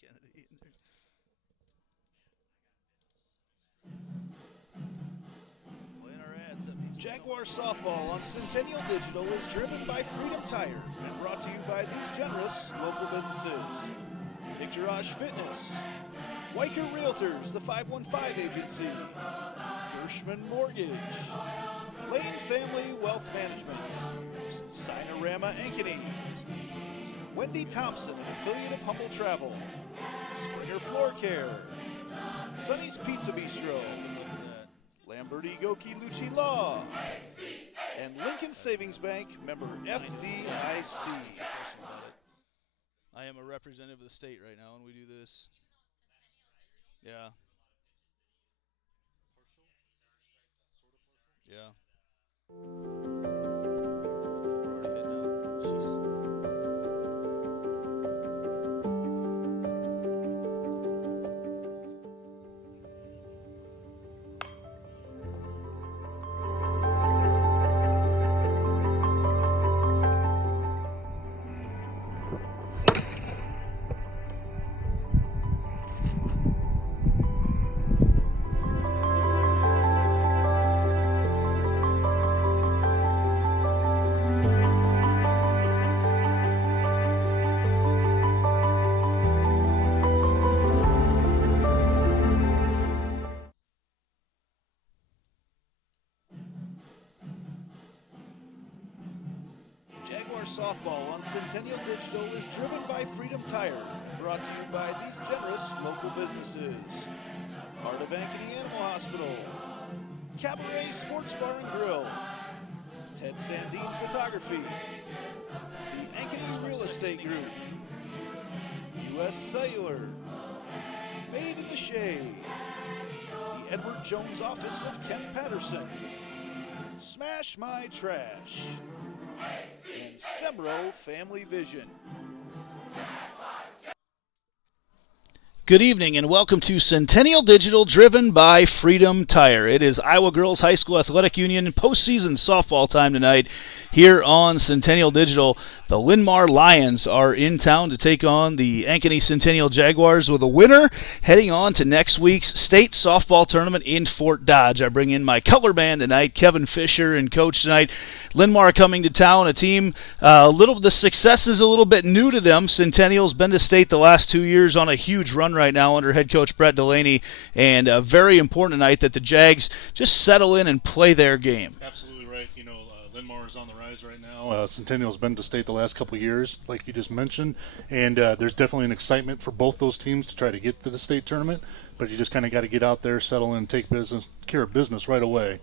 Kennedy in there. Playing our ads. Jaguar softball on Centennial Digital is driven by Freedom Tire and brought to you by these generous local businesses. Big Garage Fitness, Weicker Realtors, the 515 Agency, Gershman Mortgage, Lane Family Wealth Management, Sinorama Ankeny, Wendy Thompson, an affiliate of Humble Travel, Springer Floor Care, Sonny's Pizza Bistro, Lamberti Goki Lucci Law, and Lincoln Savings Bank, member FDIC. I am a representative of the state right now, and we do this. Yeah. Yeah. We're already heading out. Jeez. Jaguar softball on Centennial Digital is driven by Freedom Tire, brought to you by these generous local businesses. Part of Ankeny Animal Hospital, Cabaret Sports Bar and Grill, Ted Sandine Photography, the Ankeny Real Estate Group, U.S. Cellular, Made in the Shade, the Edward Jones Office of Kent Patterson, Smash My Trash, and Sembro Family Vision. Good evening and welcome to Centennial Digital, driven by Freedom Tire. It is Iowa Girls High School Athletic Union postseason softball time tonight here on Centennial Digital. The LinnMar Lions are in town to take on the Ankeny Centennial Jaguars, with a winner heading on to next week's state softball tournament in Fort Dodge. I bring in my color band tonight, Kevin Fisher, and coach tonight. LinnMar coming to town, a team, the success is a little bit new to them. Centennial's been to state the last 2 years on a huge run right now under head coach Brett Delaney, and very important tonight that the Jags just settle in and play their game. Absolutely right. LinnMar is on the rise right now. Centennial's been to state the last couple of years, like you just mentioned, and there's definitely an excitement for both those teams to try to get to the state tournament, but you just kind of got to get out there, settle in, and take care of business right away.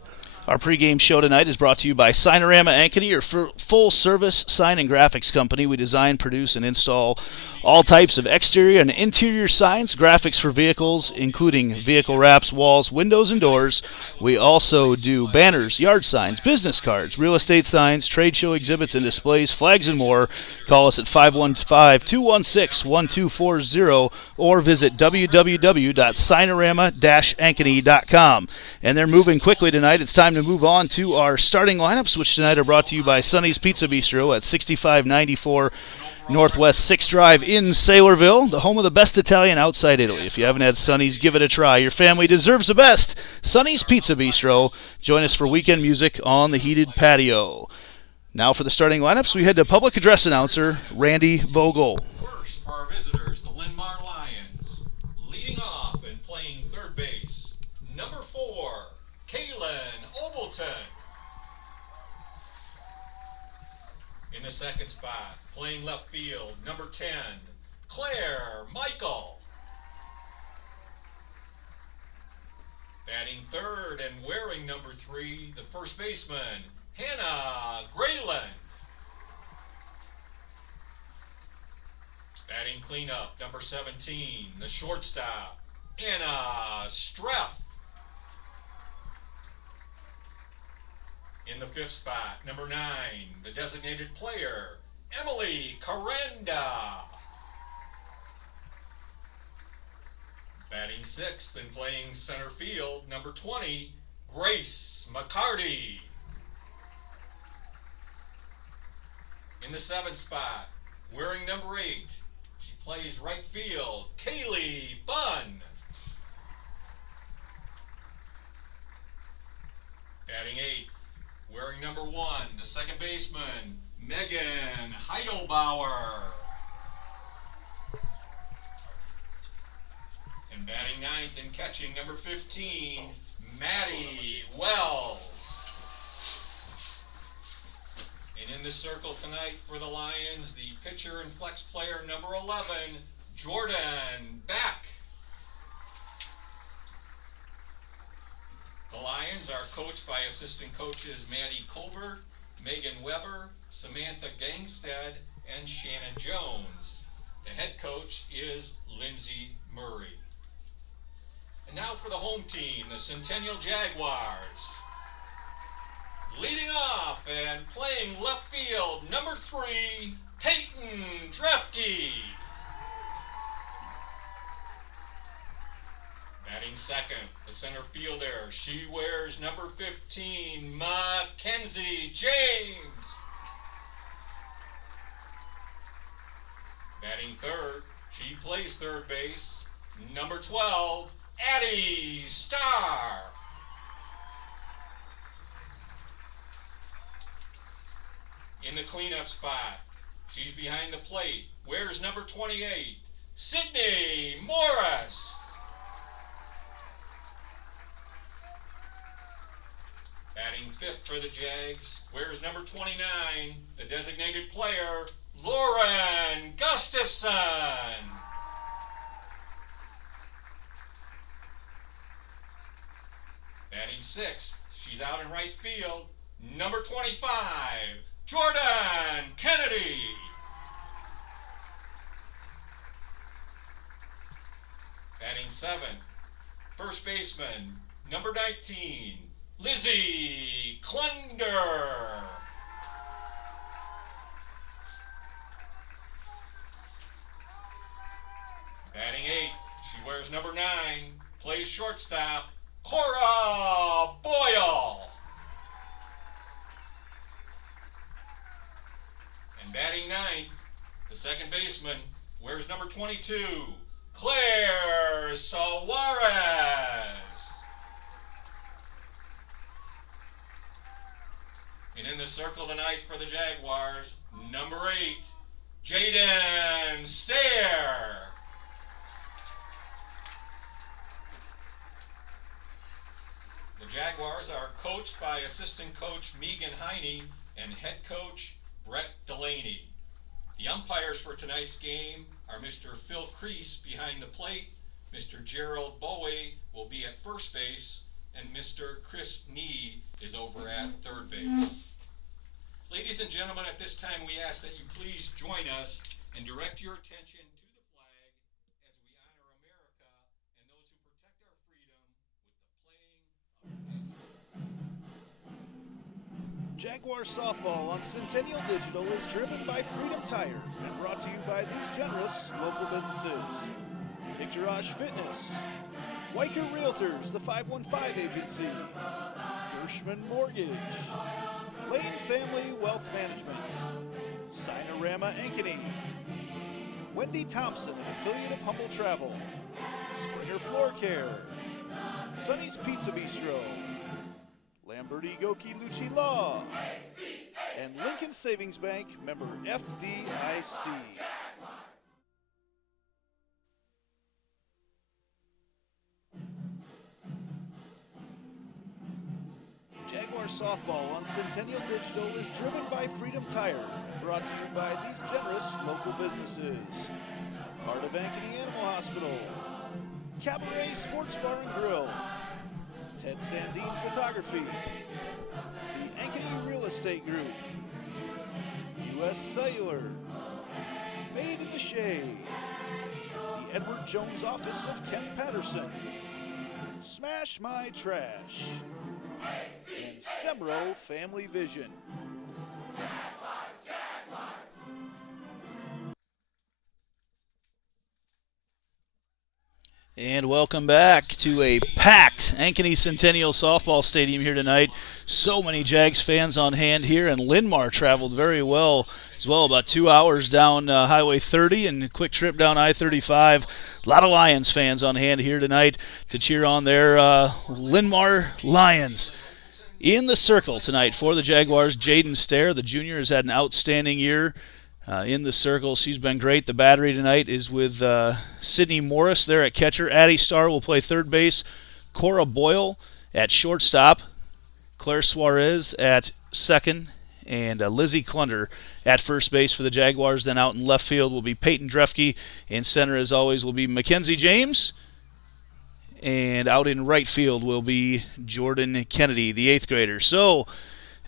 Our pregame show tonight is brought to you by Sinorama Ankeny, your full-service sign and graphics company. We design, produce, and install all types of exterior and interior signs, graphics for vehicles, including vehicle wraps, walls, windows, and doors. We also do banners, yard signs, business cards, real estate signs, trade show exhibits and displays, flags, and more. Call us at 515-216-1240 or visit www.sinorama-ankeny.com. And they're moving quickly tonight. It's time to move on to our starting lineups, which tonight are brought to you by Sonny's Pizza Bistro at 6594 Northwest 6th Drive in Saylorville, the home of the best Italian outside Italy. If you haven't had Sonny's, give it a try. Your family deserves the best. Sonny's Pizza Bistro. Join us for weekend music on the heated patio. Now for the starting lineups, we head to public address announcer Randy Vogel. First, for our visitors, the LinnMar Lions. Leading off and playing third base, number 4, Kaylin Obleton. In the second spot, playing left field, number 10, Claire Michael. Batting third and wearing number 3, the first baseman, Hannah Grayland. Batting cleanup, number 17, the shortstop, Anna Streff. In the fifth spot, number 9, the designated player, Emily Carenda. Batting sixth and playing center field, number 20, Grace McCarty. In the seventh spot, wearing number 8, She plays right field. Kaylee Bunn. Batting eighth, wearing number 1, the second baseman, Megan Heidelbauer. And batting ninth and catching number 15, Maddie Wells. And in the circle tonight for the Lions, the pitcher and flex player number 11, Jordan Beck. The Lions are coached by assistant coaches Maddie Colbert, Megan Weber, Samantha Gangstead, and Shannon Jones. The head coach is Lindsay Murray. And now for the home team, the Centennial Jaguars. Leading off and playing left field, number 3, Peyton Drefke. Batting second, the center fielder. She wears number 15, Mackenzie James. Batting third, she plays third base, number 12, Addie Starr. In the cleanup spot, she's behind the plate, wears number 28, Sydney Morris. Batting fifth for the Jags, wears number 29, the designated player, Lauren Gustafson. Batting sixth, she's out in right field, number 25, Jordan Kennedy. Batting seventh, first baseman, number 19, Lizzie Klunder. Batting eighth, she wears number 9, plays shortstop, Cora Boyle. And batting ninth, the second baseman, wears number 22, Claire Suarez. And in the circle tonight for the Jaguars, number 8, Jaden Stair. The Jaguars are coached by assistant coach Megan Heine and head coach Brett Delaney. The umpires for tonight's game are Mr. Phil Crease behind the plate, Mr. Gerald Bowie will be at first base, and Mr. Chris Nee is over at third base. Ladies and gentlemen, at this time we ask that you please join us and direct your attention to the flag as we honor America and those who protect our freedom with the playing of Jaguar softball on Centennial Digital is driven by Freedom Tire and brought to you by these generous local businesses. Picturage Fitness, Weicker Realtors, the 515 Agency, Gershman Mortgage, Lane Family Wealth Management, Sinorama Ankeny, Wendy Thompson, an affiliate of Humble Travel, Springer Floor Care, Sonny's Pizza Bistro, Lamberti Goki Lucci Law, and Lincoln Savings Bank, member FDIC. Jaguar softball on Centennial Digital is driven by Freedom Tire and brought to you by these generous local businesses. Part of Ankeny Animal Hospital, Cabaret Sports Bar and Grill, Ted Sandine Photography, the Ankeny Real Estate Group, U.S. Cellular, Made in the Shade, the Edward Jones Office of Kent Patterson, Smash My Trash, and Semro Family Vision. And welcome back to a packed Ankeny Centennial softball stadium here tonight. So many Jags fans on hand here, and LinnMar traveled very well as well, about 2 hours down Highway 30 and a quick trip down I-35. A lot of Lions fans on hand here tonight to cheer on their LinnMar Lions. In the circle tonight for the Jaguars, Jaden Stair, the junior, has had an outstanding year. In the circle, she's been great. The battery tonight is with Sydney Morris there at catcher. Addie Starr will play third base. Cora Boyle at shortstop. Claire Suarez at second. And Lizzie Klunder at first base for the Jaguars. Then out in left field will be Peyton Drefke. In center, as always, will be Mackenzie James. And out in right field will be Jordan Kennedy, the 8th grader. So,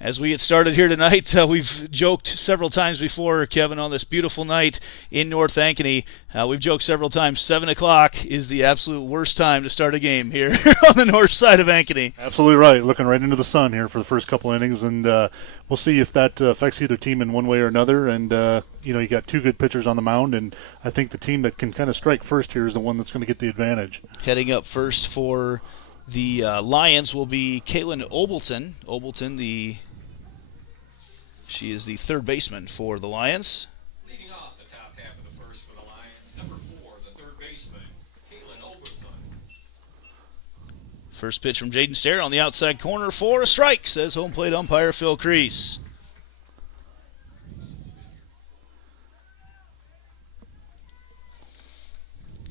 as we get started here tonight, we've joked several times before, Kevin, on this beautiful night in North Ankeny. We've joked several times, 7 o'clock is the absolute worst time to start a game here on the north side of Ankeny. Absolutely right. Looking right into the sun here for the first couple innings, and we'll see if that affects either team in one way or another. And, you got two good pitchers on the mound, and I think the team that can kind of strike first here is the one that's going to get the advantage. Heading up first for the Lions will be Caitlin Obleton. She is the third baseman for the Lions. Leading off the top half of the first for the Lions, number 4, the third baseman, Caitlin Overton. First pitch from Jaden Stair on the outside corner for a strike, says home plate umpire Phil Crease.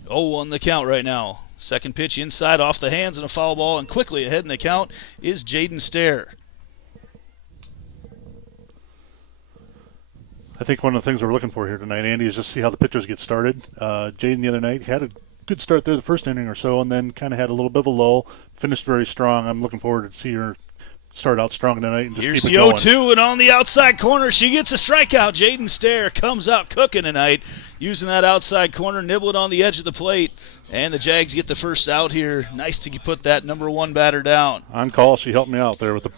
Oh, on the count right now. Second pitch inside off the hands and a foul ball, and quickly ahead in the count is Jaden Stair. I think one of the things we're looking for here tonight, Andy, is just see how the pitchers get started. Jaden the other night had a good start there the first inning or so, and then kind of had a little bit of a lull, finished very strong. I'm looking forward to see her start out strong tonight and just Here's keep it going. Here's the 0-2, and on the outside corner, she gets a strikeout. Jaden Stair comes out cooking tonight, using that outside corner, nibbling on the edge of the plate, and the Jags get the first out here. Nice to put that number 1 batter down. On call, she helped me out there with the...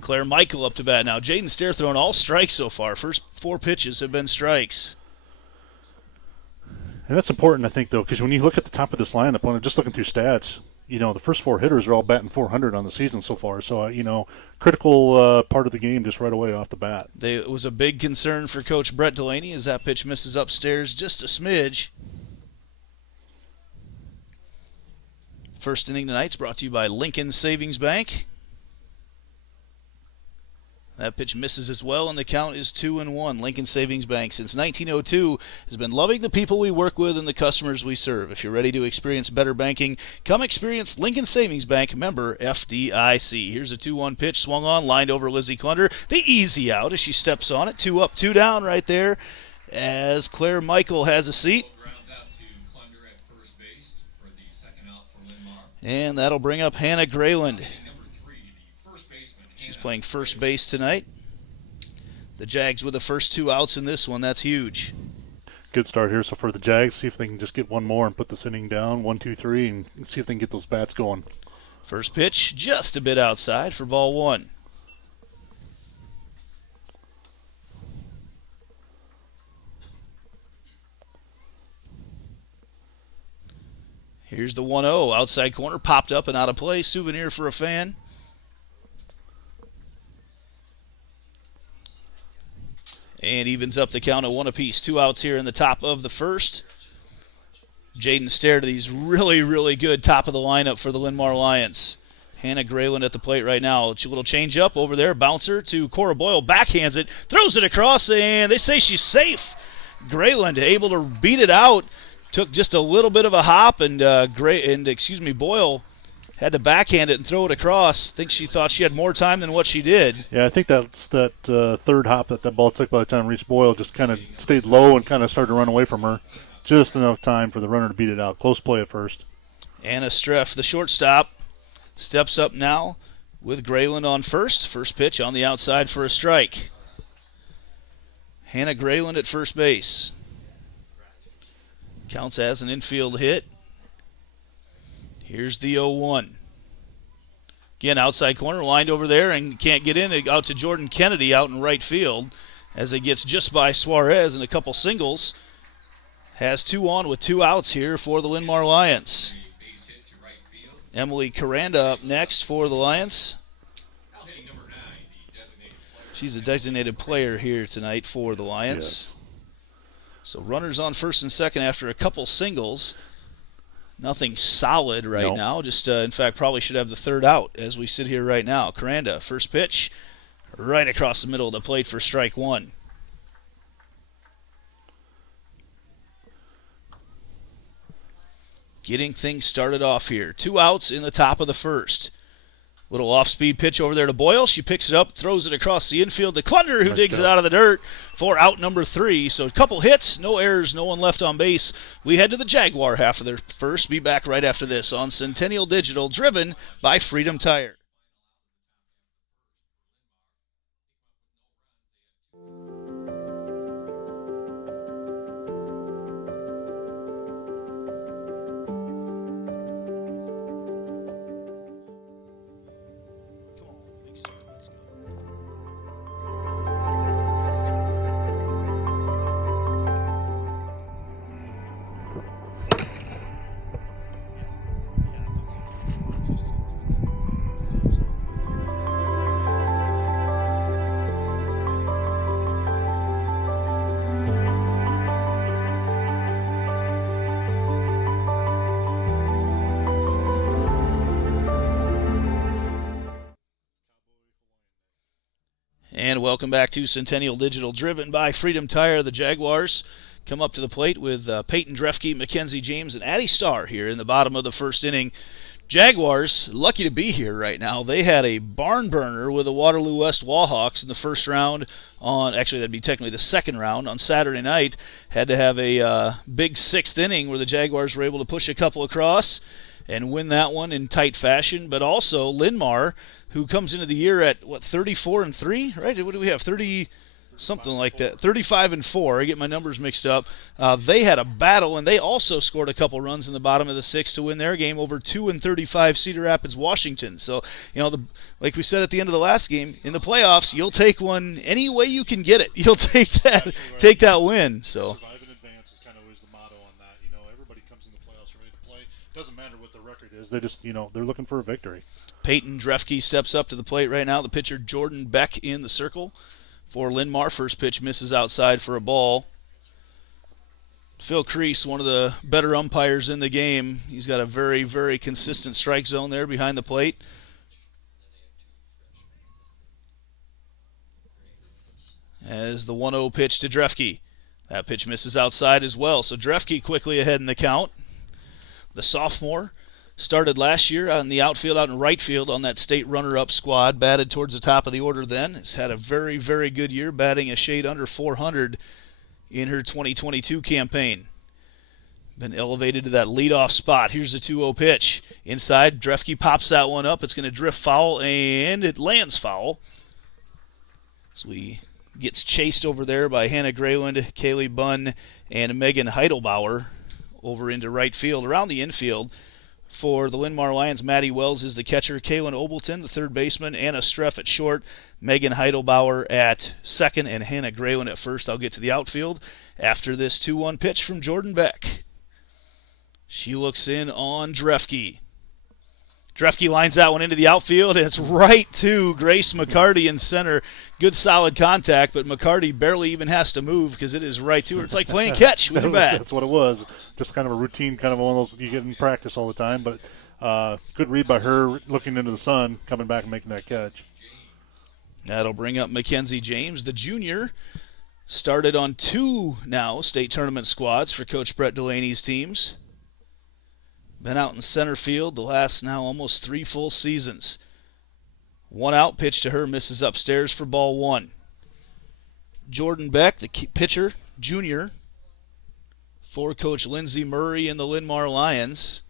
Claire Michael up to bat now. Jaden Stair throwing all strikes so far. First 4 pitches have been strikes. And that's important, I think, though, because when you look at the top of this lineup, when I'm just looking through stats, the first 4 hitters are all batting .400 on the season so far. So, critical part of the game just right away off the bat. It was a big concern for Coach Brett Delaney as that pitch misses upstairs just a smidge. First inning tonight's brought to you by Lincoln Savings Bank. That pitch misses as well, and the count is 2-1. Lincoln Savings Bank, since 1902, has been loving the people we work with and the customers we serve. If you're ready to experience better banking, come experience Lincoln Savings Bank, member FDIC. Here's a 2-1 pitch, swung on, lined over Lizzie Klunder. The easy out as she steps on it. 2 up, 2 down right there as Claire Michael has a seat. And that'll bring up Hannah Grayland. She's playing first base tonight. The Jags with the first 2 outs in this one. That's huge. Good start here. So for the Jags, see if they can just get one more and put this inning down. 1, 2, 3, and see if they can get those bats going. First pitch just a bit outside for ball 1. Here's the 1-0. Outside corner, popped up and out of play. Souvenir for a fan. And evens up the count at 1 apiece. 2 outs here in the top of the first. Jaden Stair to these really, really good top of the lineup for the LinnMar Lions. Hannah Grayland at the plate right now. A little change up over there. Bouncer to Cora Boyle. Backhands it. Throws it across, and they say she's safe. Grayland able to beat it out. Took just a little bit of a hop, and Boyle had to backhand it and throw it across. I think she thought she had more time than what she did. Yeah, I think that's that third hop that ball took by the time it reached Boyle. Just kind of stayed low and kind of started to run away from her. Just enough time for the runner to beat it out. Close play at first. Anna Streff, the shortstop, steps up now with Grayland on first. First pitch on the outside for a strike. Hannah Grayland at first base. Counts as an infield hit. Here's the 0-1. Again, outside corner, lined over there and can't get in. Out to Jordan Kennedy out in right field. as it gets just by Suarez and a couple singles. Has 2 on with 2 outs here for the LinnMar Lions. Emily Caranda up next for the Lions. She's a designated player here tonight for the Lions. Yes. So runners on first and second after a couple singles. Nothing solid right now. Just, in fact, probably should have the third out as we sit here right now. Caranda, first pitch, right across the middle of the plate for strike 1. Getting things started off here. 2 outs in the top of the first. Little off-speed pitch over there to Boyle. She picks it up, throws it across the infield to Klunder, who digs it out of the dirt for out number 3. So a couple hits, no errors, no one left on base. We head to the Jaguar half of their first. Be back right after this on Centennial Digital, driven by Freedom Tire. And welcome back to Centennial Digital, driven by Freedom Tire. The Jaguars come up to the plate with Peyton Drefke, Mackenzie James, and Addie Starr here in the bottom of the first inning. Jaguars, lucky to be here right now. They had a barn burner with the Waterloo West Wallhawks in the first round actually that'd be technically the second round on Saturday night. Had to have a big 6th inning where the Jaguars were able to push a couple across and win that one in tight fashion. But also LinnMar, who comes into the year at, 34-3, right? What do we have, 30 something like that, 35-4. I get my numbers mixed up. They had a battle, and they also scored a couple runs in the bottom of the 6th to win their game over 2-35 Cedar Rapids, Washington. So, like we said at the end of the last game, in the playoffs, you'll take one any way you can get it. You'll take that win. So. Survive in advance is kind of always the motto on that. Everybody comes in the playoffs ready to play. Doesn't matter what the record is. They just, they're looking for a victory. Peyton Drefke steps up to the plate right now. The pitcher Jordan Beck in the circle for LinnMar. First pitch misses outside for a ball. Phil Crease, one of the better umpires in the game. He's got a very, very consistent strike zone there behind the plate. As the 1-0 pitch to Drefke. That pitch misses outside as well. So Drefke quickly ahead in the count. The sophomore started last year out in the outfield, out in right field on that state runner-up squad. Batted towards the top of the order then. Has had a very, very good year, batting a shade under 400 in her 2022 campaign. Been elevated to that leadoff spot. Here's the 2-0 pitch. Inside, Drefke pops that one up. It's going to drift foul, and it lands foul. So he gets chased over there by Hannah Grayland, Kaylee Bunn, and Megan Heidelbauer over into right field. Around the infield for the LinnMar Lions, Maddie Wells is the catcher, Kaylin Obleton, the third baseman, Anna Streff at short, Megan Heidelbauer at second, and Hannah Grayland at first. I'll get to the outfield after this 2-1 pitch from Jordan Beck. She looks in on Drefke. Drefke lines that one into the outfield, and it's right to Grace McCarty in center. Good solid contact, but McCarty barely even has to move because it is right to her. It's like playing catch with a bat. That's what it was. Just kind of a routine, kind of one of those you get in practice all the time. But good read by her, looking into the sun, coming back and making that catch. That'll bring up Mackenzie James, the junior. Started on 2 now state tournament squads for Coach Brett Delaney's teams. Been out in center field the last now almost 3 full seasons. 1 out, pitch to her, misses upstairs for ball 1. Jordan Beck, the pitcher, junior, for Coach Lindsay Murray and the LinnMar Lions.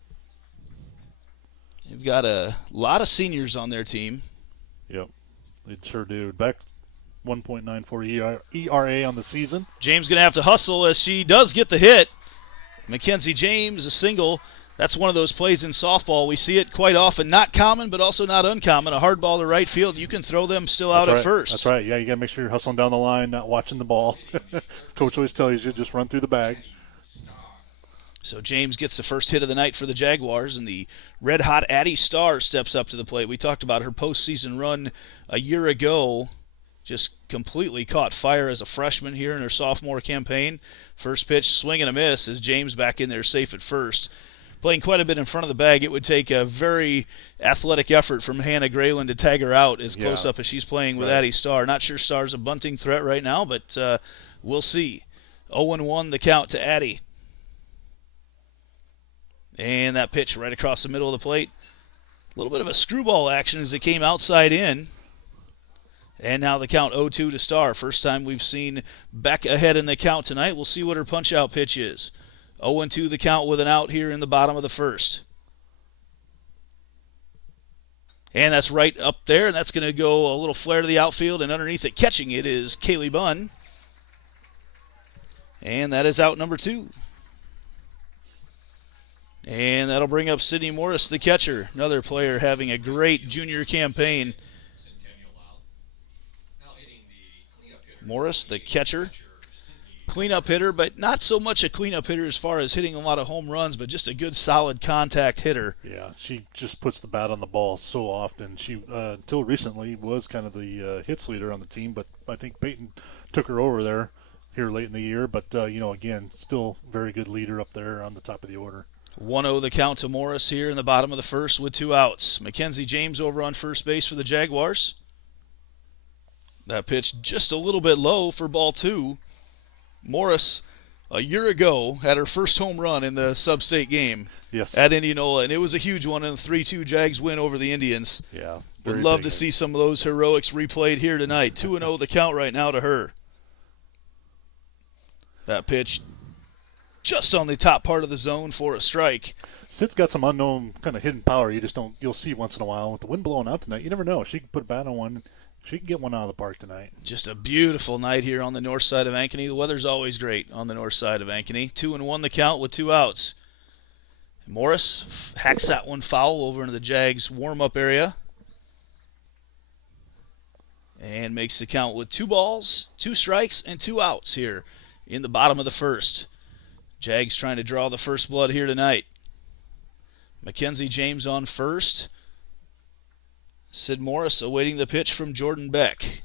They've got a lot of seniors on their team. Yep, they sure do. Beck, 1.94 ERA on the season. James going to have to hustle as she does get the hit. Mackenzie James, a single. That's one of those plays in softball. We see it quite often. Not common, but also not uncommon. A hard ball to right field, you can throw them still out That's at right. first. That's right. Yeah, you got to make sure you're hustling down the line, not watching the ball. Coach always tells you just run through the bag. So James gets the first hit of the night for the Jaguars, and the red-hot Addie Starr steps up to the plate. We talked about her postseason run a year ago. Just completely caught fire as a freshman here in her sophomore campaign. First pitch, swing and a miss as James back in there safe at first. Playing quite a bit in front of the bag. It would take a very athletic effort from Hannah Grayland to tag her out as close up as she's playing with Addie Starr. Not sure Starr's a bunting threat right now, but we'll see. 0-1 the count to Addie. And that pitch right across the middle of the plate. A little bit of a screwball action as it came outside in. And now the count 0-2 to Starr. First time we've seen Beck ahead in the count tonight. We'll see what her punch-out pitch is. 0-2 the count with an out here in the bottom of the first. And that's right up there, and that's going to go a little flare to the outfield, and underneath it, catching it is Kaylee Bunn. And that is out number 2. And that'll bring up Sydney Morris, the catcher. Another player having a great junior campaign. Morris, the catcher. Cleanup hitter, but not so much a cleanup hitter as far as hitting a lot of home runs, but just a good solid contact hitter. Yeah, she just puts the bat on the ball so often. She, until recently, was kind of the hits leader on the team, but I think Peyton took her over there here late in the year. But, again, still very good leader up there on the top of the order. 1-0 the count to Morris here in the bottom of the first with 2 outs. Mackenzie James over on first base for the Jaguars. That pitch just a little bit low for ball 2. Morris, a year ago, had her first home run in the sub-state game at Indianola, and it was a huge one in a 3-2 Jags win over the Indians. Yeah. Would love to see some of those heroics replayed here tonight. 2-0 the count right now to her. That pitch just on the top part of the zone for a strike. Sid's got some unknown kind of hidden power you'll see once in a while. With the wind blowing out tonight, you never know. She can put a bat on one. She can get one out of the park tonight. Just a beautiful night here on the north side of Ankeny. The weather's always great on the north side of Ankeny. 2-1 the count with 2 outs. Morris hacks that one foul over into the Jags warm-up area. And makes the count with 2 balls, 2 strikes, and 2 outs here in the bottom of the first. Jags trying to draw the first blood here tonight. Mackenzie James on first. Sid Morris awaiting the pitch from Jordan Beck.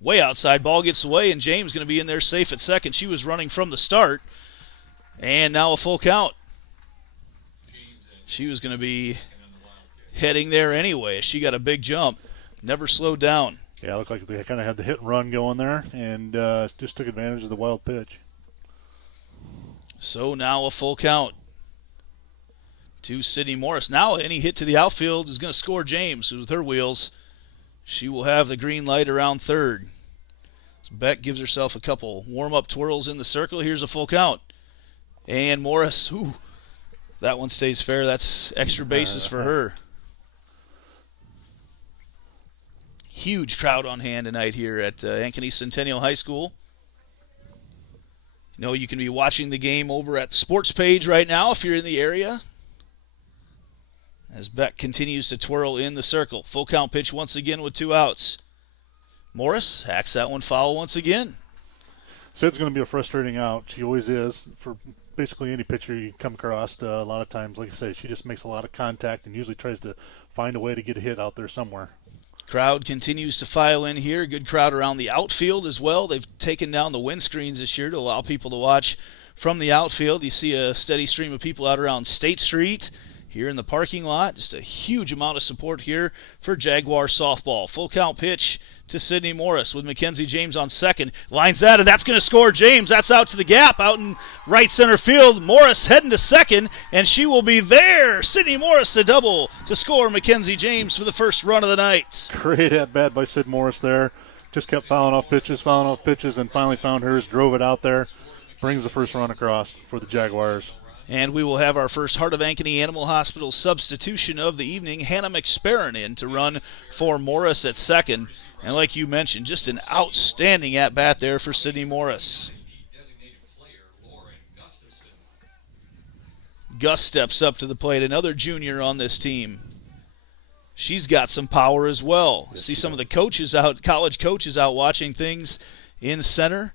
Way outside, ball gets away, and James going to be in there safe at second. She was running from the start, and now a full count. She was going to be heading there anyway. She got a big jump, never slowed down. Yeah, it looked like they kind of had the hit and run going there, and just took advantage of the wild pitch. So now a full count to Sydney Morris. Now any hit to the outfield is going to score James. With her wheels, she will have the green light around third. So Beck gives herself a couple warm-up twirls in the circle. Here's a full count. And Morris, that one stays fair. That's extra bases for her. Huge crowd on hand tonight here at Ankeny Centennial High School. You know, you can be watching the game over at the sports page right now if you're in the area. As Beck continues to twirl in the circle. Full count pitch once again with 2 outs. Morris hacks that one foul once again. Sid's going to be a frustrating out. She always is for basically any pitcher you come across. A lot of times, like I say, she just makes a lot of contact and usually tries to find a way to get a hit out there somewhere. Crowd continues to file in here. Good crowd around the outfield as well. They've taken down the windscreens this year to allow people to watch from the outfield. You see a steady stream of people out around State Street, here in the parking lot. Just a huge amount of support here for Jaguar softball. Full count pitch to Sydney Morris with Mackenzie James on second. Lines that, and that's going to score James. That's out to the gap, out in right center field. Morris heading to second, and she will be there. Sydney Morris the double to score Mackenzie James for the first run of the night. Great at bat by Sid Morris there. Just kept fouling off pitches, and finally found hers, drove it out there. Brings the first run across for the Jaguars. And we will have our first Heart of Ankeny Animal Hospital substitution of the evening. Hannah McSparron in to run for Morris at second. And like you mentioned, just an outstanding at-bat there for Sydney Morris. Gus steps up to the plate, another junior on this team. She's got some power as well. Yes, See some of the coaches out, college coaches out watching things in center.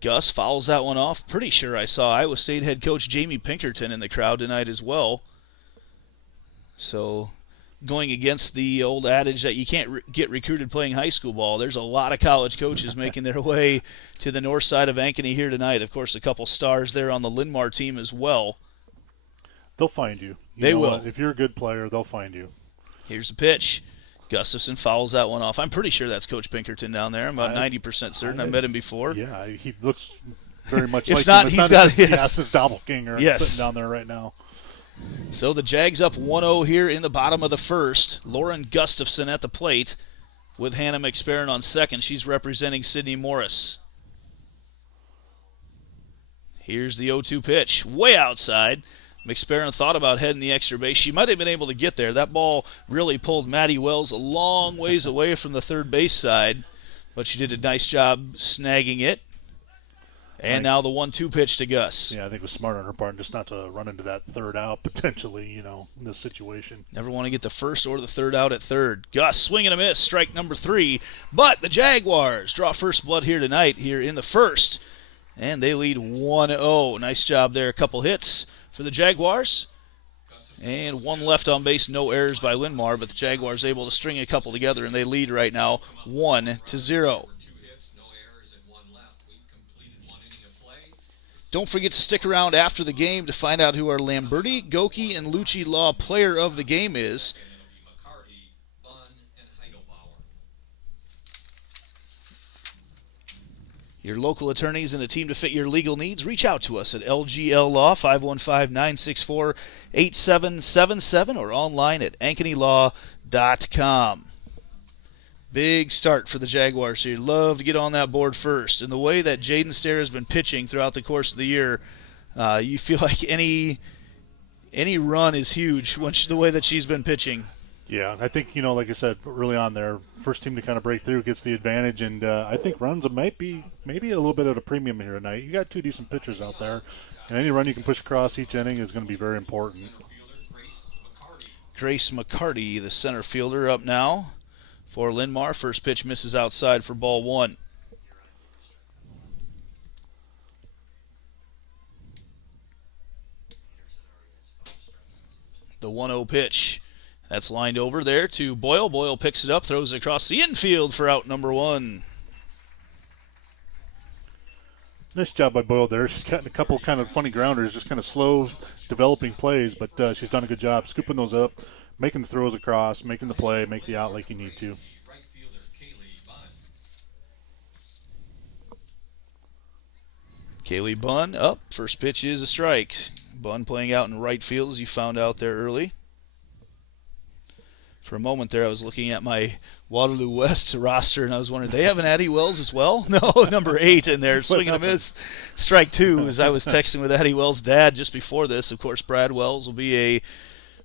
Gus fouls that one off. Pretty sure I saw Iowa State head coach Jamie Pinkerton in the crowd tonight as well. So going against the old adage that you can't get recruited playing high school ball, there's a lot of college coaches making their way to the north side of Ankeny here tonight. Of course, a couple stars there on the LinnMar team as well. They'll find you. They will. If you're a good player, they'll find you. Here's the pitch. Gustafson fouls that one off. I'm pretty sure that's Coach Pinkerton down there. I'm about 90% certain. I met him before. Yeah, he looks very much If like not, him. he's got his doppelganger Yes. sitting down there right now. So the Jags up 1-0 here in the bottom of the first. Lauren Gustafson at the plate with Hannah McSparron on second. She's representing Sydney Morris. Here's the 0-2 pitch. Way outside. McSparron thought about heading the extra base. She might have been able to get there. That ball really pulled Maddie Wells a long ways away from the third base side, but she did a nice job snagging it. And now the 1-2 pitch to Gus. Yeah, I think it was smart on her part just not to run into that third out potentially, in this situation. Never want to get the first or the third out at third. Gus swing and a miss, strike number 3. But the Jaguars draw first blood here tonight, here in the first. And they lead 1-0. Nice job there. A couple hits for the Jaguars. And one left on base, no errors by LinnMar, but the Jaguars able to string a couple together, and they lead right now 1-0. Don't forget to stick around after the game to find out who our Lamberti, Goki, and Lucci Law player of the game is. Your local attorneys and a team to fit your legal needs, reach out to us at LGL Law, 515-964-8777, or online at AnkonyLaw.com. Big start for the Jaguars here. Love to get on that board first. And the way that Jaden Stair has been pitching throughout the course of the year, you feel like any run is huge the way that she's been pitching. Yeah, I think, like I said, early on there, first team to kind of break through gets the advantage, and I think runs might be maybe a little bit at a premium here tonight. You got two decent pitchers out there, and any run you can push across each inning is going to be very important. Grace McCarty, the center fielder, up now for LinnMar. First pitch misses outside for ball 1. The 1-0 pitch. That's lined over there to Boyle. Boyle picks it up, throws it across the infield for out number 1. Nice job by Boyle there. She's gotten a couple kind of funny grounders, just kind of slow developing plays, but she's done a good job scooping those up, making the throws across, making the play, make the out like you need to. Kaylee Bunn up. First pitch is a strike. Bunn playing out in right field, as you found out there early. For a moment there, I was looking at my Waterloo West roster, and I was wondering, they have an Addie Wells as well? No, number 8 in there, swing and a miss. Strike 2, as I was texting with Addie Wells' dad just before this. Of course, Brad Wells will be a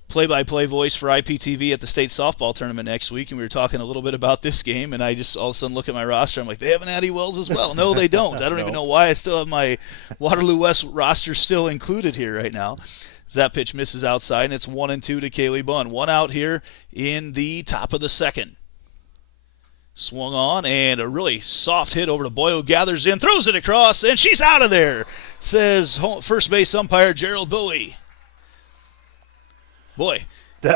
play-by-play voice for IPTV at the state softball tournament next week, and we were talking a little bit about this game, and I just all of a sudden look at my roster. I'm like, they have an Addie Wells as well. No, they don't. I don't even know why I still have my Waterloo West roster still included here right now. As that pitch misses outside, and it's 1-2 to Kaylee Bunn. One out here in the top of the second. Swung on, and a really soft hit over to Boyle. Gathers in, throws it across, and she's out of there, says first base umpire Gerald Bowie. Boy,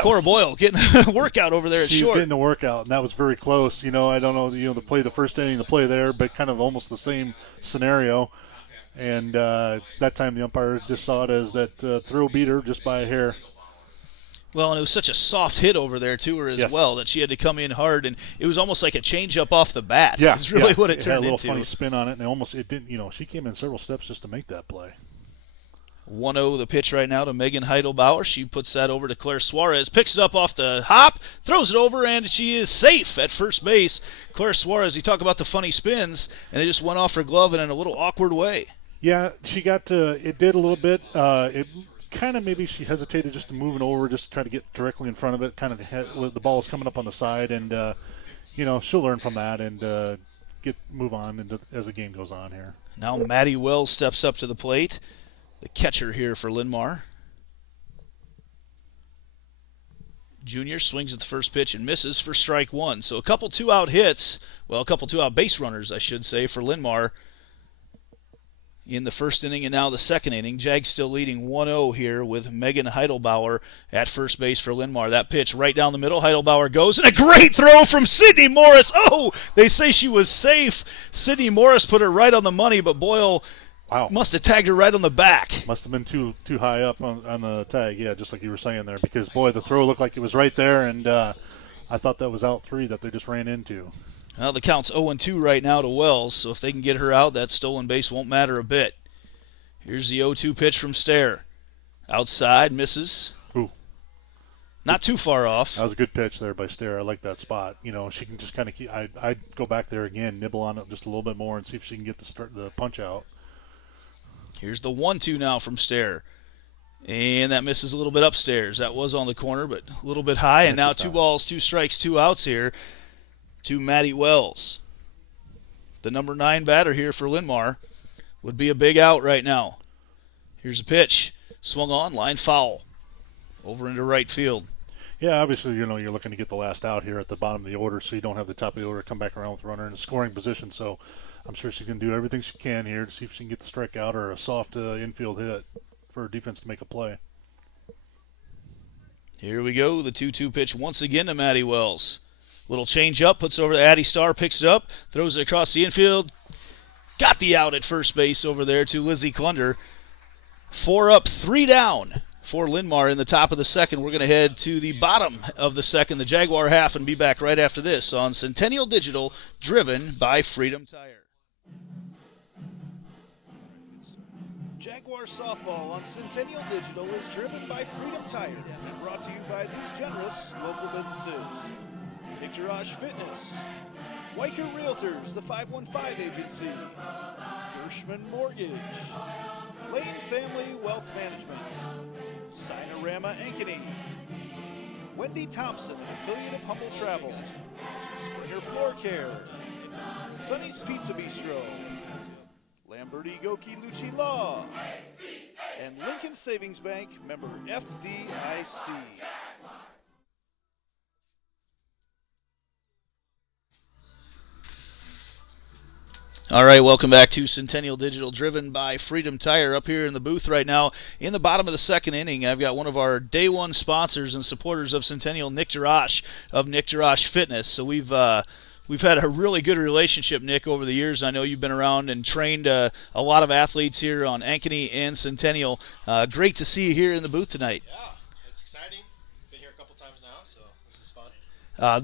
Cora Boyle getting a workout over there at she's short. She's getting a workout, and that was very close. I don't know, the first inning, the play there, but kind of almost the same scenario. And that time the umpire just saw it as that throw beat her just by a hair. Well, and it was such a soft hit over there to her as well that she had to come in hard, and it was almost like a change-up off the bat. Yeah, It's really what it had turned a little into. funny spin on it, and it didn't. She came in several steps just to make that play. 1-0 the pitch right now to Megan Heidelbauer. She puts that over to Claire Suarez, picks it up off the hop, throws it over, and she is safe at first base. Claire Suarez, you talk about the funny spins, and it just went off her glove in a little awkward way. Yeah, she got it did a little bit. It kind of maybe she hesitated just to move it over, just to try to get directly in front of it. Kind of the ball was coming up on the side, and she'll learn from that and move on as the game goes on here. Now Maddie Wells steps up to the plate. the catcher here for LinnMar. Junior swings at the first pitch and misses for strike one. So a couple two-out hits, well, a couple two-out base runners, I should say, for LinnMar in the first inning and now the second inning. Jags still leading 1-0 here with Megan Heidelbauer at first base for LinnMar. That pitch right down the middle. Heidelbauer goes, and a great throw from Sydney Morris. Oh, they say she was safe. Sydney Morris put her right on the money, but Boyle must have tagged her right on the back. Must have been too high up on the tag, yeah, just like you were saying there, because, boy, the throw looked like it was right there, and I thought that was out 3 that they just ran into. Well, the count's 0-2 right now to Wells, so if they can get her out, that stolen base won't matter a bit. Here's the 0-2 pitch from Stair. Outside, misses. Ooh. Not too far off. That was a good pitch there by Stair. I like that spot. You know, she can just kind of keep. I'd go back there again, nibble on it just a little bit more, and see if she can get the punch out. Here's the 1-2 now from Stair. And that misses a little bit upstairs. That was on the corner, but a little bit high. And now 2 balls, 2 strikes, 2 outs here to Maddie Wells. The number 9 batter here for LinnMar. Would be a big out right now. Here's a pitch. Swung on, line foul. Over into right field. Yeah, obviously, you know, you're looking to get the last out here at the bottom of the order, so you don't have the top of the order come back around with a runner in a scoring position. So I'm sure she can do everything she can here to see if she can get the strikeout or a soft infield hit for her defense to make a play. Here we go. The 2-2 pitch once again to Maddie Wells. Little change up, puts it over to Addie Starr, picks it up, throws it across the infield. Got the out at first base over there to Lizzie Klunder. 4 up, 3 down for LinnMar in the top of the second. We're going to head to the bottom of the second, the Jaguar half, and be back right after this on Centennial Digital, driven by Freedom Tire. Jaguar softball on Centennial Digital is driven by Freedom Tire and brought to you by these generous local businesses. Picture Fitness, Weicker Realtors, the 515 Agency, Gershman Mortgage, Lane Family Wealth Management, Sinorama Ankeny, Wendy Thompson, an affiliate of Humble Travel, Springer Floor Care, Sonny's Pizza Bistro, Lamberti Goki Lucci Law, and Lincoln Savings Bank, member FDIC. All right, welcome back to Centennial Digital, driven by Freedom Tire. Up here in the booth right now, in the bottom of the second inning, I've got one of our day one sponsors and supporters of Centennial, Nick Jarash of Nick Jarash Fitness. So we've had a really good relationship, Nick, over the years. I know you've been around and trained a lot of athletes here on Ankeny and Centennial. Great to see you here in the booth tonight. Yeah, it's exciting. Been here a couple times now, so this is fun.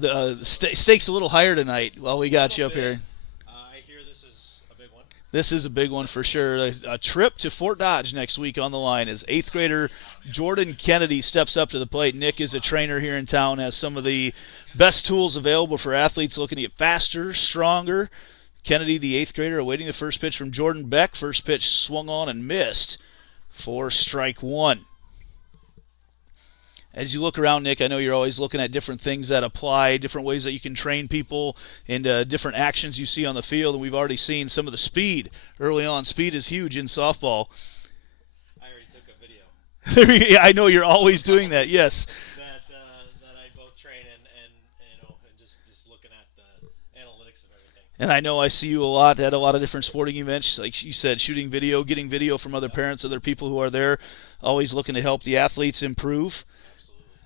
The stakes a little higher tonight while we got you up here. This is a big one for sure. A trip to Fort Dodge next week on the line as 8th grader Jordan Kennedy steps up to the plate. Nick is a trainer here in town, has some of the best tools available for athletes looking to get faster, stronger. Kennedy, the 8th grader, awaiting the first pitch from Jordan Beck. First pitch swung on and missed for strike one. As you look around, Nick, I know you're always looking at different things that apply, different ways that you can train people, and different actions you see on the field. And we've already seen some of the speed early on. Speed is huge in softball. I already took a video. I know you're always doing that, yes. that I both train and just looking at the analytics of everything. And I know I see you a lot at a lot of different sporting events, like you said, shooting video, getting video from other parents, other people who are there, always looking to help the athletes improve.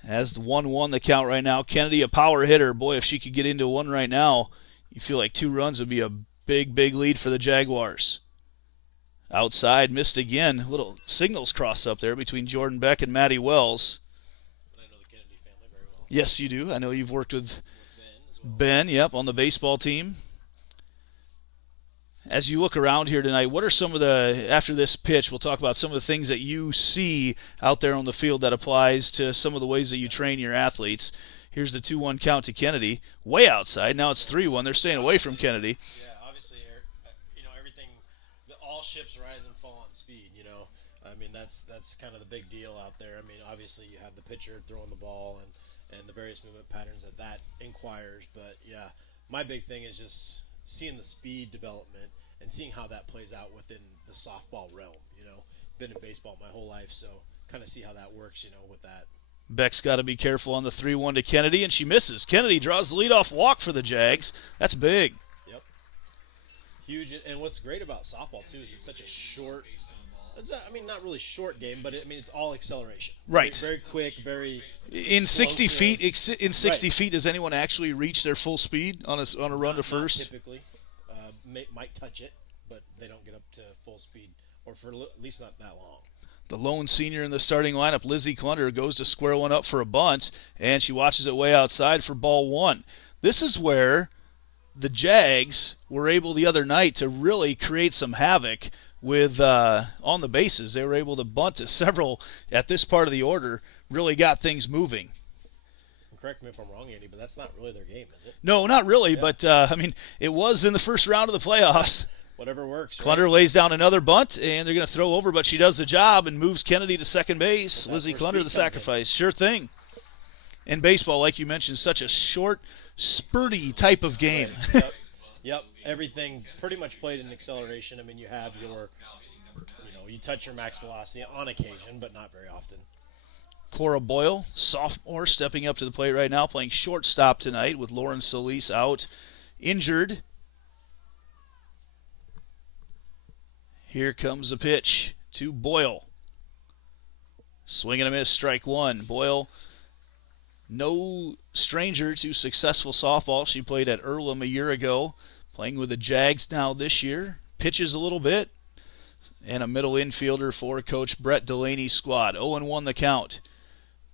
Has the 1-1 the count right now. Kennedy, a power hitter. Boy, if she could get into one right now, you feel like 2 runs would be a big, big lead for the Jaguars. Outside, missed again. Little signals cross up there between Jordan Beck and Maddie Wells. I know the Kennedy family very well. Yes, you do. I know you've worked with Ben, yep, on the baseball team. As you look around here tonight, what are some of the, after this pitch, we'll talk about some of the things that you see out there on the field that applies to some of the ways that you train your athletes. Here's the 2-1 count to Kennedy, way outside. Now it's 3-1. They're staying away from Kennedy. Yeah, obviously, everything, all ships rise and fall on speed, I mean, that's kind of the big deal out there. I mean, obviously you have the pitcher throwing the ball and the various movement patterns that inquires. But, yeah, my big thing is just seeing the speed development and seeing how that plays out within the softball realm, been in baseball my whole life, so kind of see how that works, with that. Beck's got to be careful on the 3-1 to Kennedy, and she misses. Kennedy draws the leadoff walk for the Jags. That's big. Yep. Huge. And what's great about softball, too, is it's such a short, not really short game, but it's all acceleration. Right. Very quick, very in 60 feet. In 60 Right. feet, does anyone actually reach their full speed on a run to first? Not typically. Might touch it, but they don't get up to full speed, or for at least not that long. The lone senior in the starting lineup, Lizzie Clunder, goes to square one up for a bunt, and she watches it way outside for ball one. This is where the Jags were able the other night to really create some havoc with on the bases. They were able to bunt to several at this part of the order, really got things moving. Correct me if I'm wrong, Andy, but that's not really their game, is it? No, not really, but it was in the first round of the playoffs. Whatever works. Clunder right? lays down another bunt, and they're going to throw over, but she does the job and moves Kennedy to second base. Lizzie where Clunder, speed the comes sacrifice. Sure thing. In baseball, like you mentioned, such a short, spurty type of game. Right. Yep. Everything pretty much played in acceleration. You have you touch your max velocity on occasion, but not very often. Cora Boyle, sophomore, stepping up to the plate right now, playing shortstop tonight with Lauren Solis out injured. Here comes the pitch to Boyle. Swing and a miss, strike one. Boyle, no stranger to successful softball. She played at Earlham a year ago, playing with the Jags now this year. Pitches a little bit. And a middle infielder for Coach Brett Delaney's squad. 0-1 the count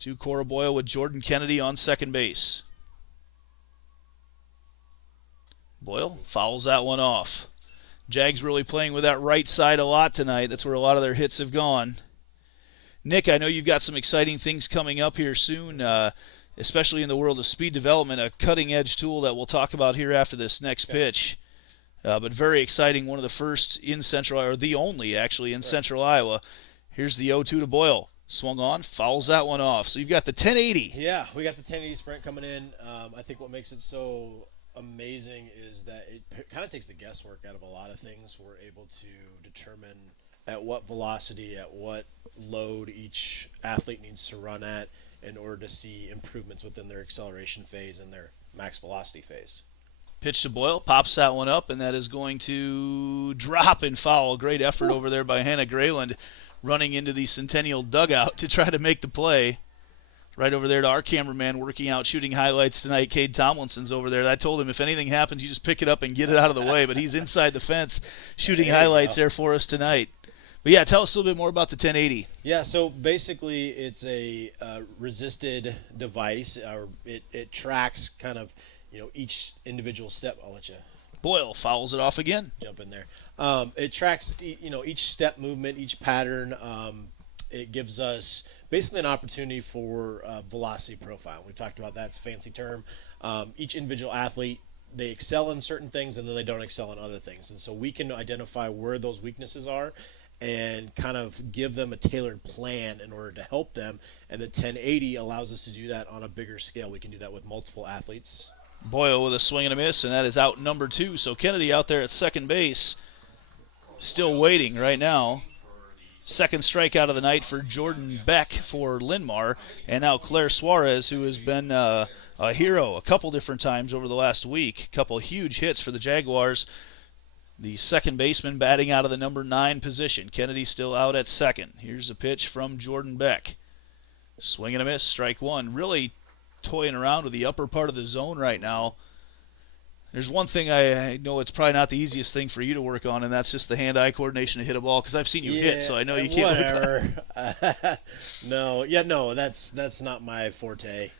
to Cora Boyle with Jordan Kennedy on second base. Boyle fouls that one off. Jags really playing with that right side a lot tonight. That's where a lot of their hits have gone. Nick, I know you've got some exciting things coming up here soon, especially in the world of speed development, a cutting-edge tool that we'll talk about here after this next pitch. But very exciting, one of the first in Central, or the only actually in Central Iowa. Here's the 0-2 to Boyle. Swung on, fouls that one off. So you've got the 1080. Yeah, we got the 1080 sprint coming in. I think what makes it so amazing is that it kind of takes the guesswork out of a lot of things. We're able to determine at what velocity, at what load each athlete needs to run at in order to see improvements within their acceleration phase and their max velocity phase. Pitch to Boyle, pops that one up, and that is going to drop and foul. Great effort over there by Hannah Grayland, running into the Centennial dugout to try to make the play. Right over there to our cameraman working out, shooting highlights tonight. Cade Tomlinson's over there. I told him if anything happens, you just pick it up and get it out of the way. But he's inside the fence shooting highlights there for us tonight. But, yeah, tell us a little bit more about the 1080. Yeah, so basically it's a resisted device. It tracks kind of, each individual step. I'll let you Boyle fouls it off again. jump in there. It tracks, each step movement, each pattern. It gives us basically an opportunity for velocity profile. We've talked about that. It's a fancy term. Each individual athlete, they excel in certain things and then they don't excel in other things. And so we can identify where those weaknesses are and kind of give them a tailored plan in order to help them. And the 1080 allows us to do that on a bigger scale. We can do that with multiple athletes. Boyle with a swing and a miss, and that is out number 2. So Kennedy out there at second base, still waiting right now. Second strikeout of the night for Jordan Beck for LinnMar, and now Claire Suarez, who has been a hero a couple different times over the last week. A couple huge hits for the Jaguars. The second baseman batting out of the number 9 position. Kennedy still out at second. Here's a pitch from Jordan Beck. Swing and a miss, strike one. Really toying around with the upper part of the zone right now. There's one thing I know it's probably not the easiest thing for you to work on, and that's just the hand-eye coordination to hit a ball, because I've seen you hit, so I know you can't Whatever. No, that's not my forte.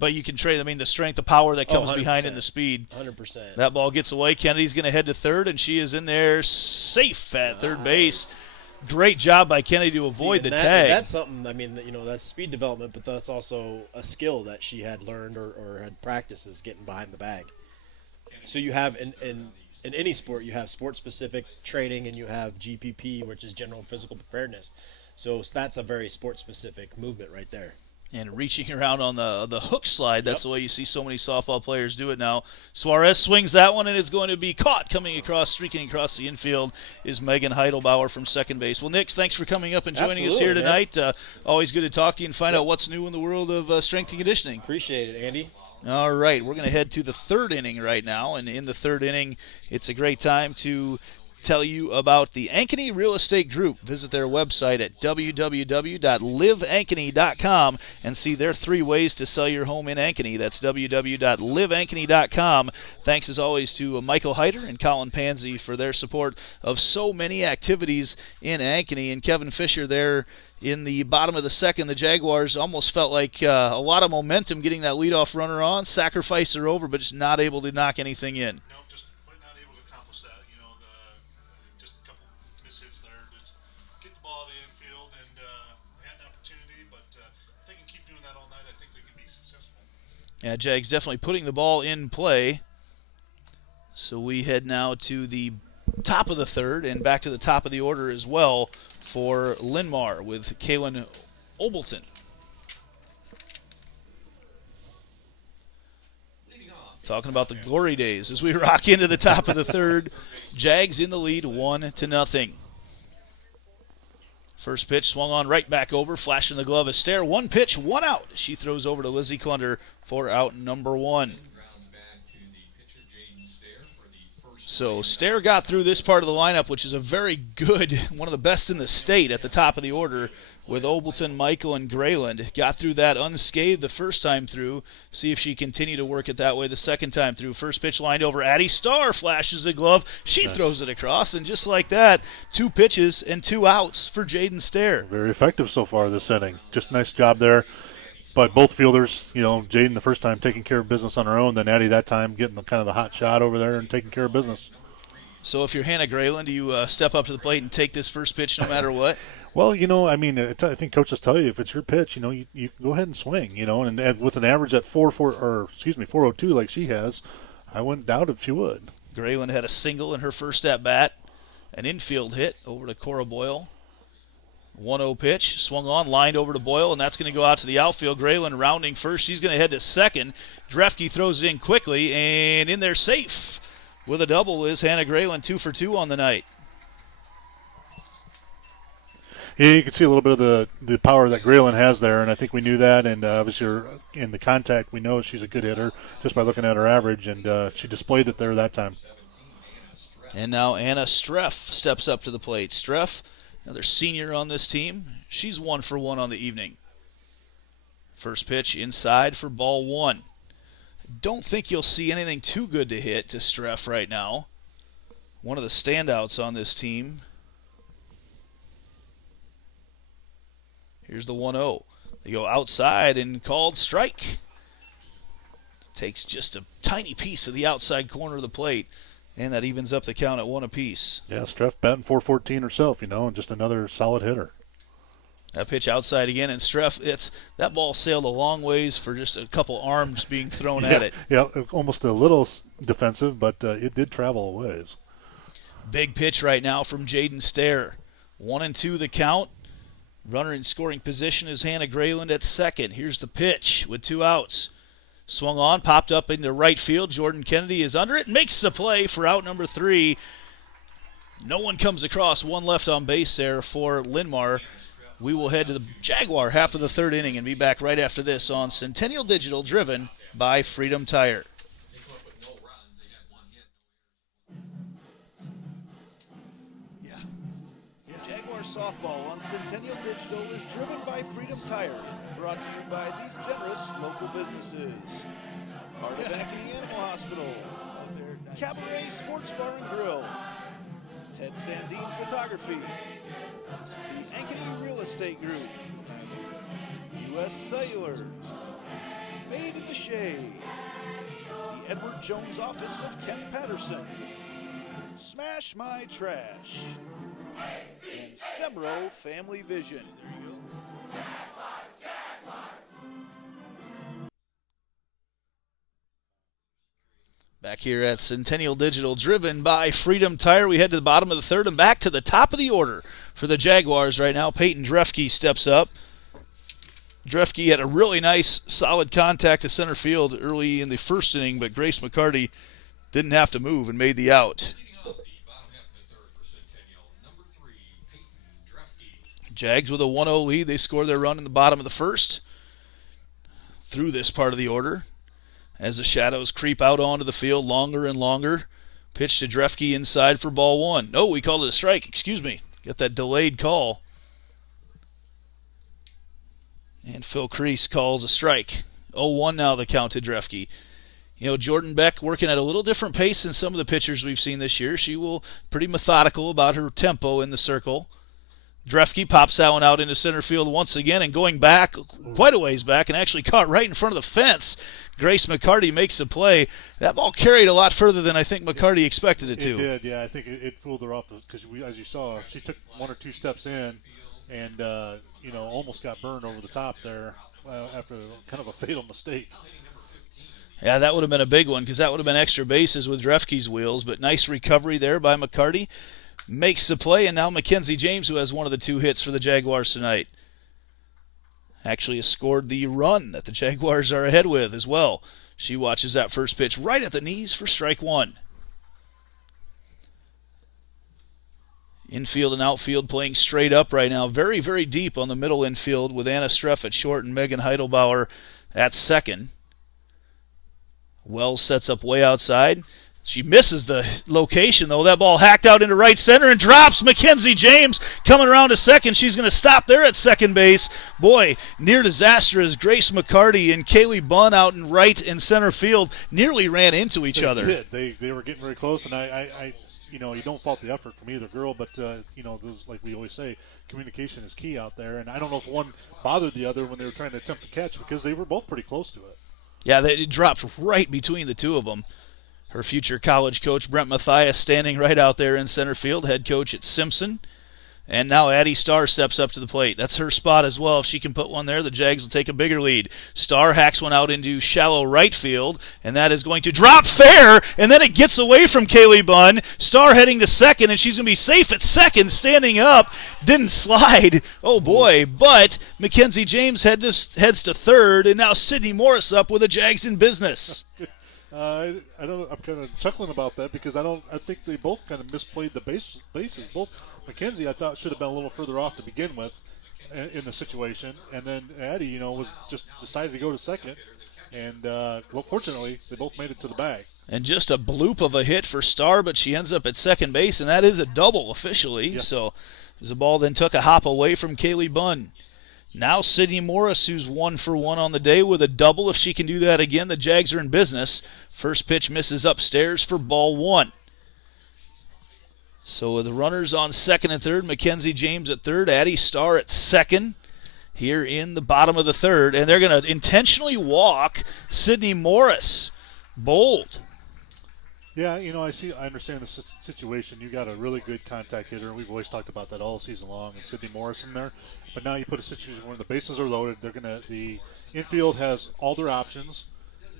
But you can trade, the strength, the power that comes behind 100%. in the speed. 100%. That ball gets away. Kennedy's going to head to third, and she is in there safe at third base. Great job by Kennedy to avoid the tag. That's something, that's speed development, but that's also a skill that she had learned or had practiced, is getting behind the bag. So you have, in any sport, you have sport-specific training and you have GPP, which is general physical preparedness. So that's a very sport-specific movement right there. And reaching around on the hook slide. That's the way you see so many softball players do it now. Suarez swings that one, and it's going to be caught. Streaking across the infield is Megan Heidelbauer from second base. Well, Nix, thanks for coming up and joining us here tonight. Always good to talk to you and find out what's new in the world of strength and conditioning. Appreciate it, Andy. All right, we're going to head to the third inning right now. And in the third inning, it's a great time to tell you about the Ankeny Real Estate Group. Visit their website at www.liveankeny.com and see their 3 ways to sell your home in Ankeny. That's www.liveankeny.com. Thanks as always to Michael Heider and Colin Pansy for their support of so many activities in Ankeny. And Kevin Fisher there in the bottom of the second. The Jaguars almost felt like a lot of momentum getting that leadoff runner on. Sacrifice are over, but just not able to knock anything in. Just not able to accomplish that. Just a couple mishits there. Just get the ball to the infield, and they had an opportunity, but if they can keep doing that all night, I think they can be successful. Yeah, Jags definitely putting the ball in play. So we head now to the top of the third and back to the top of the order as well for LinnMar with Kaylin Obleton. Talking about the glory days as we rock into the top of the third. Jags in the lead 1-0. First pitch swung on right back over, flashing the glove of Stair. 1 pitch, 1 out. She throws over to Lizzie Klunder for out number 1. So Stair got through this part of the lineup, which is a very good, one of the best in the state at the top of the order with Obleton, Michael, and Grayland. Got through that unscathed the first time through. See if she continue to work it that way the second time through. First pitch lined over. Addie Starr flashes the glove. She throws it across, and just like that, 2 pitches and 2 outs for Jaden Stair. Very effective so far this inning. Just nice job there by both fielders. Jaden the first time taking care of business on her own, then Addie that time getting the kind of the hot shot over there and taking care of business. So if you're Hannah Grayland, do you step up to the plate and take this first pitch no matter what? Well, I think coaches tell you if it's your pitch, you go ahead and swing, and with an average at 402 like she has, I wouldn't doubt if she would. Grayland had a single in her first at bat, an infield hit over to Cora Boyle. 1-0 pitch, swung on, lined over to Boyle, and that's going to go out to the outfield. Grayland rounding first. She's going to head to second. Drefke throws it in quickly, and in there safe with a double is Hannah Grayland, 2 for 2 on the night. Yeah, you can see a little bit of the power that Grayland has there, and I think we knew that, and obviously in the contact, we know she's a good hitter just by looking at her average, and she displayed it there that time. And now Anna Streff steps up to the plate. Streff, another senior on this team. She's 1 for 1 on the evening. First pitch inside for ball 1. Don't think you'll see anything too good to hit to Streff right now. One of the standouts on this team. Here's the 1-0. They go outside and called strike. Takes just a tiny piece of the outside corner of the plate. And that evens up the count at 1 apiece. Yeah, Streff batting .414 herself, and just another solid hitter. That pitch outside again, and Streff, that ball sailed a long ways for just a couple arms being thrown at it. Yeah, almost a little defensive, but it did travel a ways. Big pitch right now from Jaden Stair. 1-2 the count. Runner in scoring position is Hannah Grayland at second. Here's the pitch with 2 outs. Swung on, popped up into right field. Jordan Kennedy is under it, makes the play for out number 3. No one comes across, 1 left on base there for LinnMar. We will head to the Jaguar half of the third inning and be back right after this on Centennial Digital, driven by Freedom Tire. Jaguar softball on Centennial Digital is driven by Freedom Tire. Brought to you by these generous local businesses. Part of Ankeny Animal Hospital. Cabaret Sports Bar and Grill. Ted Sandine Photography. The Ankeny Real Estate Group. U.S. Cellular. Made at the Shade. The Edward Jones Office of Ken Patterson. Smash My Trash. And Sembro Family Vision. Back here at Centennial Digital, driven by Freedom Tire. We head to the bottom of the third and back to the top of the order for the Jaguars right now. Peyton Drefke steps up. Drefke had a really nice, solid contact to center field early in the first inning, but Grace McCarty didn't have to move and made the out. Leading off the bottom half of the third for Centennial, number 3, Peyton Drefke. Jags with a 1-0 lead. They score their run in the bottom of the first. Through this part of the order, as the shadows creep out onto the field longer and longer. Pitch to Drefke inside for ball 1. No, we called it a strike. Excuse me. Got that delayed call. And Phil Kreese calls a strike. 0-1 now the count to Drefke. You know, Jordan Beck working at a little different pace than some of the pitchers we've seen this year. She will pretty methodical about her tempo in the circle. Drefke pops that one out into center field once again and going back quite a ways back and actually caught right in front of the fence. Grace McCarty makes the play. That ball carried a lot further than I think McCarty expected it to. It did, yeah. I think it fooled her off because, as you saw, she took 1 or 2 steps in and, almost got burned over the top there after kind of a fatal mistake. Yeah, that would have been a big one because that would have been extra bases with Drefke's wheels, but nice recovery there by McCarty. Makes the play, and now Mackenzie James, who has one of the 2 hits for the Jaguars tonight, actually has scored the run that the Jaguars are ahead with as well. She watches that first pitch right at the knees for strike 1. Infield and outfield playing straight up right now. Very, very deep on the middle infield with Anna Streff at short and Megan Heidelbauer at second. Wells sets up way outside. She misses the location, though. That ball hacked out into right center and drops. Mackenzie James coming around to second. She's going to stop there at second base. Boy, near disaster as Grace McCarty and Kaylee Bunn out in right and center field nearly ran into each other. They were getting very close, and I you don't fault the effort from either girl, but, those, like we always say, communication is key out there. And I don't know if one bothered the other when they were trying to attempt to catch because they were both pretty close to it. Yeah, it dropped right between the two of them. Her future college coach, Brent Mathias, standing right out there in center field, head coach at Simpson. And now Addie Starr steps up to the plate. That's her spot as well. If she can put one there, the Jags will take a bigger lead. Starr hacks one out into shallow right field, and that is going to drop fair, and then it gets away from Kaylee Bunn. Starr heading to second, and she's going to be safe at second, standing up. Didn't slide. Oh, boy. But Mackenzie James heads to third, and now Sydney Morris up with the Jags in business. I'm kind of chuckling about that because I think they both kind of misplayed the bases. Both Mackenzie, I thought, should have been a little further off to begin with in the situation, and then Addie, was just decided to go to second, and fortunately, they both made it to the bag. And just a bloop of a hit for Starr, but she ends up at second base, and that is a double officially. Yes. So, as the ball then took a hop away from Kaylee Bunn. Now Sydney Morris, who's 1 for 1 on the day with a double. If she can do that again, the Jags are in business. First pitch misses upstairs for ball 1. So with the runners on second and third, Mackenzie James at third, Addie Starr at second here in the bottom of the third. And they're going to intentionally walk Sydney Morris. Bold. Yeah, I understand the situation. You got a really good contact hitter, and we've always talked about that all season long, and Sydney Morris in there. But now you put a situation where the bases are loaded. The infield has all their options,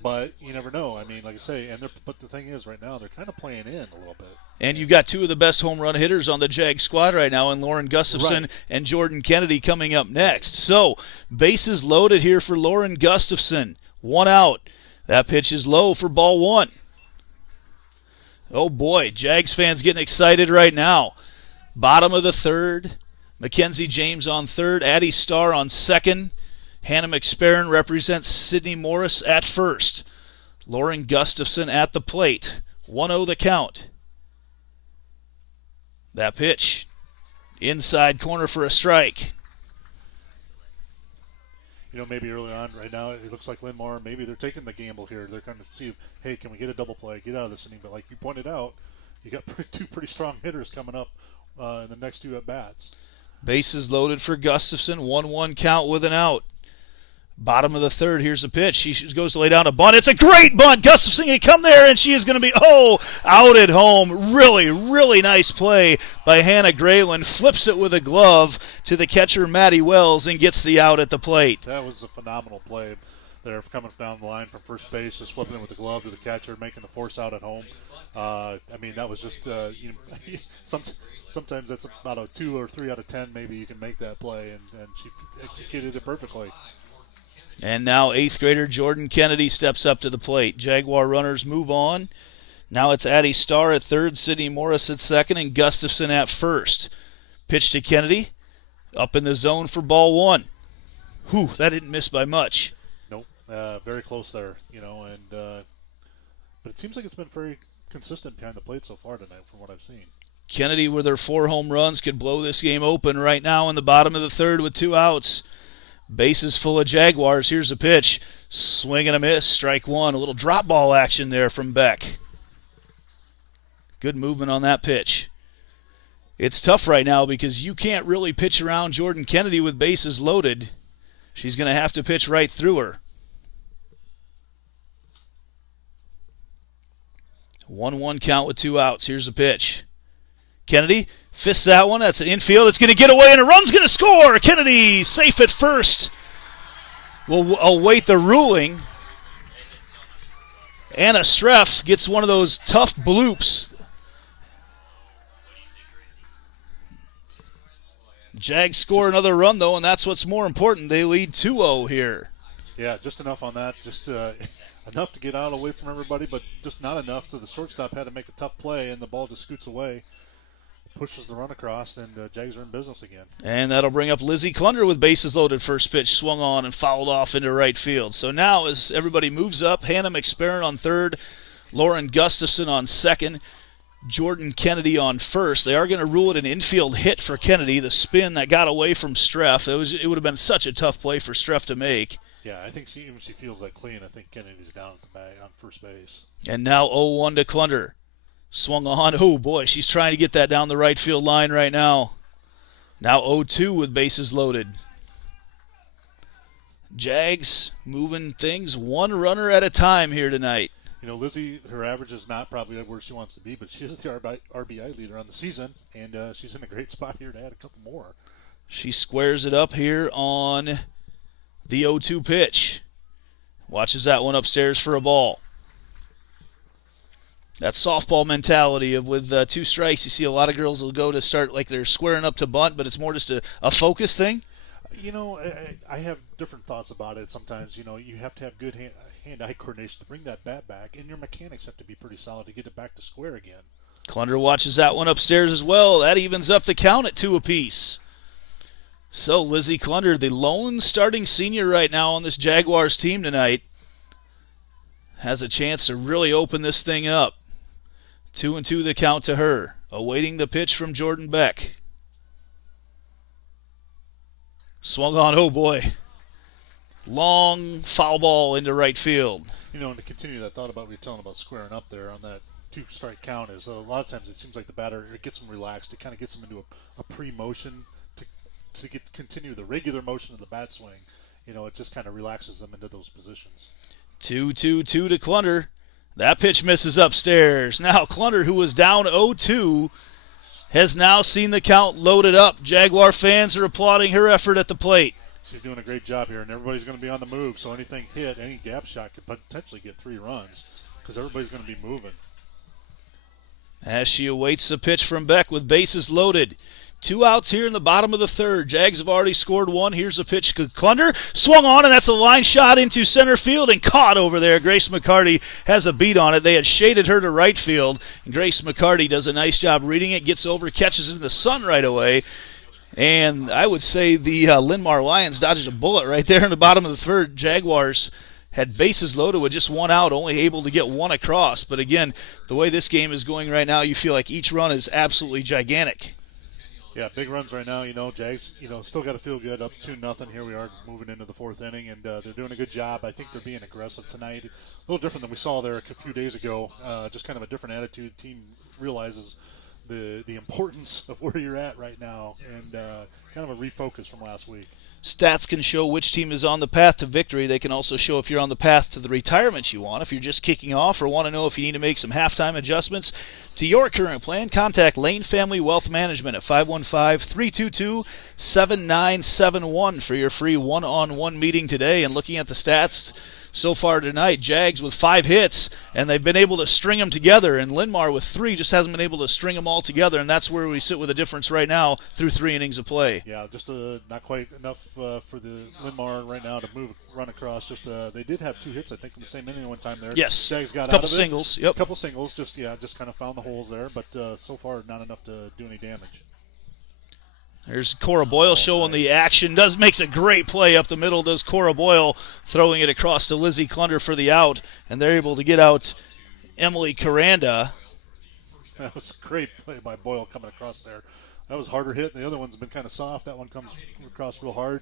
but you never know. I mean, like I say, but the thing is, right now they're kind of playing in a little bit. And you've got 2 of the best home run hitters on the Jag squad right now, and Lauren Gustafson and Jordan Kennedy coming up next. So bases loaded here for Lauren Gustafson. 1 out. That pitch is low for ball 1. Oh boy, Jags fans getting excited right now. Bottom of the third. Mackenzie James on third. Addie Starr on second. Hannah McSparron represents Sydney Morris at first. Lauren Gustafson at the plate. 1-0 the count. That pitch. Inside corner for a strike. Maybe early on right now it looks like LinnMar, maybe they're taking the gamble here. They're kind of see, hey, can we get a double play, get out of this inning? But like you pointed out, you got 2 pretty strong hitters coming up in the next 2 at-bats. Bases loaded for Gustafson. 1-1 count with an out. Bottom of the third, here's the pitch. She goes to lay down a bunt. It's a great bunt. Gustafson can come there, and she is going to be, out at home. Really, really nice play by Hannah Grayland. Flips it with a glove to the catcher, Maddie Wells, and gets the out at the plate. That was a phenomenal play there, coming down the line from first base, just flipping it with the glove to the catcher, making the force out at home. That was just, sometimes that's about a 2 or 3 out of 10 maybe you can make that play, and she executed it perfectly. And now 8th grader Jordan Kennedy steps up to the plate. Jaguar runners move on. Now it's Addie Starr at third, Sydney Morris at second, and Gustafson at first. Pitch to Kennedy. Up in the zone for ball one. Whew, that didn't miss by much. Nope, very close there, but it seems like it's been very consistent behind the plate so far tonight from what I've seen. Kennedy, with her 4 home runs, could blow this game open right now in the bottom of the third with 2 outs. Bases full of Jaguars. Here's a pitch. Swing and a miss. Strike one. A little drop ball action there from Beck. Good movement on that pitch. It's tough right now because you can't really pitch around Jordan Kennedy with bases loaded. She's going to have to pitch right through her. 1-1 count with 2 outs. Here's the pitch. Kennedy fists that one. That's an infield. It's going to get away, and a run's going to score. Kennedy safe at first. We'll await the ruling. Anna Streff gets one of those tough bloops. Jags score another run, though, and that's what's more important. They lead 2-0 here. Yeah, just enough on that. Just enough to get out away from everybody, but just not enough. So the shortstop had to make a tough play, and the ball just scoots away, pushes the run across, and Jags are in business again. And that'll bring up Lizzie Klunder with bases loaded. First pitch swung on and fouled off into right field. So now as everybody moves up, Hannah McSparron on third, Lauren Gustafson on second, Jordan Kennedy on first. They are going to rule it an infield hit for Kennedy. The spin that got away from Streff, it would have been such a tough play for Streff to make. Yeah, I think even she feels that clean. I think Kennedy's down at the bag on first base. And now 0-1 to Klunder. Swung on. Oh, boy, she's trying to get that down the right field line right now. Now 0-2 with bases loaded. Jags moving things one runner at a time here tonight. Lizzie, her average is not probably where she wants to be, but she is the RBI leader on the season, and she's in a great spot here to add a couple more. She squares it up here on the 0-2 pitch. Watches that one upstairs for a ball. That softball mentality of with 2 strikes, you see a lot of girls will go to start like they're squaring up to bunt, but it's more just a focus thing. I have different thoughts about it sometimes. You have to have good hand-eye coordination to bring that bat back, and your mechanics have to be pretty solid to get it back to square again. Klunder watches that one upstairs as well. That evens up the count at 2 apiece. So Lizzie Klunder, the lone starting senior right now on this Jaguars team tonight, has a chance to really open this thing up. 2-2 the count to her. Awaiting the pitch from Jordan Beck. Swung on, oh boy. Long foul ball into right field. And to continue that thought about what you're telling about squaring up there on that 2-strike count is a lot of times it seems like the batter, it gets them relaxed. It kind of gets them into a pre-motion to continue the regular motion of the bat swing. It just kind of relaxes them into those positions. 2-2 to Klunder. That pitch misses upstairs. Now Klunder, who was down 0-2, has now seen the count loaded up. Jaguar fans are applauding her effort at the plate. She's doing a great job here, and everybody's going to be on the move, so anything hit, any gap shot could potentially get 3 runs because everybody's going to be moving. As she awaits the pitch from Beck with bases loaded. 2 outs here in the bottom of the third. Jags have already scored 1. Here's a pitch to Klunder. Swung on, and that's a line shot into center field and caught over there. Grace McCarty has a beat on it. They had shaded her to right field, and Grace McCarty does a nice job reading it, gets over, catches it in the sun right away. And I would say the LinnMar Lions dodged a bullet right there in the bottom of the third. Jaguars had bases loaded with just 1 out, only able to get 1 across. But again, the way this game is going right now, you feel like each run is absolutely gigantic. Yeah, big runs right now. Jags, still got to feel good. Up 2-0. Here we are moving into the 4th inning, and they're doing a good job. I think they're being aggressive tonight. A little different than we saw there a few days ago. Just kind of a different attitude. The team realizes the importance of where you're at right now, and kind of a refocus from last week. Stats can show which team is on the path to victory. They can also show if you're on the path to the retirement you want. If you're just kicking off or want to know if you need to make some halftime adjustments to your current plan, contact Lane Family Wealth Management at 515-322-7971 for your free one-on-one meeting today. And looking at the stats, so far tonight. Jags with 5 hits, and they've been able to string them together. And LinnMar with 3 just hasn't been able to string them all together, and that's where we sit with a difference right now through 3 innings of play. Yeah, just not quite enough for the LinnMar right now to run across. Just they did have 2 hits, I think, in the same inning one time there. Yes, Jags got couple out of singles. it. Yep, Couple singles. Just kind of found the holes there, but so far not enough to do any damage. There's Cora Boyle showing the action. Makes a great play up the middle. Does Cora Boyle, throwing it across to Lizzie Klunder for the out, and they're able to get out Emily Caranda. That was a great play by Boyle coming across there. That was harder hit. The other one's been kind of soft. That one comes across real hard.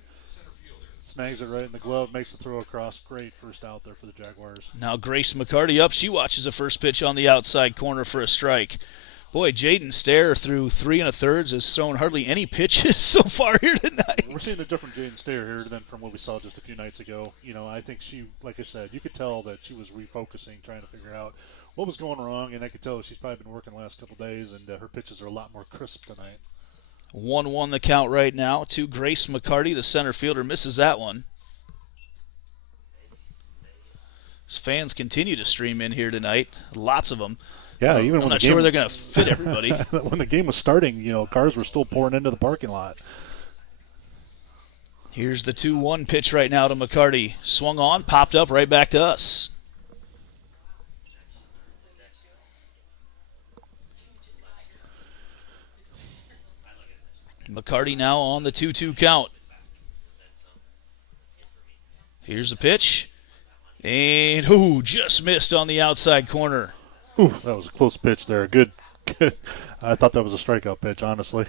Snags it right in the glove, makes the throw across. Great first out there for the Jaguars. Now Grace McCarty up. She watches the first pitch on the outside corner for a strike. Boy, Jaden Stair through 3 1/3 has thrown hardly any pitches so far here tonight. We're seeing a different Jaden Stair here than from what we saw just a few nights ago. I think she, like I said, you could tell that she was refocusing, trying to figure out what was going wrong, and I could tell that she's probably been working the last couple of days, and her pitches are a lot more crisp tonight. 1-1 the count right now to Grace McCarty. The center fielder misses that one. As fans continue to stream in here tonight, lots of them. Yeah, even I'm when not sure where they're going to fit everybody. When the game was starting, cars were still pouring into the parking lot. Here's the 2-1 pitch right now to McCarty. Swung on, popped up, right back to us. McCarty now on the 2-2 count. Here's the pitch. And, just missed on the outside corner. Ooh, that was a close pitch there. Good. I thought that was a strikeout pitch, honestly.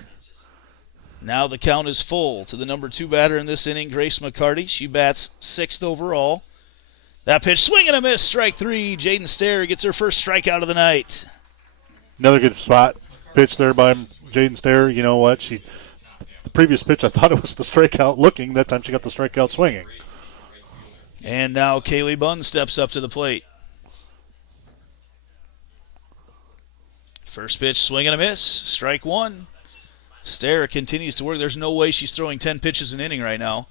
Now the count is full to the number 2 batter in this inning, Grace McCarty. She bats 6th overall. That pitch, swing and a miss, strike 3. Jaden Stair gets her first strikeout of the night. Another good spot pitch there by Jaden Stair. You know what? The previous pitch, I thought it was the strikeout looking. That time she got the strikeout swinging. And now Kaylee Bunn steps up to the plate. First pitch, swing and a miss, strike 1. Stair continues to work. There's no way she's throwing 10 pitches an inning right now.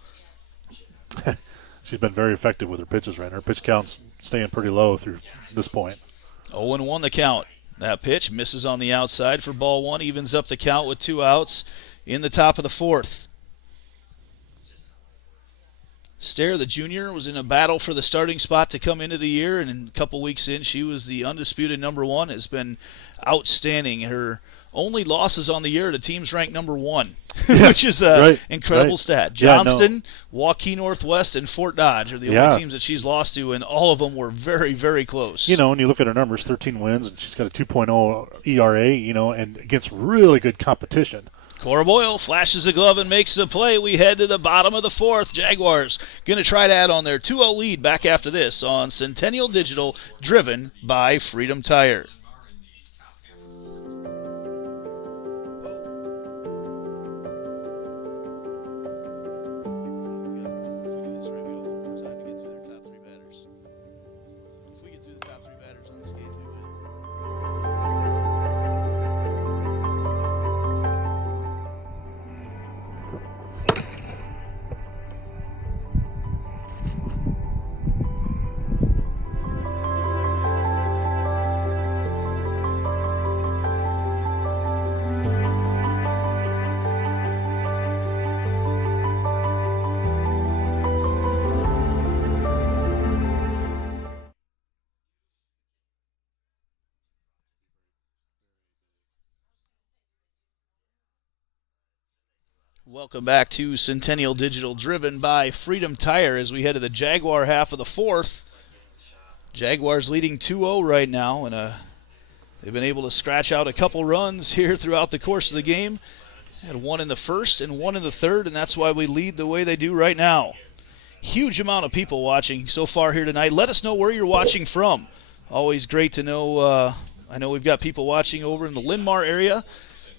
She's been very effective with her pitches right now. Her pitch count's staying pretty low through this point. 0-1 the count. That pitch misses on the outside for ball 1, evens up the count with 2 outs in the top of the 4th. Stair, the junior, was in a battle for the starting spot to come into the year, and a couple weeks in, she was the undisputed number 1. Has been outstanding. Her only losses on the year to teams ranked number 1, which is an incredible stat. Johnston, Waukee Northwest, and Fort Dodge are the only teams that she's lost to, and all of them were very, very close. When you look at her numbers, 13 wins, and she's got a 2.0 ERA, and against really good competition. Cora Boyle flashes a glove and makes the play. We head to the bottom of the 4th. Jaguars going to try to add on their 2-0 lead back after this on Centennial Digital, driven by Freedom Tire. Welcome back to Centennial Digital, driven by Freedom Tire as we head to the Jaguar half of the 4th. Jaguars leading 2-0 right now, and they've been able to scratch out a couple runs here throughout the course of the game. Had 1 in the 1st and 1 in the 3rd, and that's why we lead the way they do right now. Huge amount of people watching so far here tonight. Let us know where you're watching from. Always great to know. I know we've got people watching over in the LinnMar area,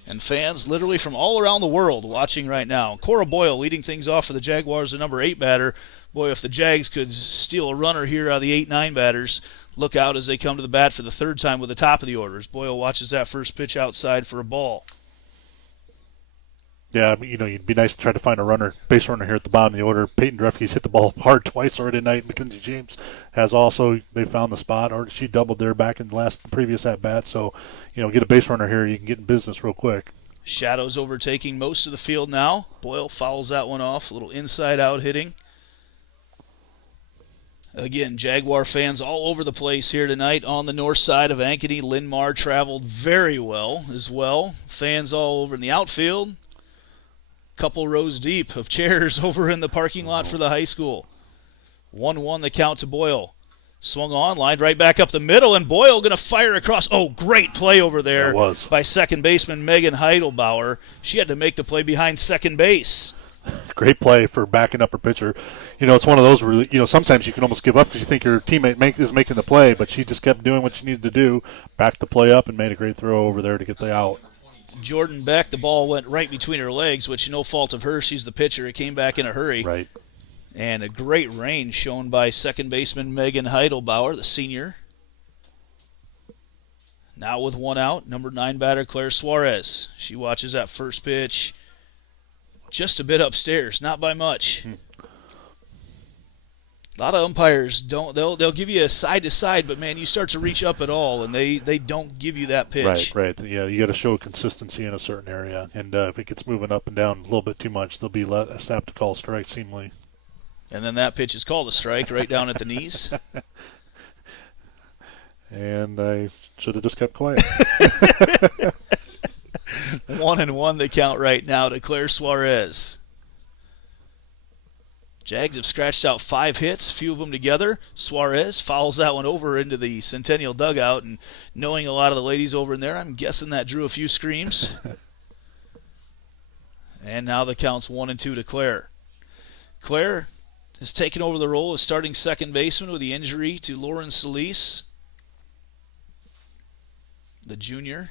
and fans literally from all around the world watching right now. Cora Boyle leading things off for the Jaguars, the number 8 batter. Boy, if the Jags could steal a runner here out of the 8-9 batters, look out as they come to the bat for the 3rd time with the top of the orders. Boyle watches that first pitch outside for a ball. Yeah, I mean, it'd be nice to try to find a base runner here at the bottom of the order. Peyton Drefke's hit the ball hard twice already tonight. Mackenzie James has also. They found the spot, or she doubled there back in the previous at bat. So, get a base runner here, you can get in business real quick. Shadows overtaking most of the field now. Boyle fouls that one off. A little inside-out hitting. Again, Jaguar fans all over the place here tonight on the north side of Ankeny. LinnMar traveled very well as well. Fans all over in the outfield. Couple rows deep of chairs over in the parking lot for the high school. 1-1 the count to Boyle. Swung on, lined right back up the middle, and Boyle going to fire across. Oh, great play over there by second baseman Megan Heidelbauer. She had to make the play behind second base. Great play for backing up her pitcher. It's one of those where, sometimes you can almost give up because you think your teammate is making the play, but she just kept doing what she needed to do, backed the play up, and made a great throw over there to get the out. Jordan Beck, the ball went right between her legs, which no fault of hers. She's the pitcher. It came back in a hurry. Right. And a great range shown by second baseman Megan Heidelbauer, the senior. Now with one out, number 9 batter Claire Suarez. She watches that first pitch just a bit upstairs, not by much. A lot of umpires they'll give you a side to side, but man, you start to reach up at all, and they don't give you that pitch. Right. Yeah, you got to show consistency in a certain area, and if it gets moving up and down a little bit too much, they'll be less apt to call strike, seemingly. And then that pitch is called a strike right down at the knees. And I should have just kept quiet. 1-1 the count right now to Claire Suarez. Jags have scratched out 5 hits, a few of them together. Suarez fouls that one over into the Centennial dugout, and knowing a lot of the ladies over in there, I'm guessing that drew a few screams. And now the count's 1-2 to Claire. Claire has taken over the role as starting second baseman with the injury to Lauren Solis. The junior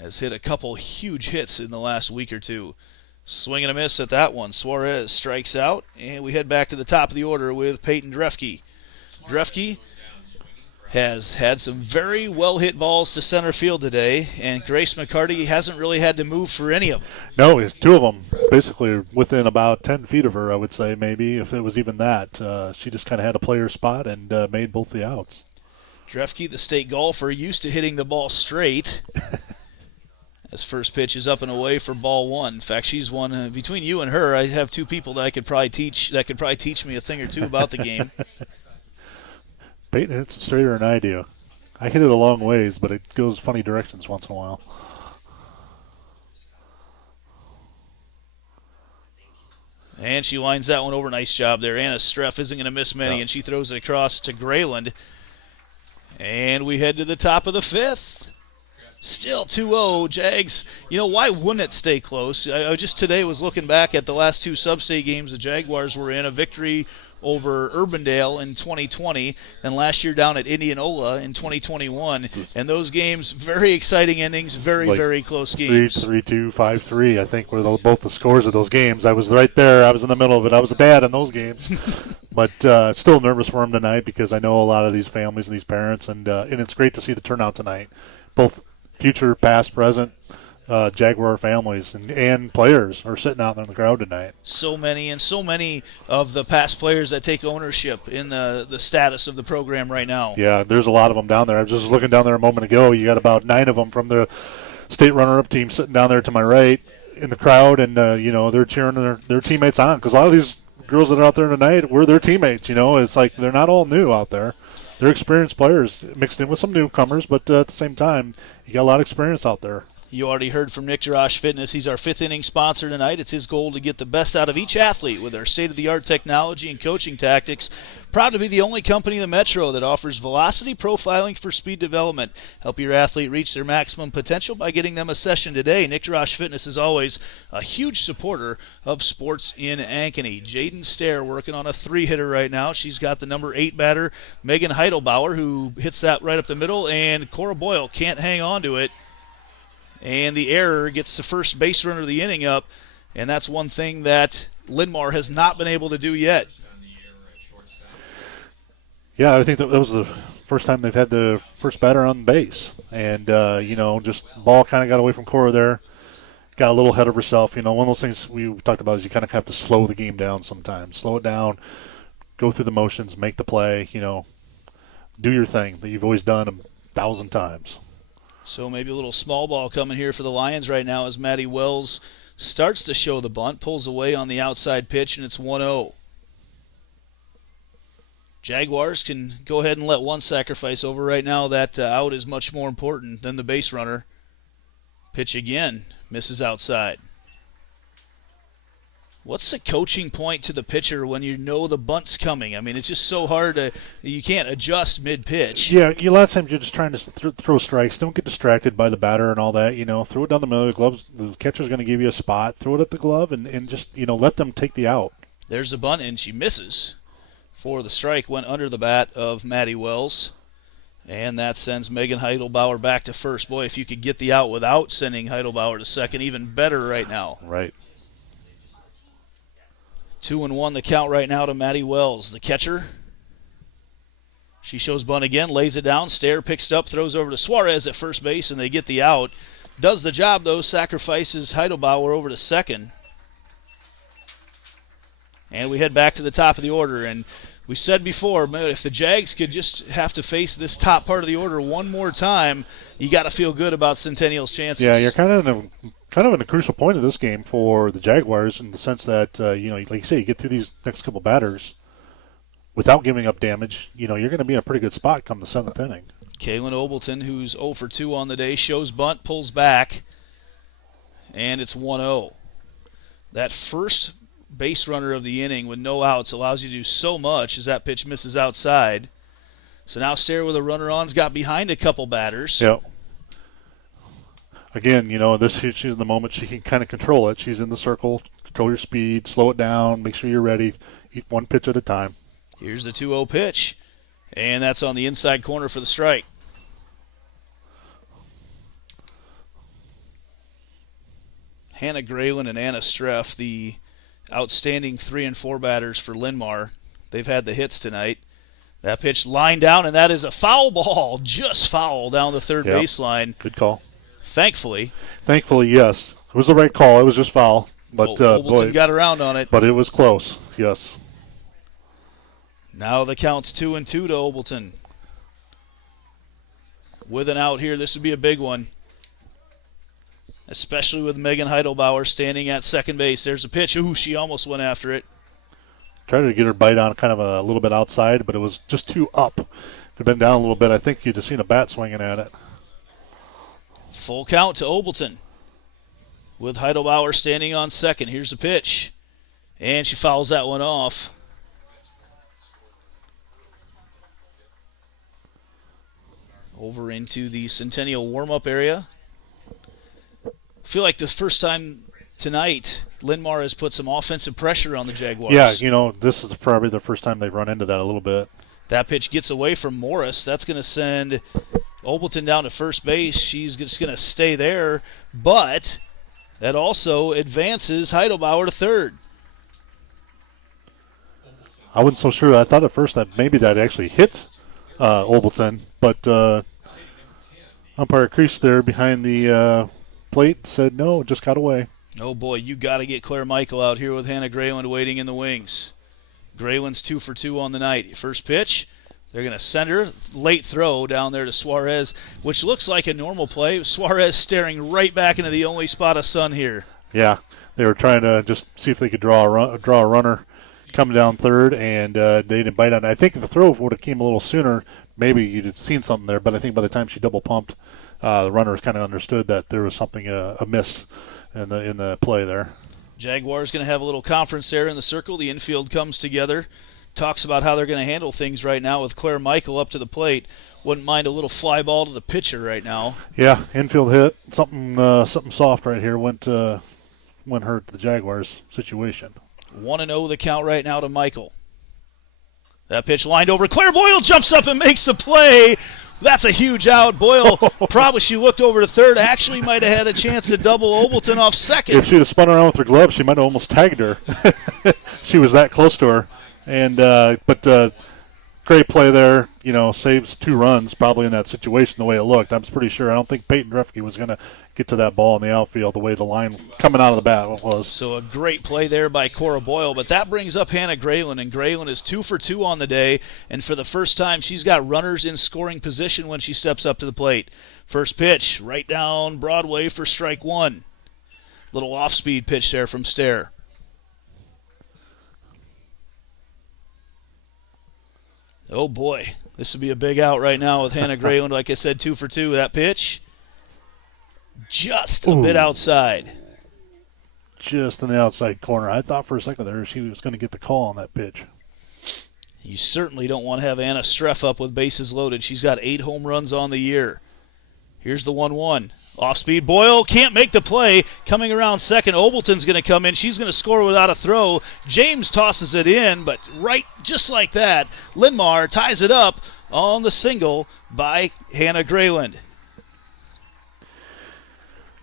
has hit a couple huge hits in the last week or two. Swing and a miss at that one. Suarez strikes out, and we head back to the top of the order with Peyton Drefke. Drefke has had some very well-hit balls to center field today, and Grace McCarty hasn't really had to move for any of them. No, 2 of them basically within about 10 feet of her, I would say, maybe, if it was even that. She just kind of had a player spot and made both the outs. Drefke, the state golfer, used to hitting the ball straight. As first pitch is up and away for ball 1. In fact, she's one between you and her. I have 2 people that I could probably teach me a thing or two about the game. Peyton hits it straighter than I do. I hit it a long ways, but it goes funny directions once in a while. And she lines that one over. Nice job there. Anna Streff isn't going to miss many, and she throws it across to Grayland. And we head to the top of the 5th. Still 2-0, Jags. Why wouldn't it stay close? I just today was looking back at the last 2 sub-state games the Jaguars were in. A victory over Urbandale in 2020, and last year down at Indianola in 2021. And those games, very exciting endings, very close games. 3-2, 5-3, I think, were both the scores of those games. I was right there. I was in the middle of it. I was a dad in those games. But still nervous for them tonight because I know a lot of these families and these parents, and it's great to see the turnout tonight. Both future, past, present Jaguar families and players are sitting out there in the crowd tonight. So many of the past players that take ownership in the status of the program right now. Yeah, there's a lot of them down there. I was just looking down there a moment ago. You got about 9 of them from the state runner-up team sitting down there to my right in the crowd, and they're cheering their teammates on because a lot of these girls that are out there tonight were their teammates. It's like they're not all new out there. They're experienced players mixed in with some newcomers, but at the same time, you got a lot of experience out there. You already heard from Nick Jarash Fitness. He's our 5th inning sponsor tonight. It's his goal to get the best out of each athlete with our state-of-the-art technology and coaching tactics. Proud to be the only company in the Metro that offers velocity profiling for speed development. Help your athlete reach their maximum potential by getting them a session today. Nick Jarash Fitness is always a huge supporter of sports in Ankeny. Jaden Stair working on a 3-hitter right now. She's got the number 8 batter, Megan Heidelbauer, who hits that right up the middle, and Cora Boyle can't hang on to it. And the error gets the first base runner of the inning up, and that's one thing that LinnMar has not been able to do yet. Yeah, I think that was the first time they've had the first batter on base. And, just ball kind of got away from Cora there. got a little ahead of herself. One of those things we talked about is you kind of have to slow the game down sometimes. Slow it down, go through the motions, make the play, do your thing that you've always done 1,000 times. So maybe a little small ball coming here for the Lions right now as Maddie Wells starts to show the bunt, pulls away on the outside pitch, and it's 1-0. Jaguars can go ahead and let one sacrifice over right now. That out is much more important than the base runner. Pitch again, misses outside. What's the coaching point to the pitcher when you know the bunt's coming? I mean, it's just so hard you can't adjust mid-pitch. Yeah, a lot of times you're just trying to throw strikes. Don't get distracted by the batter and all that. Throw it down the middle of the gloves. The catcher's going to give you a spot. Throw it at the glove and just, let them take the out. There's the bunt, and she misses for the strike. Went under the bat of Maddie Wells. And that sends Megan Heidelbauer back to first. Boy, if you could get the out without sending Heidelbauer to second, even better right now. Right. 2-1 the count right now to Maddie Wells. The catcher, she shows bunt again, lays it down. Stair picks it up, throws over to Suarez at first base, and they get the out. Does the job, though, sacrifices Heidelbauer over to second. And we head back to the top of the order. And we said before, if the Jags could just have to face this top part of the order one more time, you got to feel good about Centennial's chances. Yeah, you're kind of in a crucial point of this game for the Jaguars in the sense that like you say, you get through these next couple batters without giving up damage. You're going to be in a pretty good spot come the seventh inning. Kaylin Obleton, who's 0 for 2 on the day, shows bunt, pulls back, and it's 1-0. That first base runner of the inning with no outs allows you to do so much as that pitch misses outside. So now Stair with a runner on's got behind a couple batters. Yep. Again, she's in the moment. She can kind of control it. She's in the circle, control your speed, slow it down, make sure you're ready, eat one pitch at a time. Here's the 2-0 pitch, and that's on the inside corner for the strike. Hannah Graylin and Anna Streff, the outstanding 3 and 4 batters for LinnMar. They've had the hits tonight. That pitch lined down, and that is a foul ball, just foul down the third baseline. Good call. Thankfully, yes. It was the right call. It was just foul. But Obleton got around on it. But it was close, yes. Now the count's 2-2 to Obleton. With an out here, this would be a big one. Especially with Megan Heidelbauer standing at second base. There's a pitch. Ooh, she almost went after it. Tried to get her bite on kind of a little bit outside, but it was just too up. If it had been down a little bit, I think you'd have seen a bat swinging at it. Full count to Obleton. With Heidelbauer standing on second. Here's the pitch. And she fouls that one off. Over into the Centennial warm-up area. I feel like the first time tonight, LinnMar has put some offensive pressure on the Jaguars. Yeah, this is probably the first time they've run into that a little bit. That pitch gets away from Morris. That's going to send Obleton down to first base. She's just going to stay there, but that also advances Heidelbauer to third. I wasn't so sure. I thought at first that maybe that actually hit Obleton, but umpire Crease there behind the plate said no, it just got away. Oh boy, you got to get Claire Michael out here with Hannah Grayland waiting in the wings. Grayland's 2 for 2 on the night. First pitch, they're going to send her. Late throw down there to Suarez, which looks like a normal play. Suarez staring right back into the only spot of sun here. Yeah, they were trying to just see if they could draw a runner coming down third, and they didn't bite on it. I think if the throw would have came a little sooner, maybe you'd have seen something there, but I think by the time she double pumped, the runner kind of understood that there was something amiss in the play there. Jaguars going to have a little conference there in the circle. The infield comes together, talks about how they're going to handle things right now with Claire Michael up to the plate. Wouldn't mind a little fly ball to the pitcher right now. Yeah, infield hit. Something soft right here went hurt the Jaguars situation. 1-0 the count right now to Michael. That pitch lined over. Claire Boyle jumps up and makes the play. That's a huge out. Boyle, probably she looked over to third. Actually might have had a chance to double Obleton off second. If she'd have spun around with her glove, she might have almost tagged her. She was that close to her. And but great play there. Saves 2 runs probably in that situation the way it looked. I'm pretty sure. I don't think Peyton Drefke was going to get to that ball in the outfield the way the line coming out of the bat was. So a great play there by Cora Boyle, but that brings up Hannah Grayland, and Grayland is 2 for 2 on the day, and for the first time she's got runners in scoring position when she steps up to the plate. First pitch, right down Broadway for strike 1. Little off-speed pitch there from Stair. Oh boy, this would be a big out right now with Hannah Grayland. Like I said, 2 for 2. That pitch, just a bit outside. Just in the outside corner. I thought for a second there she was going to get the call on that pitch. You certainly don't want to have Anna Streff up with bases loaded. She's got 8 home runs on the year. Here's the 1-1. Off-speed, Boyle can't make the play. Coming around second, Obleton's going to come in. She's going to score without a throw. James tosses it in, but right just like that, LinnMar ties it up on the single by Hannah Grayland.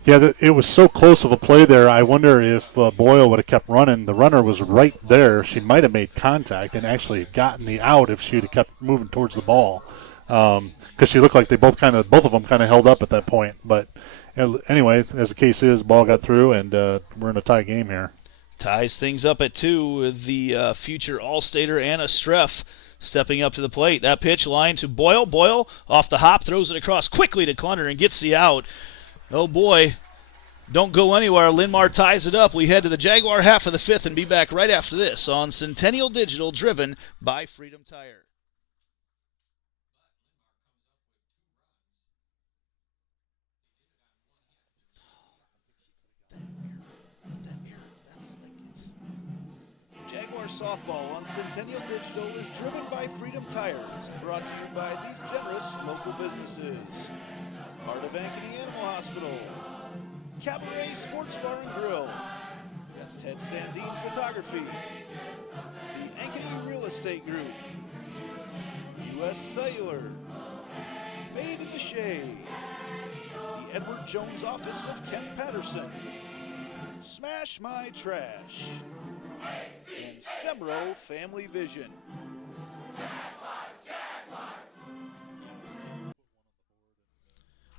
Yeah, it was so close of a play there. I wonder if Boyle would have kept running. The runner was right there. She might have made contact and actually gotten the out if she would have kept moving towards the ball. Because she looked like both of them kind of held up at that point. But anyway, as the case is, ball got through, and we're in a tie game here. Ties things up at 2 with the future All-Stater Anna Streff stepping up to the plate. That pitch line to Boyle. Boyle off the hop, throws it across quickly to Clunner and gets the out. Oh boy, don't go anywhere. LinnMar ties it up. We head to the Jaguar half of the 5th and be back right after this on Centennial Digital, driven by Freedom Tire. Jaguar softball on Centennial Digital is driven by Freedom Tires, brought to you by these generous local businesses. Part of Ankeny Animal Hospital, Cabaret Sports Bar and Grill, Ted Sandine Photography, the Ankeny Real Estate Group, U.S. Cellular, Made in the Shade, the Edward Jones Office of Kent Patterson, Smash My Trash, and Semro Family Vision.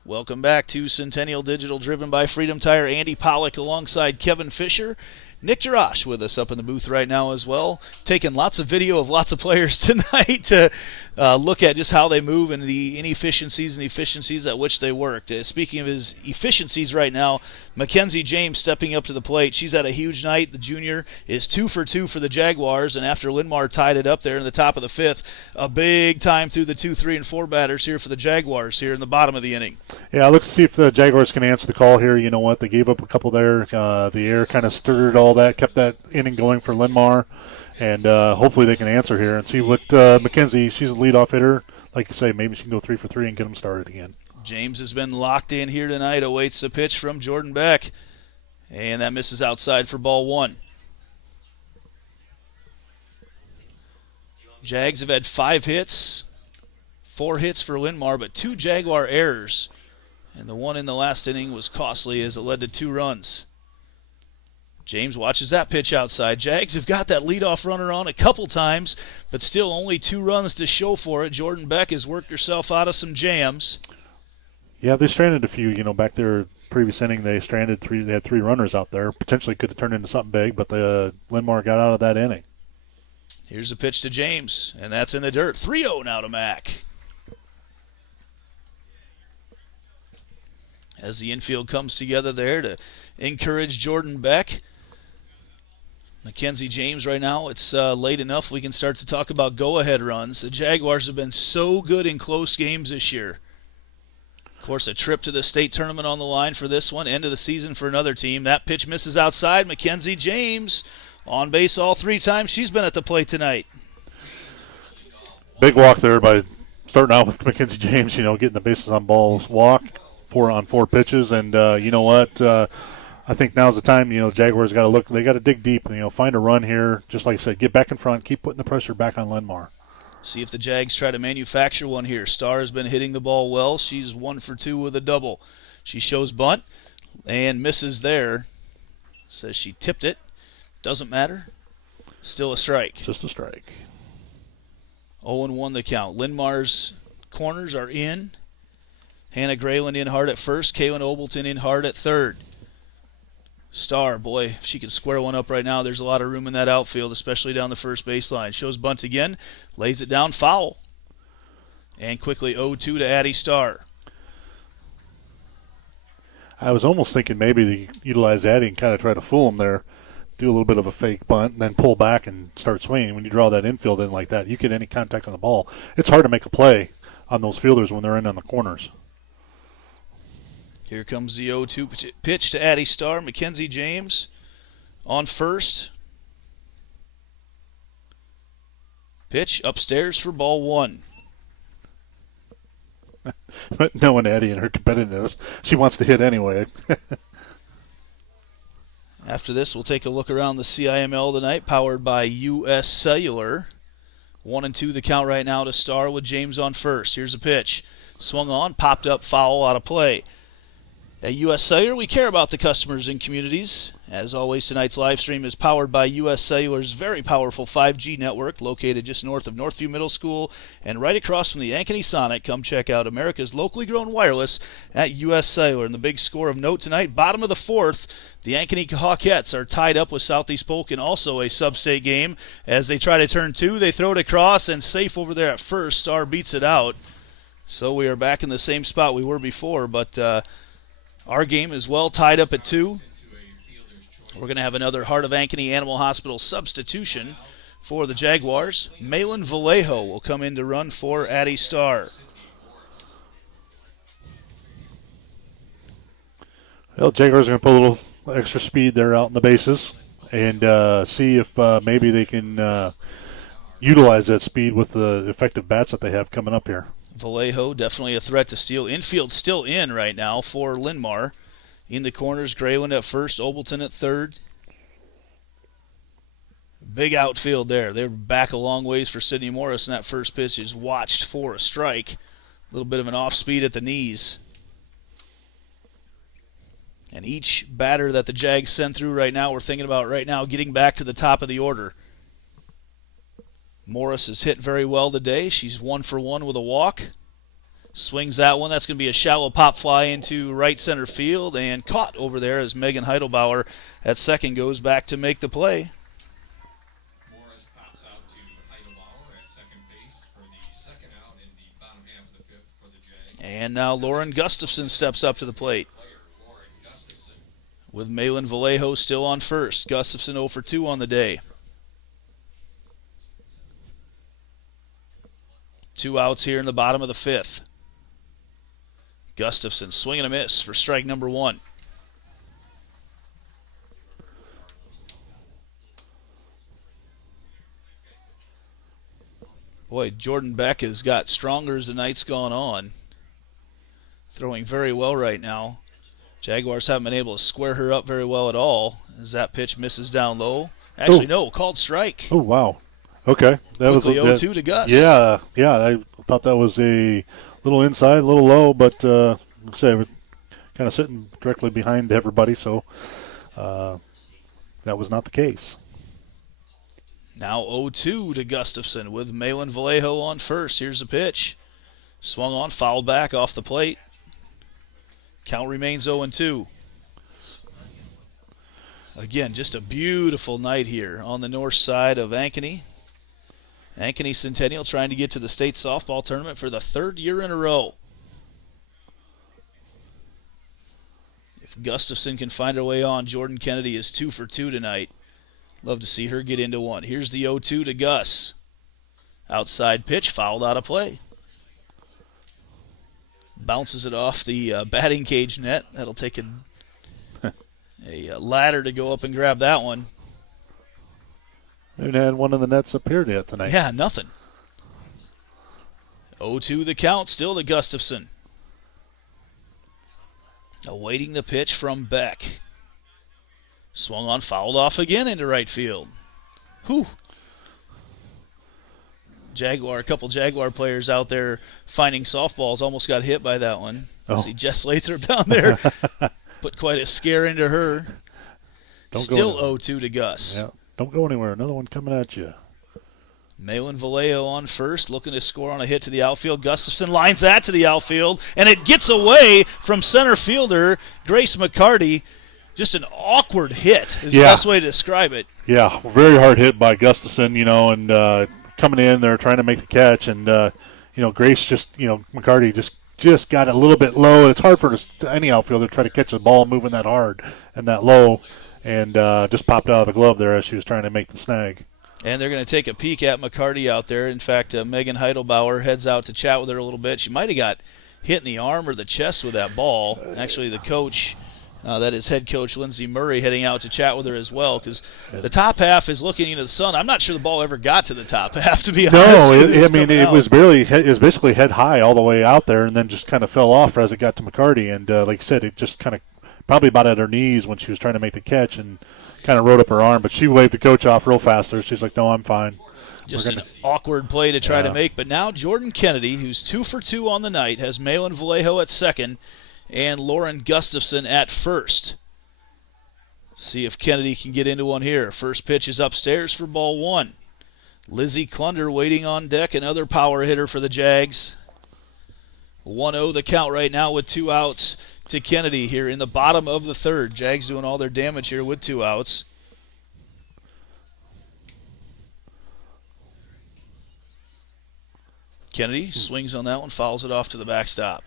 Welcome back to Centennial Digital, driven by Freedom Tire. Andy Pollock alongside Kevin Fisher. Nick Jarash with us up in the booth right now as well, taking lots of video of lots of players tonight to look at just how they move and the inefficiencies and efficiencies at which they worked. Speaking of his efficiencies right now, Mackenzie James stepping up to the plate. She's had a huge night. The junior is 2 for 2 for the Jaguars, and after LinnMar tied it up there in the top of the 5th, a big time through the 2, 3, and 4 batters here for the Jaguars here in the bottom of the inning. Yeah, look to see if the Jaguars can answer the call here. You know what? They gave up a couple there. The air kind of stirred all that, kept that inning going for LinnMar, and hopefully they can answer here and see what Mackenzie, she's a leadoff hitter. Like you say, maybe she can go 3 for 3 and get them started again. James has been locked in here tonight, awaits the pitch from Jordan Beck, and that misses outside for ball 1. Jags have had 5 hits, 4 hits for LinnMar, but 2 Jaguar errors, and the one in the last inning was costly as it led to 2 runs. James watches that pitch outside. Jags have got that leadoff runner on a couple times, but still only 2 runs to show for it. Jordan Beck has worked herself out of some jams. Yeah, they stranded a few. Back there previous inning, they stranded 3. They had 3 runners out there. Potentially could have turned into something big, but the LinnMar got out of that inning. Here's a pitch to James, and that's in the dirt. 3-0 now to Mack. As the infield comes together there to encourage Jordan Beck. Mackenzie James right now, it's late enough we can start to talk about go-ahead runs. The Jaguars have been so good in close games this year. Of course, a trip to the state tournament on the line for this one. End of the season for another team. That pitch misses outside. Mackenzie James on base all 3 times. She's been at the plate tonight. Big walk there by starting out with Mackenzie James, getting the bases on balls walk. 4 on 4 pitches, and you know what? I think now's the time. Jaguars got to look. They got to dig deep. Find a run here. Just like I said, get back in front. Keep putting the pressure back on LinnMar. See if the Jags try to manufacture one here. Starr has been hitting the ball well. She's 1 for 2 with a double. She shows bunt and misses there. Says she tipped it. Doesn't matter. Still a strike. Just a strike. 0-1 the count. LinnMar's corners are in. Hannah Grayland in hard at first. Kaylin Obleton in hard at third. Starr, boy, if she can square one up right now, there's a lot of room in that outfield, especially down the first baseline. Shows bunt again, lays it down, foul. And quickly 0-2 to Addie Starr. I was almost thinking maybe they utilize Addie and kind of try to fool him there, do a little bit of a fake bunt, and then pull back and start swinging. When you draw that infield in like that, you get any contact on the ball. It's hard to make a play on those fielders when they're in on the corners. Here comes the 0-2 pitch to Addie Starr. Mackenzie James on first. Pitch upstairs for ball one. But knowing Addie and her competitiveness, she wants to hit anyway. After this, we'll take a look around the CIML tonight, powered by U.S. Cellular. 1-2 the count right now to Starr with James on first. Here's a pitch. Swung on, popped up, foul, out of play. At U.S. Cellular, we care about the customers and communities. As always, tonight's live stream is powered by U.S. Cellular's very powerful 5G network, located just north of Northview Middle School and right across from the Ankeny Sonic. Come check out America's locally grown wireless at U.S. Cellular. And the big score of note tonight, bottom of the fourth, the Ankeny Hawkettes are tied up with Southeast Polk in also a sub-state game. As they try to turn two, they throw it across, and safe over there at first. Starr beats it out. So we are back in the same spot we were before, but our game is well tied up at 2. We're going to have another Heart of Ankeny Animal Hospital substitution for the Jaguars. Malin Vallejo will come in to run for Addie Starr. Well, Jaguars are going to put a little extra speed there out in the bases and see if maybe they can utilize that speed with the effective bats that they have coming up here. Vallejo definitely a threat to steal. Infield still in right now for LinnMar. In the corners, Grayland at first, Obleton at third. Big outfield there. They're back a long ways for Sydney Morris, and that first pitch is watched for a strike. A little bit of an off-speed at the knees. And each batter that the Jags send through right now, we're thinking about right now getting back to the top of the order. Morris has hit very well today. She's 1 for 1 with a walk. Swings that one. That's going to be a shallow pop fly into right center field and caught over there as Megan Heidelbauer at second goes back to make the play. Morris pops out to Heidelbauer at second base for the second out in the bottom half of the fifth for the Jags. And now Lauren Gustafson steps up to the plate. With Malin Vallejo still on first. Gustafson 0 for 2 on the day. 2 outs here in the bottom of the fifth. Gustafson swing and a miss for strike number 1. Boy, Jordan Beck has got stronger as the night's gone on. Throwing very well right now. Jaguars haven't been able to square her up very well at all as that pitch misses down low. Actually, no, called strike. Oh, wow. Okay. That Quickly was 0-2 to Gus. Yeah, I thought that was a little inside, a little low, but like I say, we're kind of sitting directly behind everybody, so that was not the case. Now 0-2 to Gustafson with Malin Vallejo on first. Here's the pitch. Swung on, fouled back off the plate. Count remains 0-2. Again, just a beautiful night here on the north side of Ankeny. Ankeny Centennial trying to get to the state softball tournament for the 3rd year in a row. If Gustafson can find her way on, Jordan Kennedy is 2 for 2 tonight. Love to see her get into one. Here's the 0-2 to Gus. Outside pitch, fouled out of play. Bounces it off the batting cage net. That'll take a ladder to go up and grab that one. We haven't had one of the nets appeared yet tonight. Yeah, nothing. 0-2 the count, still to Gustafson. Awaiting the pitch from Beck. Swung on, fouled off again into right field. Whew. A couple Jaguar players out there finding softballs almost got hit by that one. Oh. See Jess Lathrop down there. Put quite a scare into her. Still 0-2 to Gus. Yeah. Don't go anywhere. Another one coming at you. Malin Vallejo on first, looking to score on a hit to the outfield. Gustafson lines that to the outfield, and it gets away from center fielder Grace McCarty. Just an awkward hit is the best way to describe it. Yeah, very hard hit by Gustafson, and coming in there trying to make the catch, and Grace just, McCarty just got a little bit low. It's hard for any outfielder to try to catch the ball moving that hard and that low, and just popped out of the glove there as she was trying to make the snag. And they're going to take a peek at McCarty out there. In fact, Megan Heidelbauer heads out to chat with her a little bit. She might have got hit in the arm or the chest with that ball. Actually, the coach, that is head coach Lindsey Murray, heading out to chat with her as well, because the top half is looking into the sun. I'm not sure the ball ever got to the top half, to be honest. No, it was basically head high all the way out there, and then just kind of fell off as it got to McCarty. And like I said, it just kind of probably about at her knees when she was trying to make the catch, and kind of rode up her arm, but she waved the coach off real fast there. She's like, no, I'm fine. Just an awkward play to try to make. But now Jordan Kennedy, who's 2 for 2 on the night, has Malin Vallejo at second and Lauren Gustafson at first. See if Kennedy can get into one here. First pitch is upstairs for ball 1. Lizzie Klunder waiting on deck, another power hitter for the Jags. 1-0 the count right now with 2 outs to Kennedy here in the bottom of the third. Jags doing all their damage here with 2 outs. Kennedy swings on that one, fouls it off to the backstop.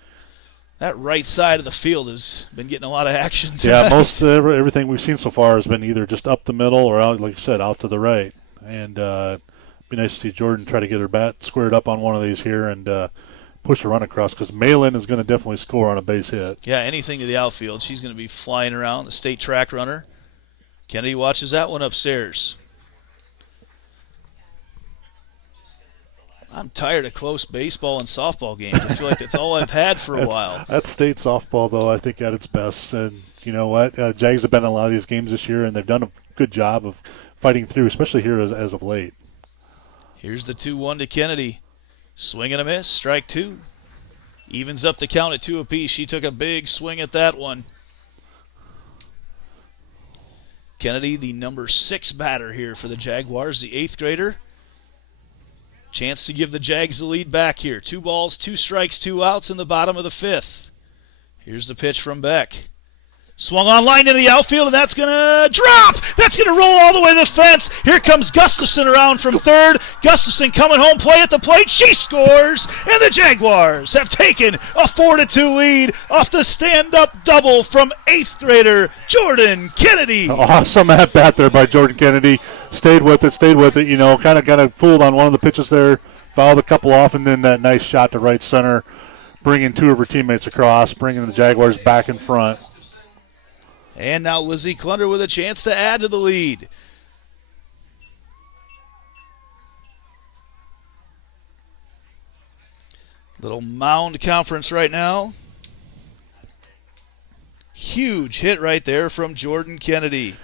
That right side of the field has been getting a lot of action tonight. Yeah, most everything we've seen so far has been either just up the middle or out, like you said, out to the right. And it'd be nice to see Jordan try to get her bat squared up on one of these here and push a run across, because Malin is going to definitely score on a base hit. Yeah, anything to the outfield. She's going to be flying around, the state track runner. Kennedy watches that one upstairs. I'm tired of close baseball and softball games. I feel like that's all I've had for a while. That's state softball, though, I think, at its best. And you know what? Jags have been in a lot of these games this year, and they've done a good job of fighting through, especially here as of late. Here's the 2-1 to Kennedy. Swing and a miss, strike 2. Evens up the count at 2 apiece. She took a big swing at that one. Kennedy, the number 6 batter here for the Jaguars, the 8th grader. Chance to give the Jags the lead back here. 2 balls, 2 strikes, 2 outs in the bottom of the 5th. Here's the pitch from Beck. Swung on line into the outfield, and that's going to drop. That's going to roll all the way to the fence. Here comes Gustafson around from third. Gustafson coming home, play at the plate. She scores, and the Jaguars have taken a 4-2 lead off the stand-up double from 8th grader Jordan Kennedy. Awesome at-bat there by Jordan Kennedy. Stayed with it, kind of got fooled on one of the pitches there. Fouled a couple off, and then that nice shot to right center, bringing 2 of her teammates across, bringing the Jaguars back in front. And now Lizzie Klunder with a chance to add to the lead. Little mound conference right now. Huge hit right there from Jordan Kennedy.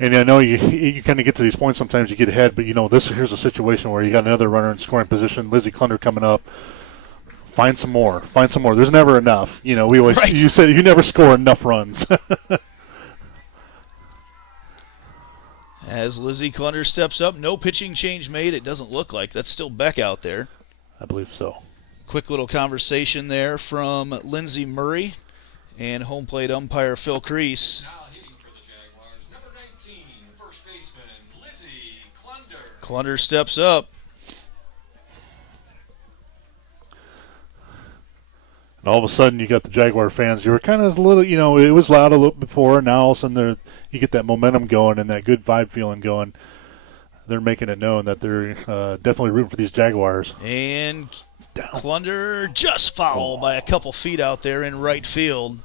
And I know you kind of get to these points sometimes you get ahead, but here's a situation where you got another runner in scoring position, Lizzie Klunder coming up. Find some more. There's never enough. We always You say you never score enough runs. As Lizzie Klunder steps up, no pitching change made. It doesn't look like. That's still Beck out there. I believe so. Quick little conversation there from Lindsey Murray and home plate umpire Phil Crease. Now hitting for the Jaguars, number 19, first baseman Lizzie Klunder. Klunder steps up. And all of a sudden, you got the Jaguar fans. You were kind of a little, it was loud a little before, and now all of a sudden you get that momentum going and that good vibe feeling going. They're making it known that they're definitely rooting for these Jaguars. And Klunder just fouled by a couple feet out there in right field.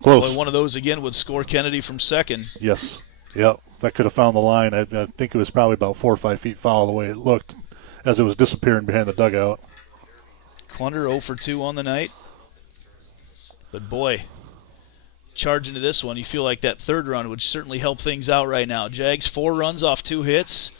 Close. Boy, one of those again would score Kennedy from second. Yes. Yep. That could have found the line. I think it was probably about 4 or 5 feet foul the way it looked as it was disappearing behind the dugout. Klunder 0 for 2 on the night. But boy, charge into this one. You feel like that third run would certainly help things out right now. Jags 4 runs off 2 hits.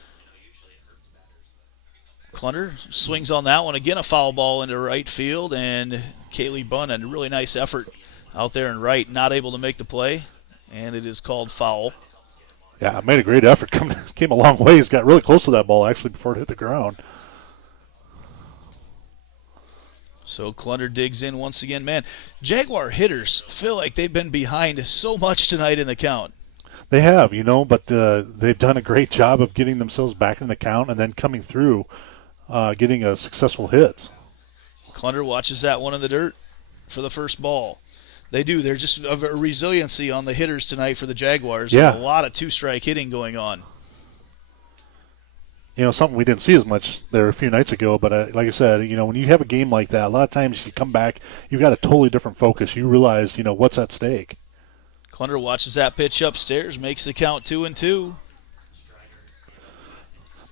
Klunder swings on that one. Again, a foul ball into right field. And Kaylee Bunn, a really nice effort out there in right. Not able to make the play. And it is called foul. Yeah, made a great effort. Came a long ways. Got really close to that ball actually before it hit the ground. So Clunder digs in once again. Man, Jaguar hitters feel like they've been behind so much tonight in the count. They have, but they've done a great job of getting themselves back in the count and then coming through, getting a successful hits. Clunder watches that one in the dirt for the first ball. They do. There's just a resiliency on the hitters tonight for the Jaguars. Yeah. There's a lot of two-strike hitting going on. Something we didn't see as much there a few nights ago, but like I said, when you have a game like that, a lot of times you come back, you've got a totally different focus. You realize, what's at stake. Clunder watches that pitch upstairs, makes the count 2-2.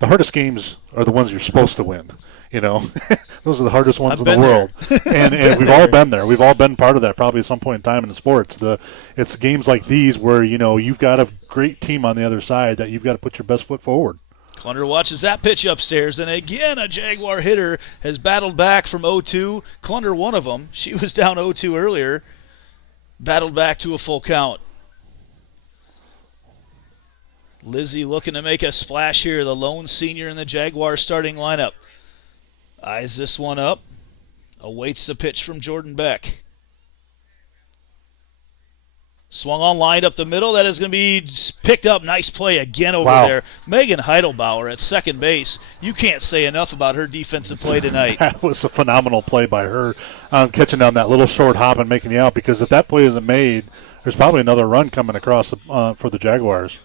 The hardest games are the ones you're supposed to win. Those are the hardest ones I've in the been world, and we've all been there. We've all been part of that probably at some point in time in the sports. It's games like these where you've got a great team on the other side that you've got to put your best foot forward. Clunder watches that pitch upstairs, and again a Jaguar hitter has battled back from 0-2. Clunder, one of them. She was down 0-2 earlier. Battled back to a full count. Lizzie looking to make a splash here, the lone senior in the Jaguar starting lineup. Eyes this one up. Awaits the pitch from Jordan Beck. Swung on, lined up the middle. That is going to be picked up. Nice play again over there. Megan Heidelbauer at second base. You can't say enough about her defensive play tonight. That was a phenomenal play by her, catching down that little short hop and making the out, because if that play isn't made, there's probably another run coming across for the Jaguars.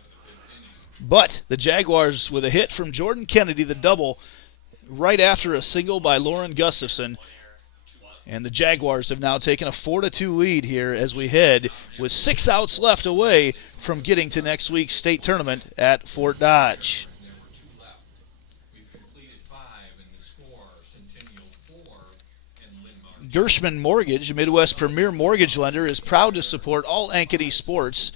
But the Jaguars, with a hit from Jordan Kennedy, the double, right after a single by Lauren Gustafson. And the Jaguars have now taken a 4-2 lead here as we head with 6 outs left away from getting to next week's state tournament at Fort Dodge. Gershman Mortgage, Midwest premier mortgage lender, is proud to support all Ankeny sports.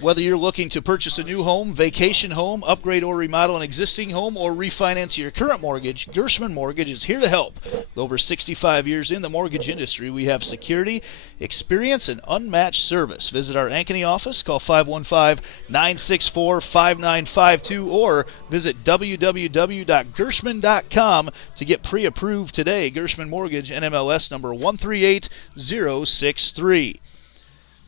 Whether you're looking to purchase a new home, vacation home, upgrade or remodel an existing home, or refinance your current mortgage, Gershman Mortgage is here to help. With over 65 years in the mortgage industry, we have security, experience, and unmatched service. Visit our Ankeny office, call 515-964-5952, or visit www.gershman.com to get pre-approved today. Gershman Mortgage, NMLS number 138063.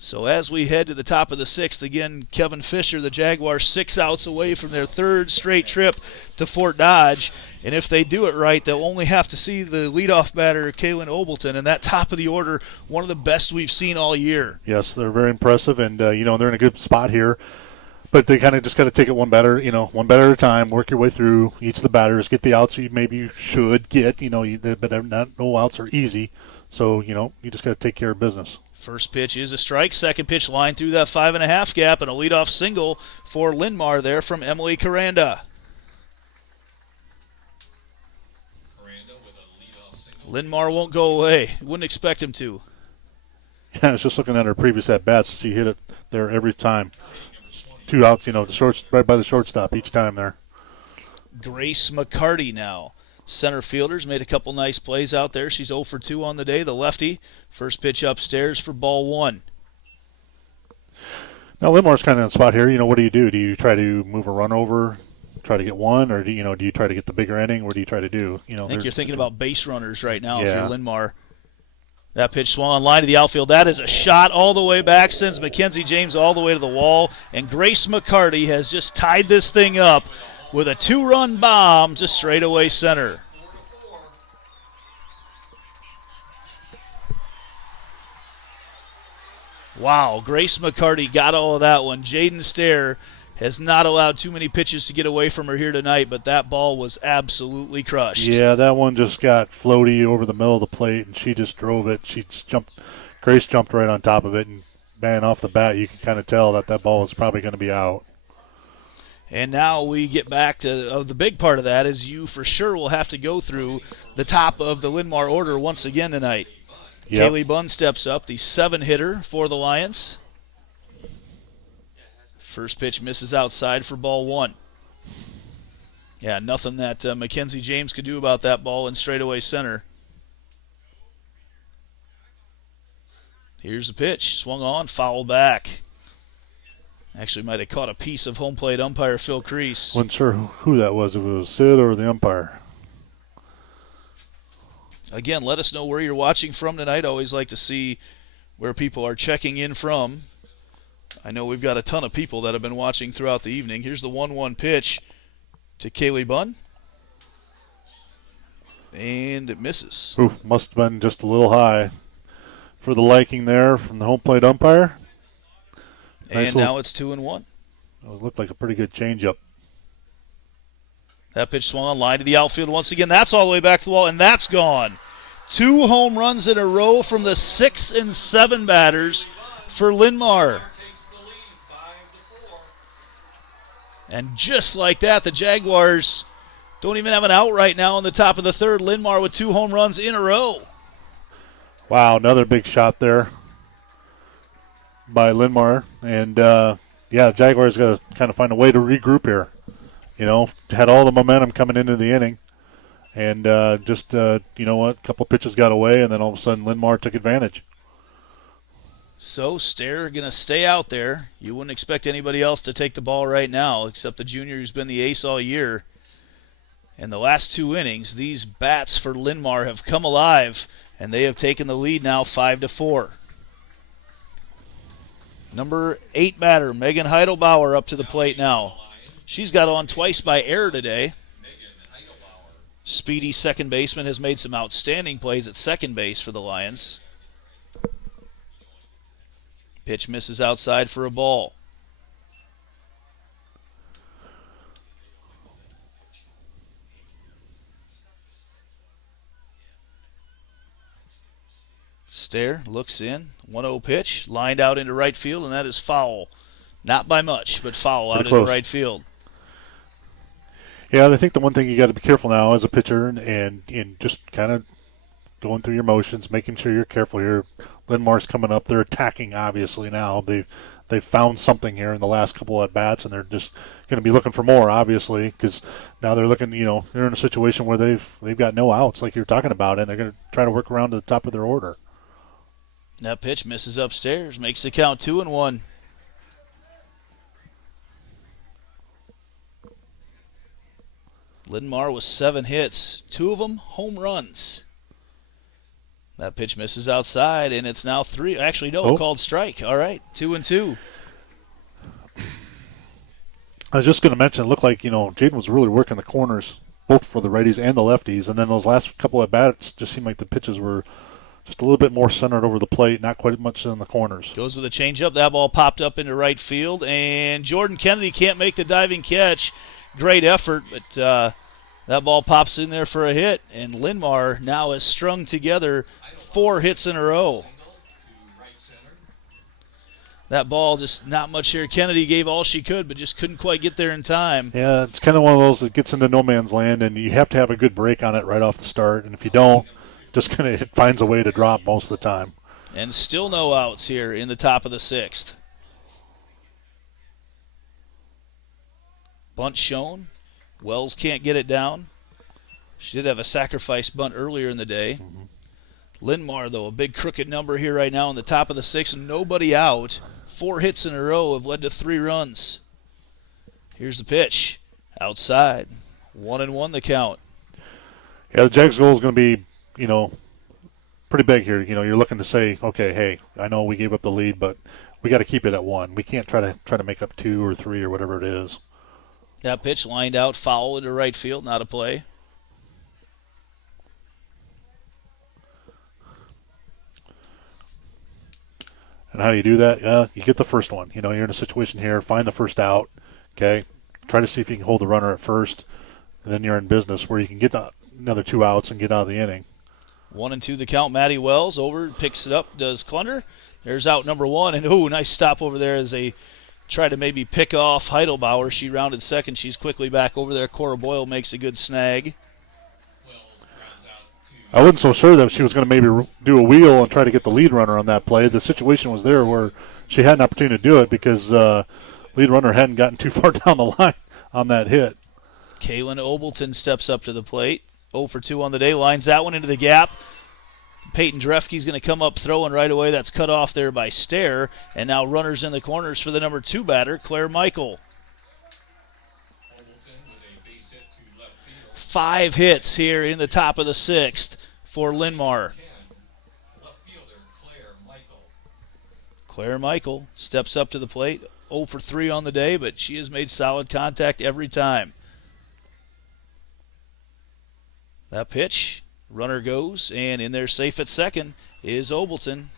So as we head to the top of the 6th, again, Kevin Fisher, the Jaguars, 6 outs away from their 3rd straight trip to Fort Dodge. And if they do it right, they'll only have to see the leadoff batter, Kaylin Obleton, and that top of the order, one of the best we've seen all year. Yes, they're very impressive, and they're in a good spot here. But they kind of just got to take it one batter at a time, work your way through each of the batters, get the outs you should get. But no outs are easy. So, you just got to take care of business. First pitch is a strike. Second pitch line through that 5.5 gap, and a leadoff single for LinnMar there from Emily Caranda. LinnMar won't go away. Wouldn't expect him to. Yeah, I was just looking at her previous at-bats. She hit it there every time. 2 outs, right by the shortstop each time there. Grace McCarty now. Center fielders made a couple nice plays out there. She's 0 for 2 on the day, the lefty. First pitch upstairs for ball 1. Now, LinnMar's kind of in the spot here. What do you do? Do you try to move a run over, try to get one, or do you try to get the bigger inning? What do you try to do? I think you're thinking about base runners right now Yeah. if you're LinnMar. That pitch swung on line to the outfield. That is a shot all the way back, sends Mackenzie James all the way to the wall. And Grace McCarty has just tied this thing up with a 2-run bomb to straightaway center. Wow, Grace McCarty got all of that one. Jaden Stair has not allowed too many pitches to get away from her here tonight, but that ball was absolutely crushed. Yeah, that one just got floaty over the middle of the plate, and she just drove it. Grace jumped right on top of it, and man, off the bat, you can kind of tell that ball was probably going to be out. And now we get back to the big part of that is you for sure will have to go through the top of the LinnMar order once again tonight. Yep. Kaylee Bunn steps up, the 7-hitter for the Lions. First pitch misses outside for ball 1. Yeah, nothing that Mackenzie James could do about that ball in straightaway center. Here's the pitch. Swung on, fouled back. Actually might have caught a piece of home plate umpire Phil Crease. Wasn't sure who that was, if it was Sid or the umpire. Again, let us know where you're watching from tonight. I always like to see where people are checking in from. I know we've got a ton of people that have been watching throughout the evening. Here's the 1-1 pitch to Kaylee Bunn. And it misses. Ooh, must have been just a little high for the liking there from the home plate umpire. And now it's 2-1. It looked like a pretty good changeup. That pitch swung on line to the outfield once again. That's all the way back to the wall, and that's gone. 2 home runs in a row from the 6 and 7 batters for LinnMar. And just like that, the Jaguars don't even have an out right now in the top of the third. LinnMar with 2 home runs in a row. Wow, another big shot there by LinnMar. And, Jaguars got to kind of find a way to regroup here. You know, had all the momentum coming into the inning. And you know what, a couple pitches got away, and then all of a sudden LinnMar took advantage. So Stair going to stay out there. You wouldn't expect anybody else to take the ball right now except the junior who's been the ace all year. In the last 2 innings, these bats for LinnMar have come alive, and they have taken the lead now 5-4. Number 8 batter, Megan Heidelbauer, up to the plate now. She's got on twice by error today. Speedy second baseman has made some outstanding plays at second base for the Lions. Pitch misses outside for a ball. Stair looks in. 1-0 pitch. Lined out into right field, and that is foul. Not by much, but foul out into right field. Yeah, I think the one thing you got to be careful now as a pitcher and just kind of going through your motions, making sure you're careful here. LinnMar's coming up. They're attacking, obviously, now. They've found something here in the last couple of at-bats, and they're just going to be looking for more, obviously, because now they're looking, they're in a situation where they've got no outs, like you're talking about, and they're going to try to work around to the top of their order. That pitch misses upstairs, makes the count 2-1. LinnMar with 7 hits, 2 of them home runs. That pitch misses outside, and it's now 3. Actually, no, called strike. All right, 2-2. I was just going to mention, it looked like, Jaden was really working the corners, both for the righties and the lefties, and then those last couple of bats just seemed like the pitches were just a little bit more centered over the plate, not quite much in the corners. Goes with a changeup. That ball popped up into right field, and Jordan Kennedy can't make the diving catch. Great effort, but that ball pops in there for a hit, and LinnMar now has strung together 4 hits in a row. That ball just not much here. Kennedy gave all she could, but just couldn't quite get there in time. Yeah, it's kind of one of those that gets into no man's land, and you have to have a good break on it right off the start, and if you don't, just kind of it finds a way to drop most of the time. And still no outs here in the top of the 6th. Bunt shown. Wells can't get it down. She did have a sacrifice bunt earlier in the day. LinnMar, though, a big crooked number here right now in the top of the 6th. Nobody out. 4 hits in a row have led to 3 runs. Here's the pitch. Outside. 1-1 the count. Yeah, the Jags' goal is going to be, pretty big here. You're looking to say, okay, hey, I know we gave up the lead, but we got to keep it at 1. We can't try to make up 2 or 3 or whatever it is. That pitch lined out, foul into right field, not a play. And how do you do that? You get the first one. You're in a situation here, find the first out, okay? Try to see if you can hold the runner at first, and then you're in business where you can get another 2 outs and get out of the inning. 1-2 the count. Maddie Wells over, picks it up, does Clunder. There's out number 1, and nice stop over there as they try to maybe pick off Heidelbauer. She rounded second. She's quickly back over there. Cora Boyle makes a good snag. I wasn't so sure that she was going to maybe do a wheel and try to get the lead runner on that play. The situation was there where she had an opportunity to do it because lead runner hadn't gotten too far down the line on that hit. Kaylin Obleton steps up to the plate. 0 for 2 on the day. Lines that one into the gap. Peyton Drefke's going to come up throwing right away. That's cut off there by Stair. And now runners in the corners for the number 2 batter, Claire Michael. 5 hits here in the top of the 6th for LinnMar. Claire Michael steps up to the plate. 0 for 3 on the day, but she has made solid contact every time. That pitch, runner goes, and in there safe at second is Obleton.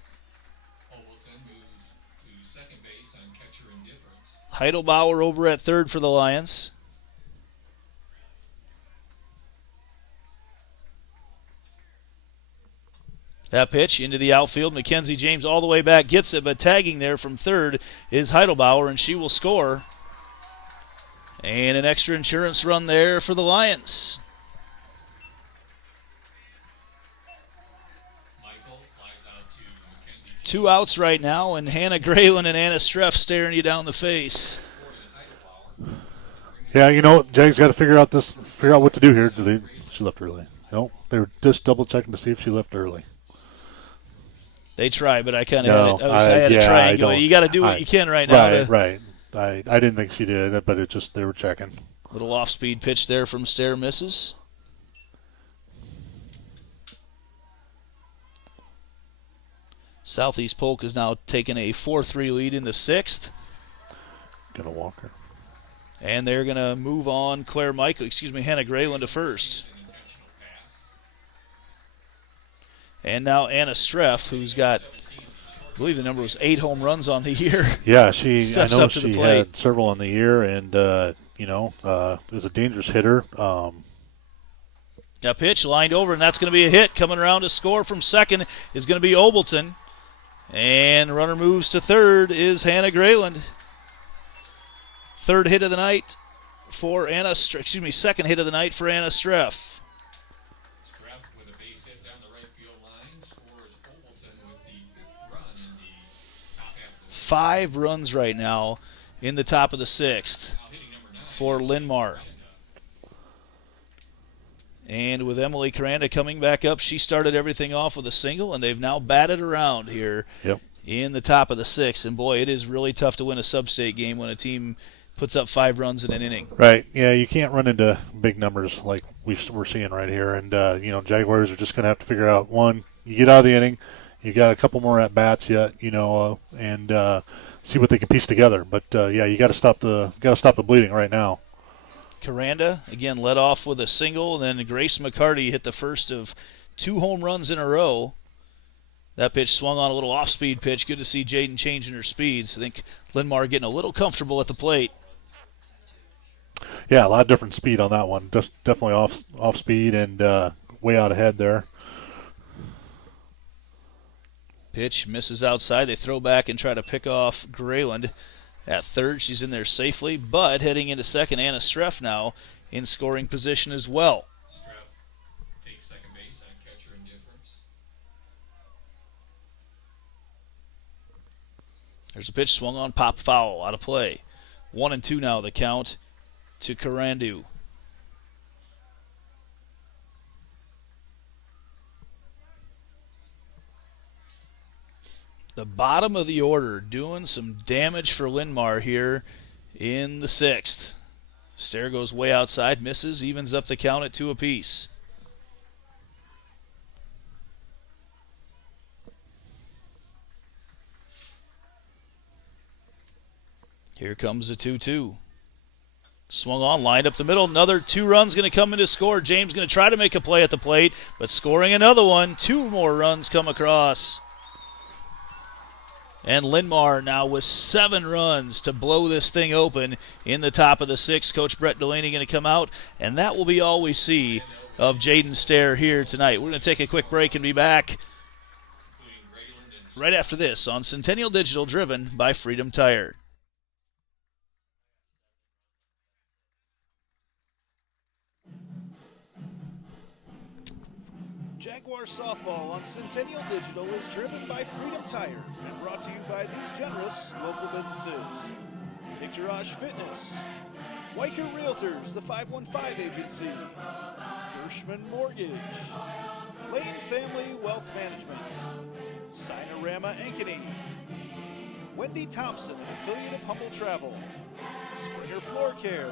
Moves to second base on catcher indifference. Heidelbauer over at third for the Lions. That pitch into the outfield. Mackenzie James all the way back gets it, but tagging there from third is Heidelbauer, and she will score. And an extra insurance run there for the Lions. Michael flies out to Mackenzie James. 2 outs right now, and Hannah Grayland and Anna Streff staring you down the face. Yeah, you know, Jag's got to figure out what to do here. She left early. No, they were just double checking to see if she left early. They tried, but I kind of had to triangulate. You got to do what you can right now. Right. I didn't think she did, but they were checking. Little off-speed pitch there from Stair, misses. Southeast Polk is now taking a 4-3 lead in the 6th. Gonna walk her. And they're going to move on Hannah Grayland to first. And now Anna Streff, who's got, I believe the number was 8 home runs on the year. Yeah, steps I know up to she the plate. had several on the year, and is a dangerous hitter. That pitch lined over, and that's going to be a hit. Coming around to score from second is going to be Obleton. And runner moves to third is Hannah Grayland. Second hit of the night for Anna Streff. With a base hit down the right field line, scores Obleton with the run in the top half of the 5 runs right now in the top of the 6th for LinnMar. And with Emily Caranda coming back up, she started everything off with a single, and they've now batted around here in the top of the 6th. And boy, it is really tough to win a sub-state game when a team puts up 5 runs in an inning. Right. Yeah, you can't run into big numbers like we're seeing right here. And, Jaguars are just going to have to figure out, one, you get out of the inning, you got a couple more at-bats yet, and see what they can piece together. But, you got to stop the bleeding right now. Caranda, again, led off with a single. And then Grace McCarty hit the first of 2 home runs in a row. That pitch swung on a little off-speed pitch. Good to see Jaden changing her speeds. I think LinnMar getting a little comfortable at the plate. Yeah, a lot of different speed on that one. Just definitely off speed and way out ahead there. Pitch misses outside. They throw back and try to pick off Grayland at third. She's in there safely, but heading into second, Anna Streff now in scoring position as well. Streff takes second base on catcher indifference. There's a pitch swung on, pop foul, out of play. 1-2 now the count to Carandu. The bottom of the order doing some damage for LinnMar here in the 6th. Stair goes way outside, misses, evens up the count at 2 apiece. Here comes the 2-2. Swung on, lined up the middle. Another 2 runs going to come in to score. James going to try to make a play at the plate, but scoring another one. 2 more runs come across. And LinnMar now with 7 runs to blow this thing open in the top of the 6th. Coach Brett Delaney going to come out, and that will be all we see of Jaden Stair here tonight. We're going to take a quick break and be back right after this on Centennial Digital, driven by Freedom Tire. Jaguar softball on Centennial Digital is driven by Freedom Tire and brought to you by these generous local businesses. Picture Fitness, Weicker Realtors, the 515 Agency, Gershman Mortgage, Lane Family Wealth Management, Sinorama Ankeny, Wendy Thompson, an affiliate of Humble Travel, Springer Floor Care,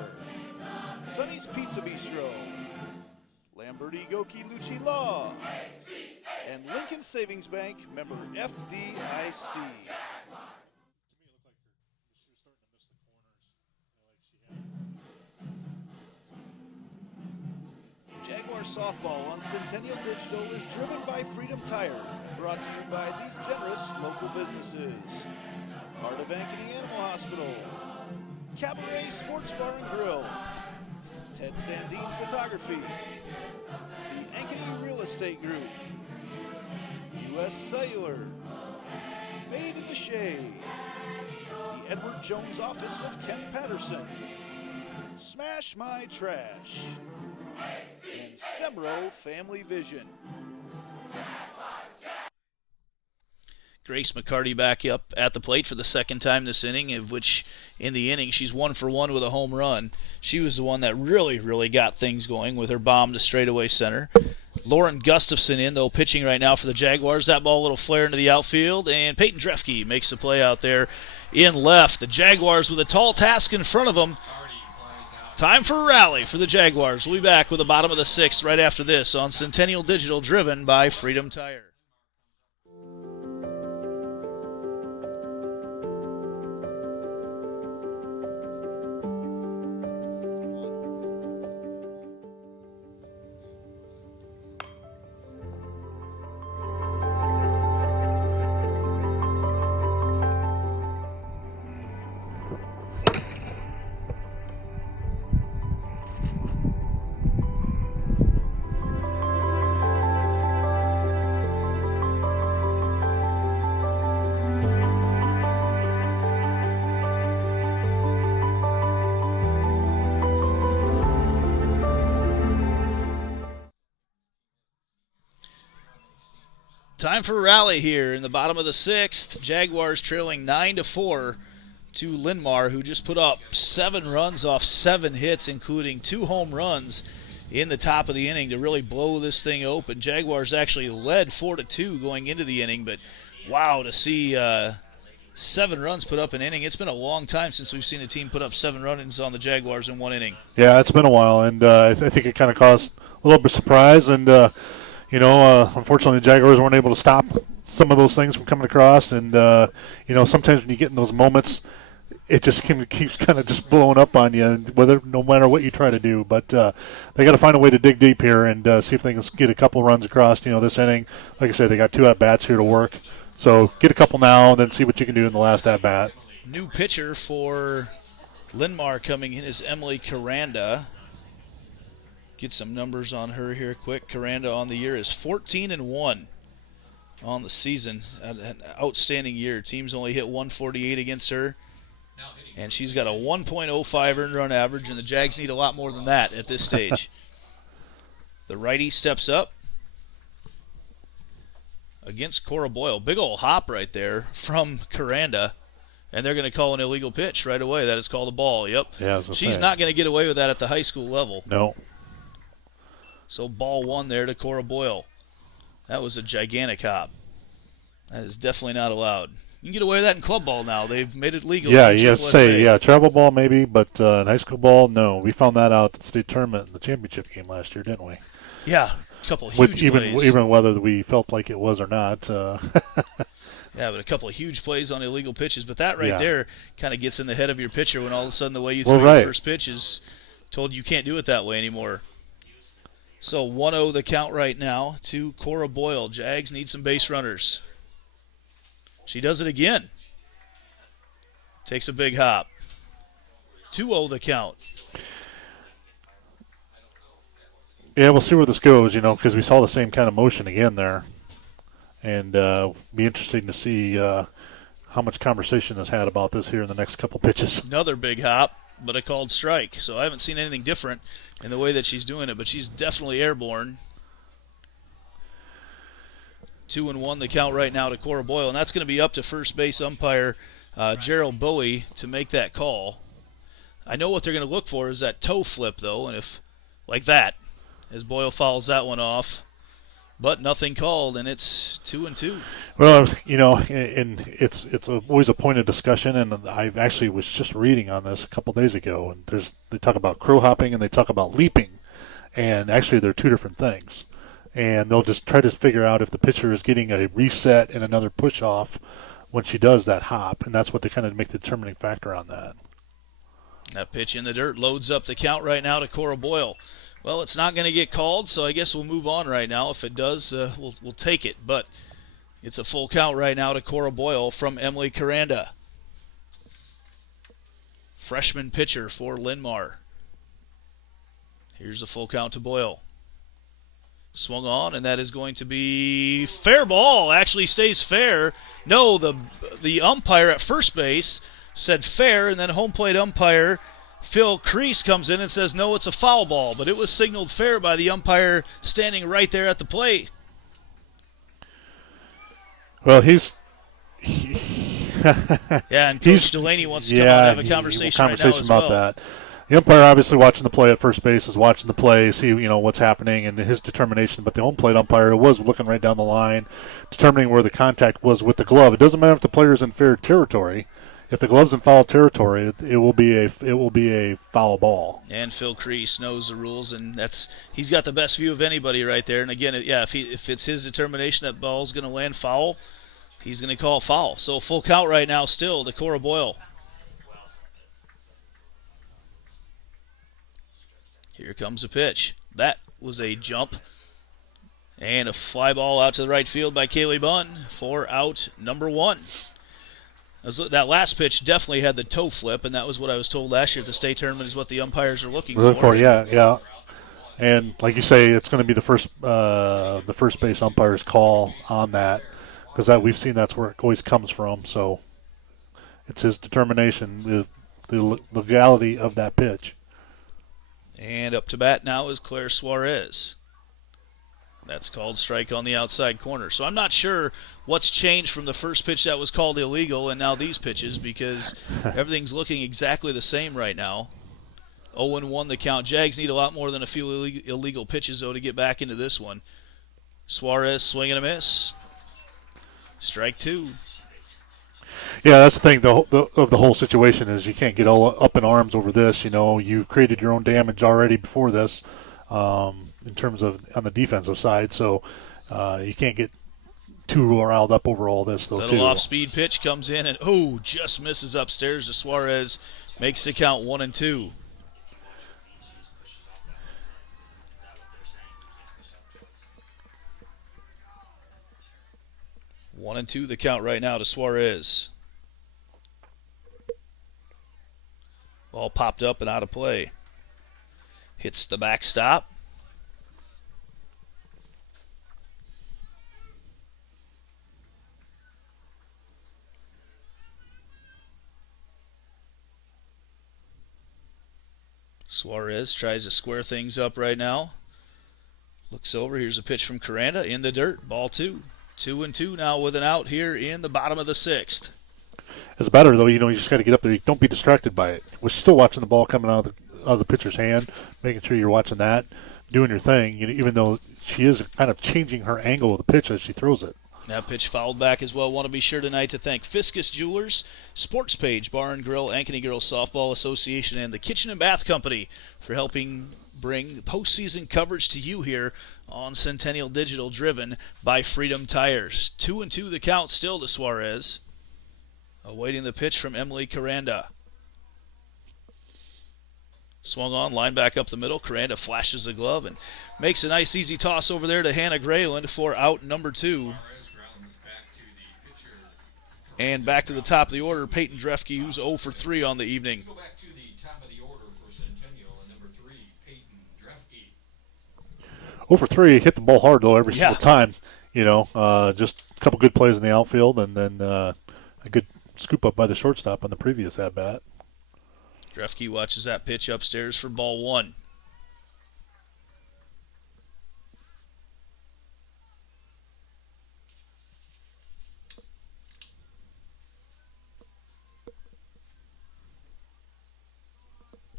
Sonny's Pizza Bistro, Lamberti Goki Lucci Law, and Lincoln Savings Bank, member FDIC. Jaguar softball on Centennial Digital is driven by Freedom Tire and brought to you by these generous local businesses. Part of Ankeny Animal Hospital, Cabaret Sports Bar and Grill, Ted Sandine Photography, the Ankeny Real Estate Group, U.S. Cellular, Made in the Shade, the Edward Jones Office of Ken Patterson, Smash My Trash, and Semro Family Vision. Grace McCarty back up at the plate for the second time this inning, of which in the inning she's 1 for 1 with a home run. She was the one that really got things going with her bomb to straightaway center. Lauren Gustafson in, though, pitching right now for the Jaguars. That ball a little flare into the outfield, and Peyton Drefke makes the play out there in left. The Jaguars with a tall task in front of them. Time for a rally for the Jaguars. We'll be back with the bottom of the 6th right after this on Centennial Digital, driven by Freedom Tire. Time for a rally here in the bottom of the 6th. Jaguars trailing 9-4 to LinnMar, who just put up 7 runs off 7 hits, including 2 home runs in the top of the inning to really blow this thing open. Jaguars actually led 4-2 going into the inning, but wow, to see 7 runs put up an inning. It's been a long time since we've seen a team put up 7 runs on the Jaguars in 1 inning. Yeah, it's been a while, and I think it kind of caused a little bit of surprise, and unfortunately the Jaguars weren't able to stop some of those things from coming across, and sometimes when you get in those moments, it just keeps kind of just blowing up on you, no matter what you try to do. But they got to find a way to dig deep here and see if they can get a couple runs across. This inning, like I said, they got 2 at bats here to work, so get a couple now and then see what you can do in the last at bat. New pitcher for LinnMar coming in is Emily Caranda. Get some numbers on her here quick. Caranda on the year is 14-1 on the season. An outstanding year. Teams only hit 148 against her, and she's got a 1.05 earned run average, and the Jags need a lot more than that at this stage. The righty steps up against Cora Boyle. Big old hop right there from Caranda, and they're going to call an illegal pitch right away. That is called a ball. Yep. Yeah, she's not going to get away with that at the high school level. No. So ball 1 there to Cora Boyle. That was a gigantic hop. That is definitely not allowed. You can get away with that in club ball now. They've made it legal. Yeah, you have to say, travel ball maybe, but in high school ball, no. We found that out at the state tournament in the championship game last year, didn't we? Yeah, a couple of huge plays. Even whether we felt like it was or not. Yeah, but a couple of huge plays on illegal pitches. But that there kind of gets in the head of your pitcher when all of a sudden the way you throw your first pitch is told you can't do it that way anymore. So 1-0 the count right now to Cora Boyle. Jags need some base runners. She does it again. Takes a big hop. 2-0 the count. Yeah, we'll see where this goes, because we saw the same kind of motion again there. And be interesting to see how much conversation is had about this here in the next couple pitches. Another big hop, but a called strike. So I haven't seen anything different in the way that she's doing it, but she's definitely airborne. 2-1 the count right now to Cora Boyle, and that's going to be up to first base umpire Gerald Bowie to make that call. I know what they're going to look for is that toe flip, though, and if, like that, as Boyle fouls that one off, but nothing called, and it's 2-2. Well, and it's always a point of discussion, and I actually was just reading on this a couple days ago, and they talk about crow hopping and they talk about leaping, and actually they're two different things, and they'll just try to figure out if the pitcher is getting a reset and another push off when she does that hop, and that's what they kind of make the determining factor on that. That pitch in the dirt loads up the count right now to Cora Boyle. Well, it's not going to get called, so I guess we'll move on right now. If it does, we'll take it. But it's a full count right now to Cora Boyle from Emily Caranda. Freshman pitcher for LinnMar. Here's a full count to Boyle. Swung on, and that is going to be fair ball. Actually stays fair. No, the umpire at first base said fair, and then home plate umpire Phil Crease comes in and says no, it's a foul ball, but it was signaled fair by the umpire standing right there at the plate. Well, yeah, and Coach Delaney wants to come on and have a conversation right now as about well. That. The umpire obviously watching the play at first base is watching the play, see what's happening and his determination. But the home plate umpire was looking right down the line, determining where the contact was with the glove. It doesn't matter if the player's in fair territory. If the glove's in foul territory, it will be a foul ball. And Phil Crease knows the rules, and he's got the best view of anybody right there. And again, if it's his determination that ball's going to land foul, he's going to call foul. So full count right now still to Cora Boyle. Here comes a pitch. That was a jump. And a fly ball out to the right field by Kaylee Bunn for out number 1. That last pitch definitely had the toe flip, and that was what I was told last year at the state tournament is what the umpires are looking for. Yeah. And like you say, it's going to be the first base umpire's call on that, because we've seen that's where it always comes from. So it's his determination, the legality of that pitch. And up to bat now is Claire Suarez. That's called strike on the outside corner. So I'm not sure what's changed from the first pitch that was called illegal and now these pitches, because everything's looking exactly the same right now. 0-1 the count. Jags need a lot more than a few illegal pitches, though, to get back into this one. Suarez swing and a miss. Strike 2. Yeah, that's the thing of the whole situation is you can't get all up in arms over this. You created your own damage already before this. In terms of on the defensive side, so you can't get too riled up over all this. Little off-speed pitch comes in and just misses upstairs to Suarez, makes the count 1-2. One and two the count right now to Suarez. Ball popped up and out of play. Hits the backstop. Suarez tries to square things up right now. Looks over. Here's a pitch from Caranda in the dirt. Ball 2. 2-2 now with an out here in the bottom of the 6th. As a batter, though, you just got to get up there. Don't be distracted by it. We're still watching the ball coming out of the pitcher's hand, making sure you're watching that, doing your thing, even though she is kind of changing her angle of the pitch as she throws it. That pitch fouled back as well. Want to be sure tonight to thank Fiscus Jewelers, Sports Page Bar and Grill, Ankeny Girls Softball Association, and the Kitchen and Bath Company for helping bring postseason coverage to you here on Centennial Digital, driven by Freedom Tires. 2-2 the count still to Suarez. Awaiting the pitch from Emily Caranda. Swung on, line back up the middle. Caranda flashes the glove and makes a nice easy toss over there to Hannah Grayland for out number 2. And back to the top of the order, Peyton Drefke, who's 0 for 3 on the evening. Go back to the top of the order for Centennial, and number 3, Peyton Drefke. 0 for 3, hit the ball hard, though, every single time. Just a couple good plays in the outfield, and then a good scoop up by the shortstop on the previous at-bat. Drefke watches that pitch upstairs for ball 1.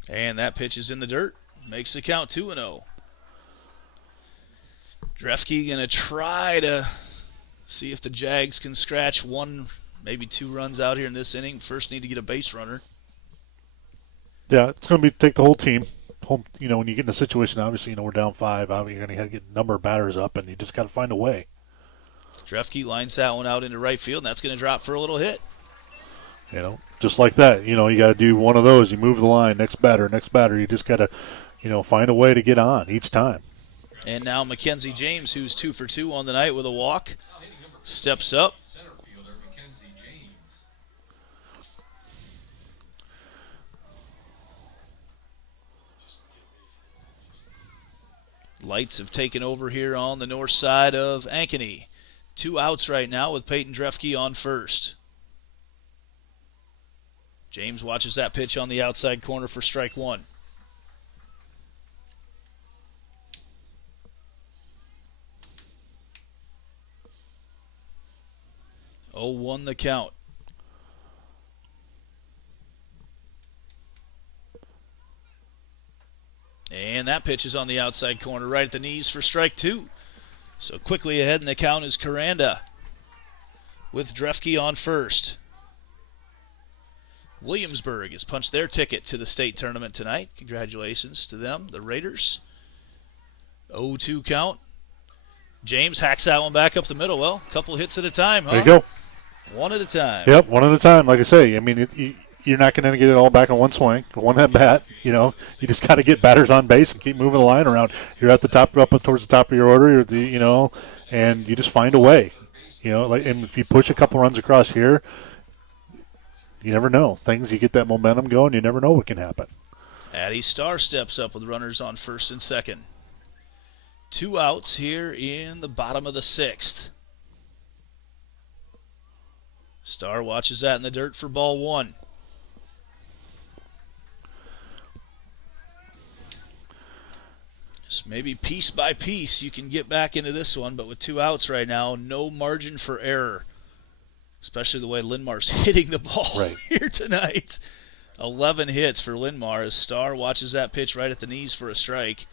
And that pitch is in the dirt. Makes the count 2-0. Drefke going to try to see if the Jags can scratch one, maybe 2 runs out here in this inning. First need to get a base runner. Yeah, it's going to take the whole team. When you get in a situation, obviously, we're down 5. Obviously, you're going to get a number of batters up, and you just got to find a way. Drefke lines that one out into right field, and that's going to drop for a little hit. Just like that. You got to do one of those. You move the line, next batter. You just got to, find a way to get on each time. And now Mackenzie James, who's 2 for 2 on the night with a walk, steps up. Lights have taken over here on the north side of Ankeny. 2 outs right now with Peyton Drefke on first. James watches that pitch on the outside corner for strike 1. 0-1 the count. And that pitch is on the outside corner right at the knees for strike 2. So quickly ahead in the count is Caranda with Drefke on first. Williamsburg has punched their ticket to the state tournament tonight. Congratulations to them, the Raiders. 0-2 count. James hacks that one back up the middle. Well, a couple hits at a time, huh? There you go. One at a time. Yep, one at a time. Like I say, you're not going to get it all back in one swing, one at bat. You just got to get batters on base and keep moving the line around. You're at the top, up towards the top of your order, and you just find a way. And if you push a couple runs across here, you never know. You get that momentum going, you never know what can happen. Addie Starr steps up with runners on first and second. 2 outs here in the bottom of the 6th. Starr watches that in the dirt for ball 1. Just maybe piece by piece you can get back into this one, but with 2 outs right now, no margin for error. Especially the way LinnMar's hitting the ball here tonight. 11 hits for LinnMar as Starr watches that pitch right at the knees for a strike.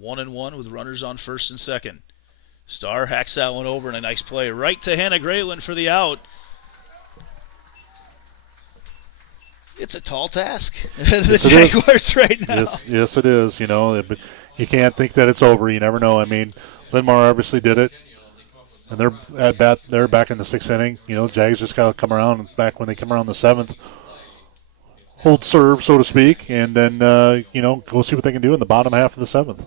One and one with runners on first and second. Starr hacks that one over, and a nice play right to Hannah Grayland for the out. It's a tall task. The Jaguars right now. Yes, it is. But you can't think that it's over. You never know. LinnMar obviously did it, and they're at bat. They're back in the 6th inning. Jags just got to come around back when they come around the 7th. Hold serve, so to speak, and then go see what they can do in the bottom half of the 7th.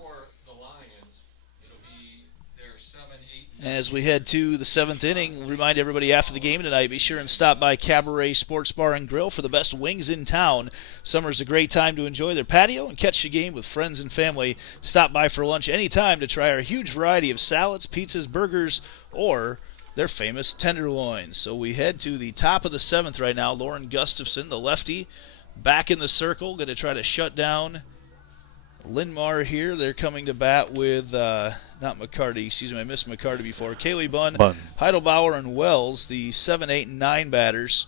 As we head to the 7th inning, remind everybody after the game tonight, be sure and stop by Cabaret Sports Bar and Grill for the best wings in town. Summer's a great time to enjoy their patio and catch the game with friends and family. Stop by for lunch anytime to try our huge variety of salads, pizzas, burgers, or their famous tenderloins. So we head to the top of the 7th right now. Lauren Gustafson, the lefty, back in the circle, going to try to shut down LinnMar here. They're coming to bat with, not McCarty, excuse me, I missed McCarty before. Kaylee Bunn, Heidelbauer, and Wells, the 7, 8, and 9 batters,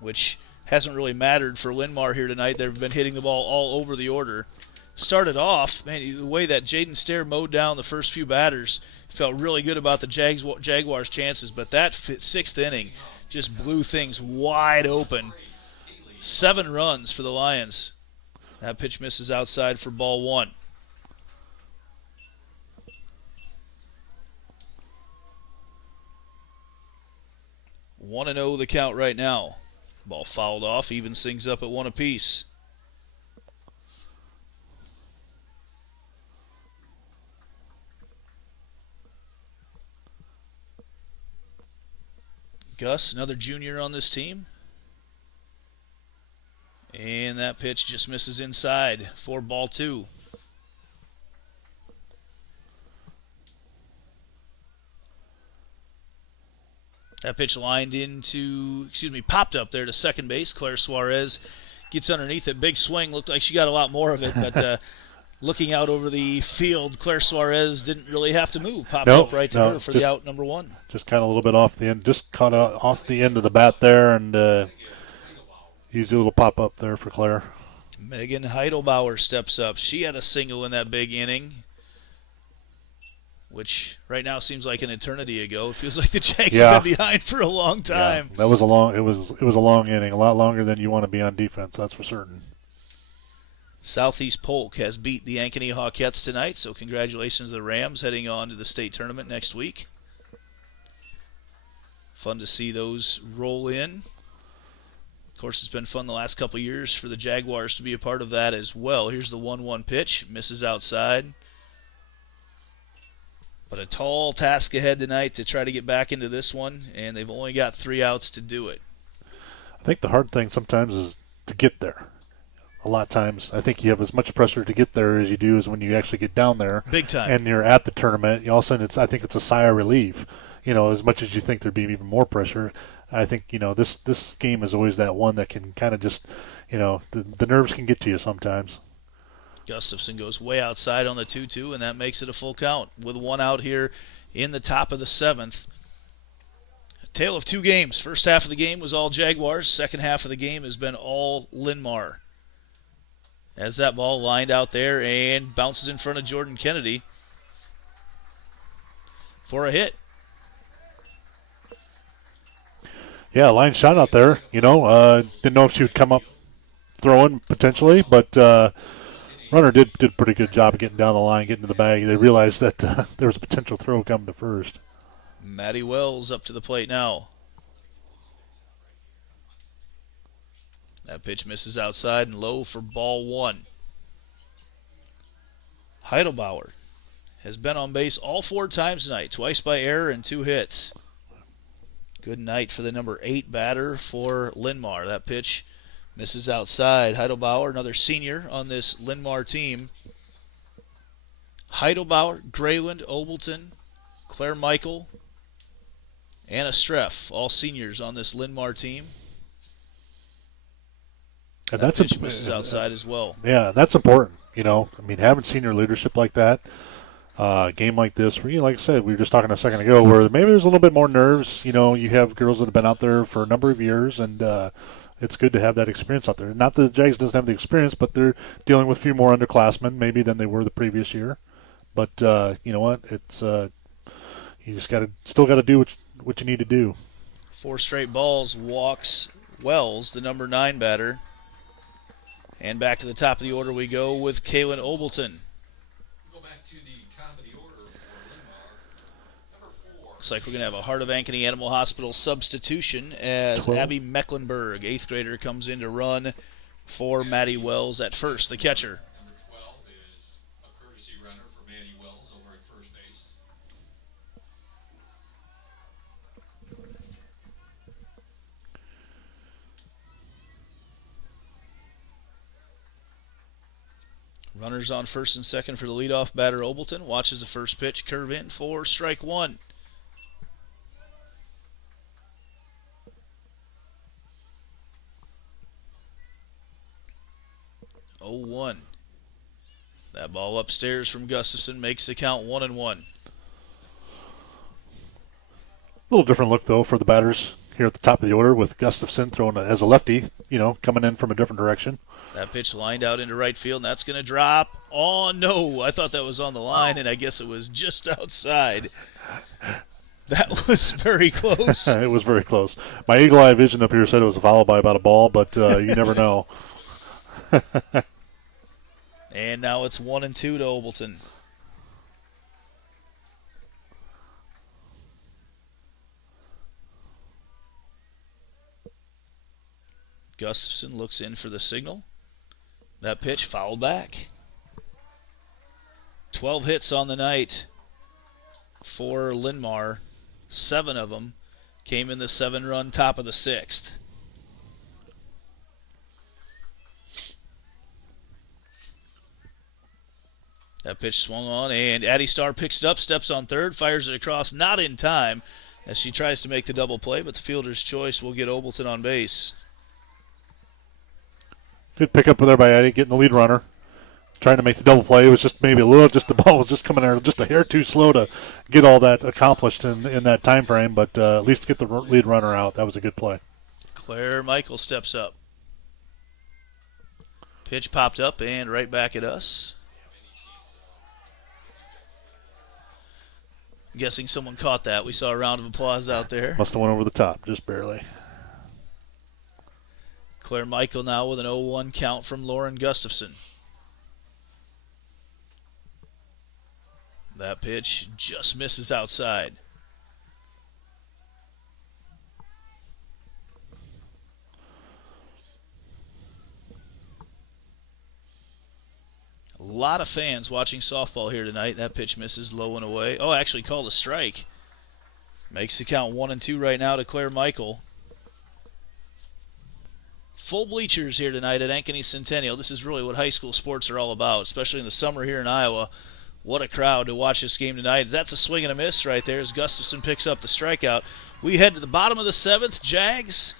which hasn't really mattered for LinnMar here tonight. They've been hitting the ball all over the order. Started off, man, the way that Jaden Stair mowed down the first few batters, felt really good about the Jaguars' chances, but that 6th inning just blew things wide open. 7 runs for the Lions. That pitch misses outside for ball 1. One and 0 the count right now. Ball fouled off, evens things up at 1 apiece. Gus, another junior on this team. And that pitch just misses inside for ball 2. That pitch popped up there to second base. Claire Suarez gets underneath it. Big swing. Looked like she got a lot more of it, but Looking out over the field, Claire Suarez didn't really have to move. Popped No, up right to no, her for just- the out number one. Just kind of a little bit off the end. Just caught off the end of the bat there, and easy little pop up there for Claire. Megan Heidelbauer steps up. She had a single in that big inning, which right now seems like an eternity ago. It feels like the Jags have been behind for a long time. Yeah, that was a long. It was a long inning, a lot longer than you want to be on defense. That's for certain. Southeast Polk has beat the Ankeny Hawkettes tonight, so congratulations to the Rams heading on to the state tournament next week. Fun to see those roll in. Of course, it's been fun the last couple years for the Jaguars to be a part of that as well. Here's the 1-1 pitch. Misses outside. But a tall task ahead tonight to try to get back into this one, and they've only got 3 outs to do it. I think the hard thing sometimes is to get there. A lot of times, I think you have as much pressure to get there as you do as when you actually get down there. Big time. And you're at the tournament. All of a sudden, I think it's a sigh of relief. As much as you think there'd be even more pressure, I think, this game is always that one that can kind of just, the nerves can get to you sometimes. Gustafson goes way outside on the 2-2, and that makes it a full count with 1 out here in the top of the 7th. A tale of 2 games. First half of the game was all Jaguars. Second half of the game has been all LinnMar. As that ball lined out there and bounces in front of Jordan Kennedy for a hit. Yeah, line shot out there. Didn't know if she would come up throwing potentially, but runner did a pretty good job of getting down the line, getting to the bag. They realized that there was a potential throw coming to first. Maddie Wells up to the plate now. That pitch misses outside and low for ball 1. Heidelbauer has been on base all 4 times tonight, twice by error and 2 hits. Good night for the number 8 batter for LinnMar. That pitch misses outside. Heidelbauer, another senior on this LinnMar team. Heidelbauer, Grayland, Obleton, Claire Michael, Anna Streff, all seniors on this LinnMar team. And that pitch misses outside as well. Yeah, that's important. Having senior leadership like that, game like this, where, like I said, we were just talking a second ago, where maybe there's a little bit more nerves. You have girls that have been out there for a number of years, and it's good to have that experience out there. Not that the Jags doesn't have the experience, but they're dealing with a few more underclassmen maybe than they were the previous year. But you know what? It's you just still got to do what you need to do. 4 straight balls, walks Wells, the number 9 batter. And back to the top of the order we go with Kaylin Obleton. Go back to the top of the order for LinnMar. Number 4. Looks like we're going to have a Heart of Ankeny Animal Hospital substitution as 12. Abby Mecklenburg, 8th grader, comes in to run for Maddie Wells at first, the catcher. Number 12 is a courtesy runner for Maddie Wells over at first base. Runners on first and second for the leadoff batter Obleton. Watches the first pitch curve in for strike 1. Oh, 1. That ball upstairs from Gustafson makes the count 1-1. A little different look, though, for the batters here at the top of the order with Gustafson throwing as a lefty, coming in from a different direction. That pitch lined out into right field, and that's going to drop. Oh, no. I thought that was on the line, and I guess it was just outside. That was very close. It was very close. My eagle eye vision up here said it was followed by about a ball, but you never know. And now it's 1-2 to Obleton. Gustafson looks in for the signal. That pitch fouled back. 12 hits on the night for LinnMar. 7 of them came in the 7-run top of the 6th. That pitch swung on, and Addie Starr picks it up, steps on third, fires it across, not in time, as she tries to make the double play, but the fielder's choice will get Obleton on base. Good pickup there by Eddie, getting the lead runner. trying to make the double play. It was just maybe the ball was just coming there just a hair too slow to get all that accomplished in that time frame. But at least get the lead runner out. That was a good play. Claire Michael steps up. Pitch popped up and right back at us. I'm guessing someone caught that. We saw a round of applause out there. Must have went over the top, just barely. Claire Michael now with an 0-1 count from Lauren Gustafson. That pitch just misses outside. A lot of fans watching softball here tonight. That pitch misses low and away. Oh, actually called a strike. Makes the count 1-2 right now to Claire Michael. Full bleachers here tonight at Ankeny Centennial. This is really what high school sports are all about, especially in the summer here in Iowa. What a crowd to watch this game tonight. That's a swing and a miss right there as Gustafson picks up the strikeout. We head to the bottom of the 7th. Jags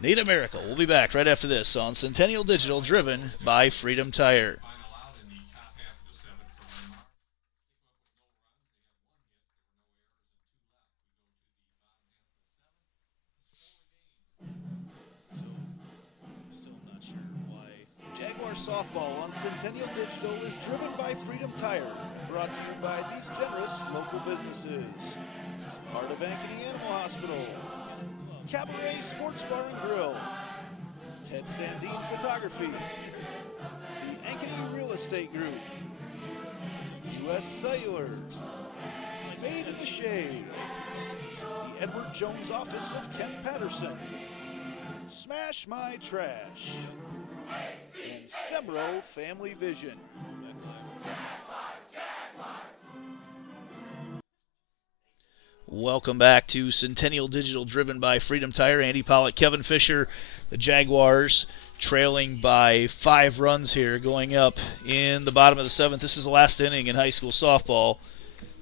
need a miracle. We'll be back right after this on Centennial Digital, driven by Freedom Tire. Final out in the top half of the 7th for LinnMar. Still not sure why. Jaguar softball on Centennial Digital is driven by Freedom Tire, brought to you by these generous local businesses. Part of Ankeny Animal Hospital, Cabaret Sports Bar and Grill, Ted Sandine Photography, the Ankeny Real Estate Group, U.S. Cellular, Made in the Shade, the Edward Jones Office of Ken Patterson, Smash My Trash, and Semro Family Vision. Welcome back to Centennial Digital, driven by Freedom Tire. Andy Pollock, Kevin Fisher, the Jaguars trailing by 5 runs here, going up in the bottom of the 7th. This is the last inning in high school softball.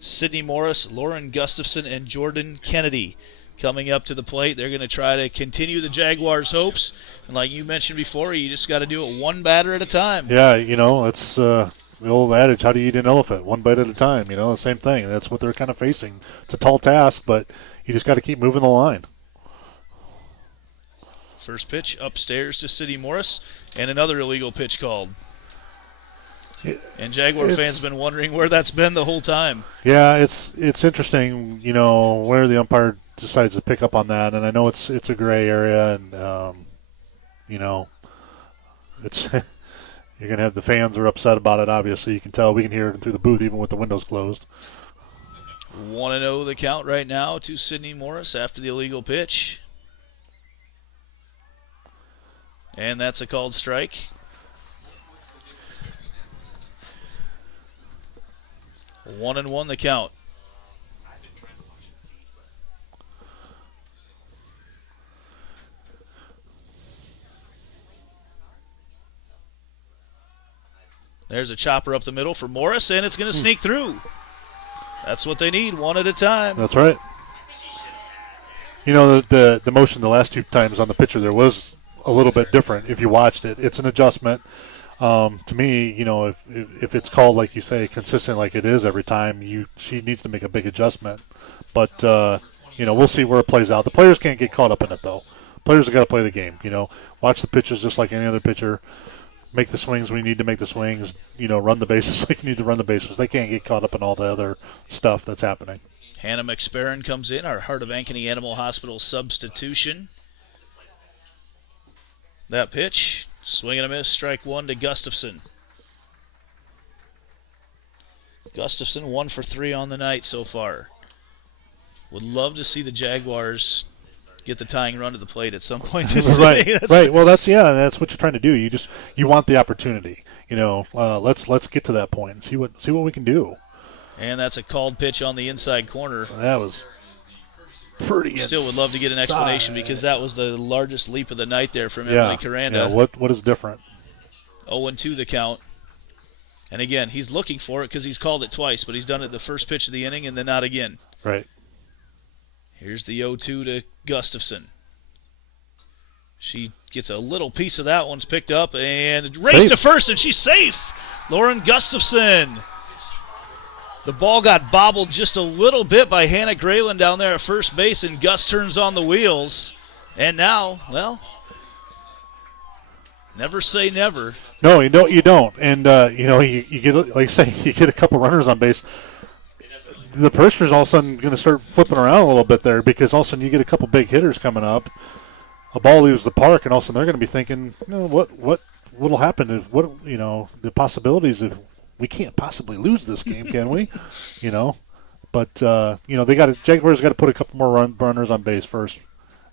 Sydney Morris, Lauren Gustafson, and Jordan Kennedy coming up to the plate. They're going to try to continue the Jaguars' hopes. And like you mentioned before, you just got to do it one batter at a time. Yeah, it's the old adage, how do you eat an elephant? One bite at a time, the same thing. And that's what they're kind of facing. It's a tall task, but you just got to keep moving the line. First pitch upstairs to Sydney Morris, and another illegal pitch called. And Jaguar fans have been wondering where that's been the whole time. Yeah, it's interesting, where the umpire decides to pick up on that. And I know it's a gray area, and, it's you're going to have the fans are upset about it, obviously. You can tell. We can hear it through the booth even with the windows closed. 1-0 the count right now to Sydney Morris after the illegal pitch. And that's a called strike. 1-1 the count. There's a chopper up the middle for Morris, and it's going to sneak through. That's what they need, one at a time. That's right. The motion the last 2 times on the pitcher there was a little bit different if you watched it. It's an adjustment. To me, if it's called, like you say, consistent like it is every time, she needs to make a big adjustment. But, we'll see where it plays out. The players can't get caught up in it, though. Players have got to play the game, Watch the pitches just like any other pitcher. Make the swings when you need to make the swings. Run the bases like you need to run the bases. They can't get caught up in all the other stuff that's happening. Hannah McSparron comes in, our Heart of Ankeny Animal Hospital substitution. That pitch, swing and a miss, strike 1 to Gustafson. Gustafson 1 for 3 on the night so far. Would love to see the Jaguars get the tying run to the plate at some point this right. Right. Well, that's what you're trying to do. You want the opportunity. Let's get to that point and see what we can do. And that's a called pitch on the inside corner. That was pretty. Still would love to get an explanation because that was the largest leap of the night there from Emily Caranda. Yeah. What is different? 0-2 the count. And again, he's looking for it because he's called it twice, but he's done it the first pitch of the inning and then not again. Right. Here's the 0-2 to Gustafson. She gets a little piece of that one's picked up and race to first, and she's safe. Lauren Gustafson. The ball got bobbled just a little bit by Hannah Grayland down there at first base, and Gus turns on the wheels. And now, well, never say never. No, you don't. You don't. And you get, like I say, you get a couple runners on base. The parishioners all of a sudden going to start flipping around a little bit there, because all of a sudden you get a couple big hitters coming up. A ball leaves the park, and all of a sudden they're going to be thinking, what'll happen if the possibilities of we can't possibly lose this game, can we? But Jaguars got to put a couple more runners on base first,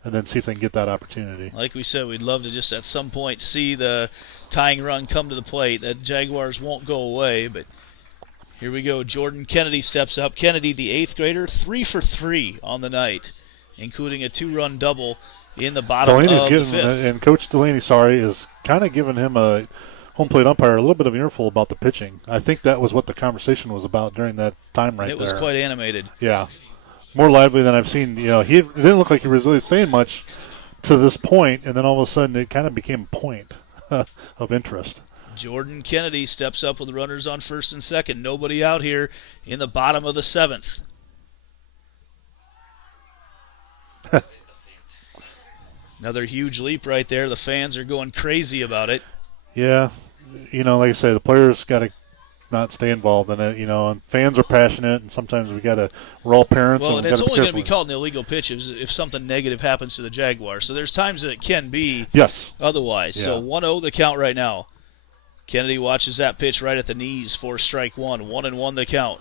and then see if they can get that opportunity. Like we said, we'd love to just at some point see the tying run come to the plate. That Jaguars won't go away, but here we go. Jordan Kennedy steps up. Kennedy, the 8th grader, 3 for 3 on the night, including a 2-run double in the bottom of the 5th. And Coach Delaney, is kind of giving him a home plate umpire a little bit of an earful about the pitching. I think that was what the conversation was about during that time right there. It was quite animated. Yeah. More lively than I've seen. He didn't look like he was really saying much to this point, and then all of a sudden it kind of became a point of interest. Jordan Kennedy steps up with runners on first and second. Nobody out here in the bottom of the 7th. Another huge leap right there. The fans are going crazy about it. Yeah. Like I say, the players got to not stay involved in it, and fans are passionate, and sometimes we're all parents. Well, and it's only going to be called an illegal pitch if something negative happens to the Jaguars. So there's times that it can be otherwise. Yeah. So 1-0 the count right now. Kennedy watches that pitch right at the knees for strike one. 1-1 the count.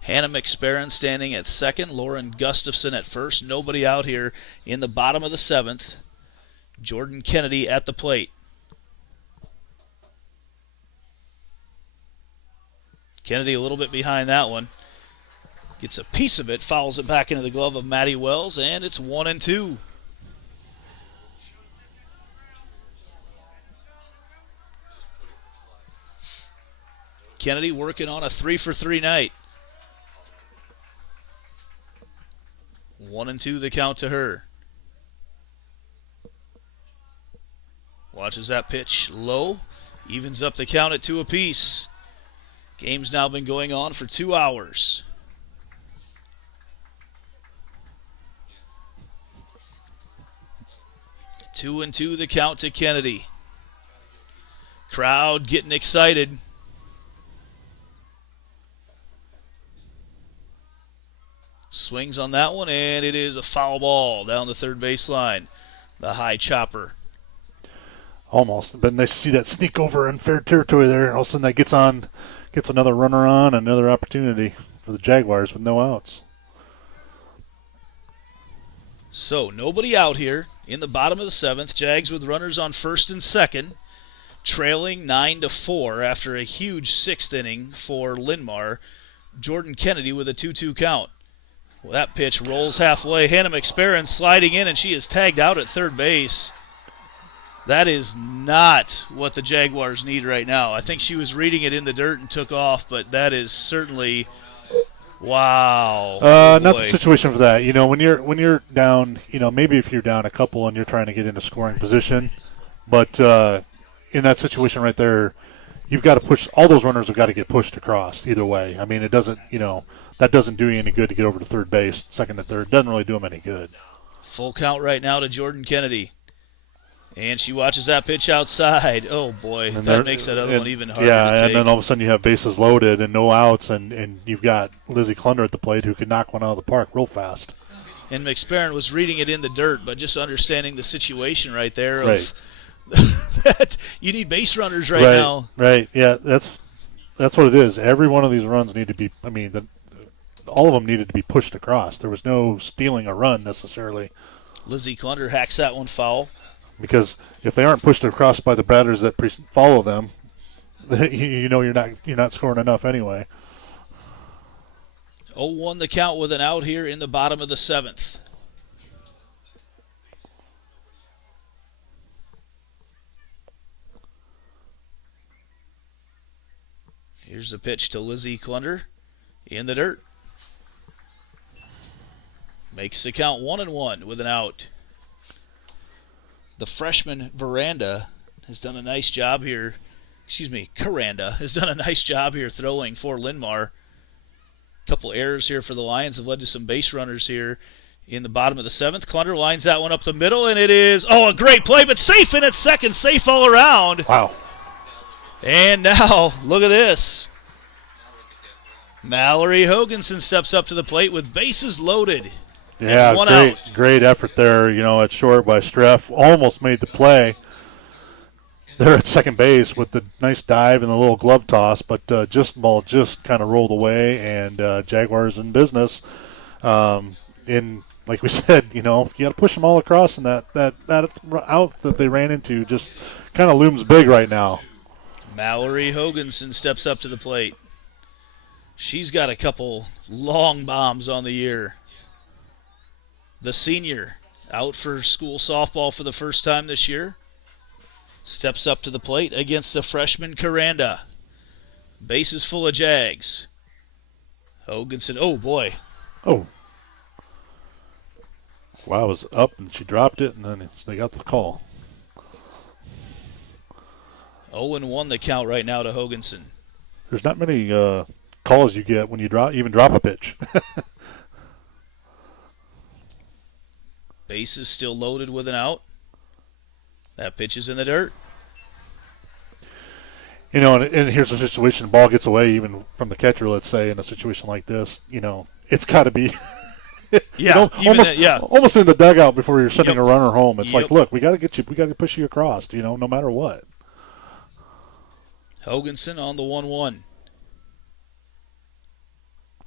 Hannah McSparron standing at second. Lauren Gustafson at first. Nobody out here in the bottom of the 7th. Jordan Kennedy at the plate. Kennedy a little bit behind that one. Gets a piece of it, fouls it back into the glove of Maddie Wells, and it's 1-2. Kennedy working on a 3 for 3 night. 1-2 the count to her. Watches that pitch low. Evens up the count at 2 apiece. Game's now been going on for 2 hours. Two and two the count to Kennedy. Crowd getting excited. Swings on that one, and it is a foul ball down the third baseline. The high chopper. Almost, but nice to see that sneak over in fair territory there. All of a sudden that gets another runner on, another opportunity for the Jaguars with no outs. So nobody out here in the bottom of the 7th. Jags with runners on first and second, trailing 9-4 after a huge 6th inning for LinnMar. Jordan Kennedy with a 2-2 count. Well, that pitch rolls halfway. Hannah McSparron sliding in, and she is tagged out at third base. That is not what the Jaguars need right now. I think she was reading it in the dirt and took off, but that is certainly, wow. Not the situation for that. When you're down, maybe if you're down a couple and you're trying to get into scoring position, but in that situation right there, you've got to push. All those runners have got to get pushed across either way. I mean, it doesn't, that doesn't do you any good to get over to third base, second to third. Doesn't really do them any good. Full count right now to Jordan Kennedy. And she watches that pitch outside. Oh, boy. That makes that other one even harder to take. Yeah, and then all of a sudden you have bases loaded and no outs, and you've got Lizzie Klunder at the plate who could knock one out of the park real fast. And McSparron was reading it in the dirt, but just understanding the situation right there of right. that you need base runners right now. Right, yeah, that's what it is. Every one of these runs need to be, all of them needed to be pushed across. There was no stealing a run necessarily. Lizzie Klunder hacks that one foul. Because if they aren't pushed across by the batters that follow them, you're not scoring enough anyway. 0-1 the count with an out here in the bottom of the 7th. Here's the pitch to Lizzie Klunder in the dirt. Makes the count 1-1 with an out. The freshman Veranda has done a nice job here. Caranda has done a nice job here throwing for LinnMar. Couple errors here for the Lions have led to some base runners here in the bottom of the 7th. Clunder lines that one up the middle, and it is, a great play, but safe in its second, safe all around. Wow. And now, look at this. Mallory Hoganson steps up to the plate with bases loaded. Yeah, one out. Great effort there, at short by Streff. Almost made the play there at second base with the nice dive and the little glove toss, but ball just kind of rolled away, and Jaguars in business. Like we said, you got to push them all across, and that out that they ran into just kind of looms big right now. Mallory Hoganson steps up to the plate. She's got a couple long bombs on the year. The senior, out for school softball for the first time this year, steps up to the plate against the freshman Caranda. Bases full of Jags. Hoganson, oh boy. Oh. Wow, it was up and she dropped it, and then they got the call. 0-1 the count right now to Hoganson. There's not many calls you get when you drop a pitch. Base is still loaded with an out. That pitch is in the dirt. And here's a situation: the ball gets away even from the catcher. Let's say in a situation like this, it's got to be. Almost in the dugout before you're sending a runner home. It's like, look, we got to push you across. No matter what. Hoganson on the 1-1.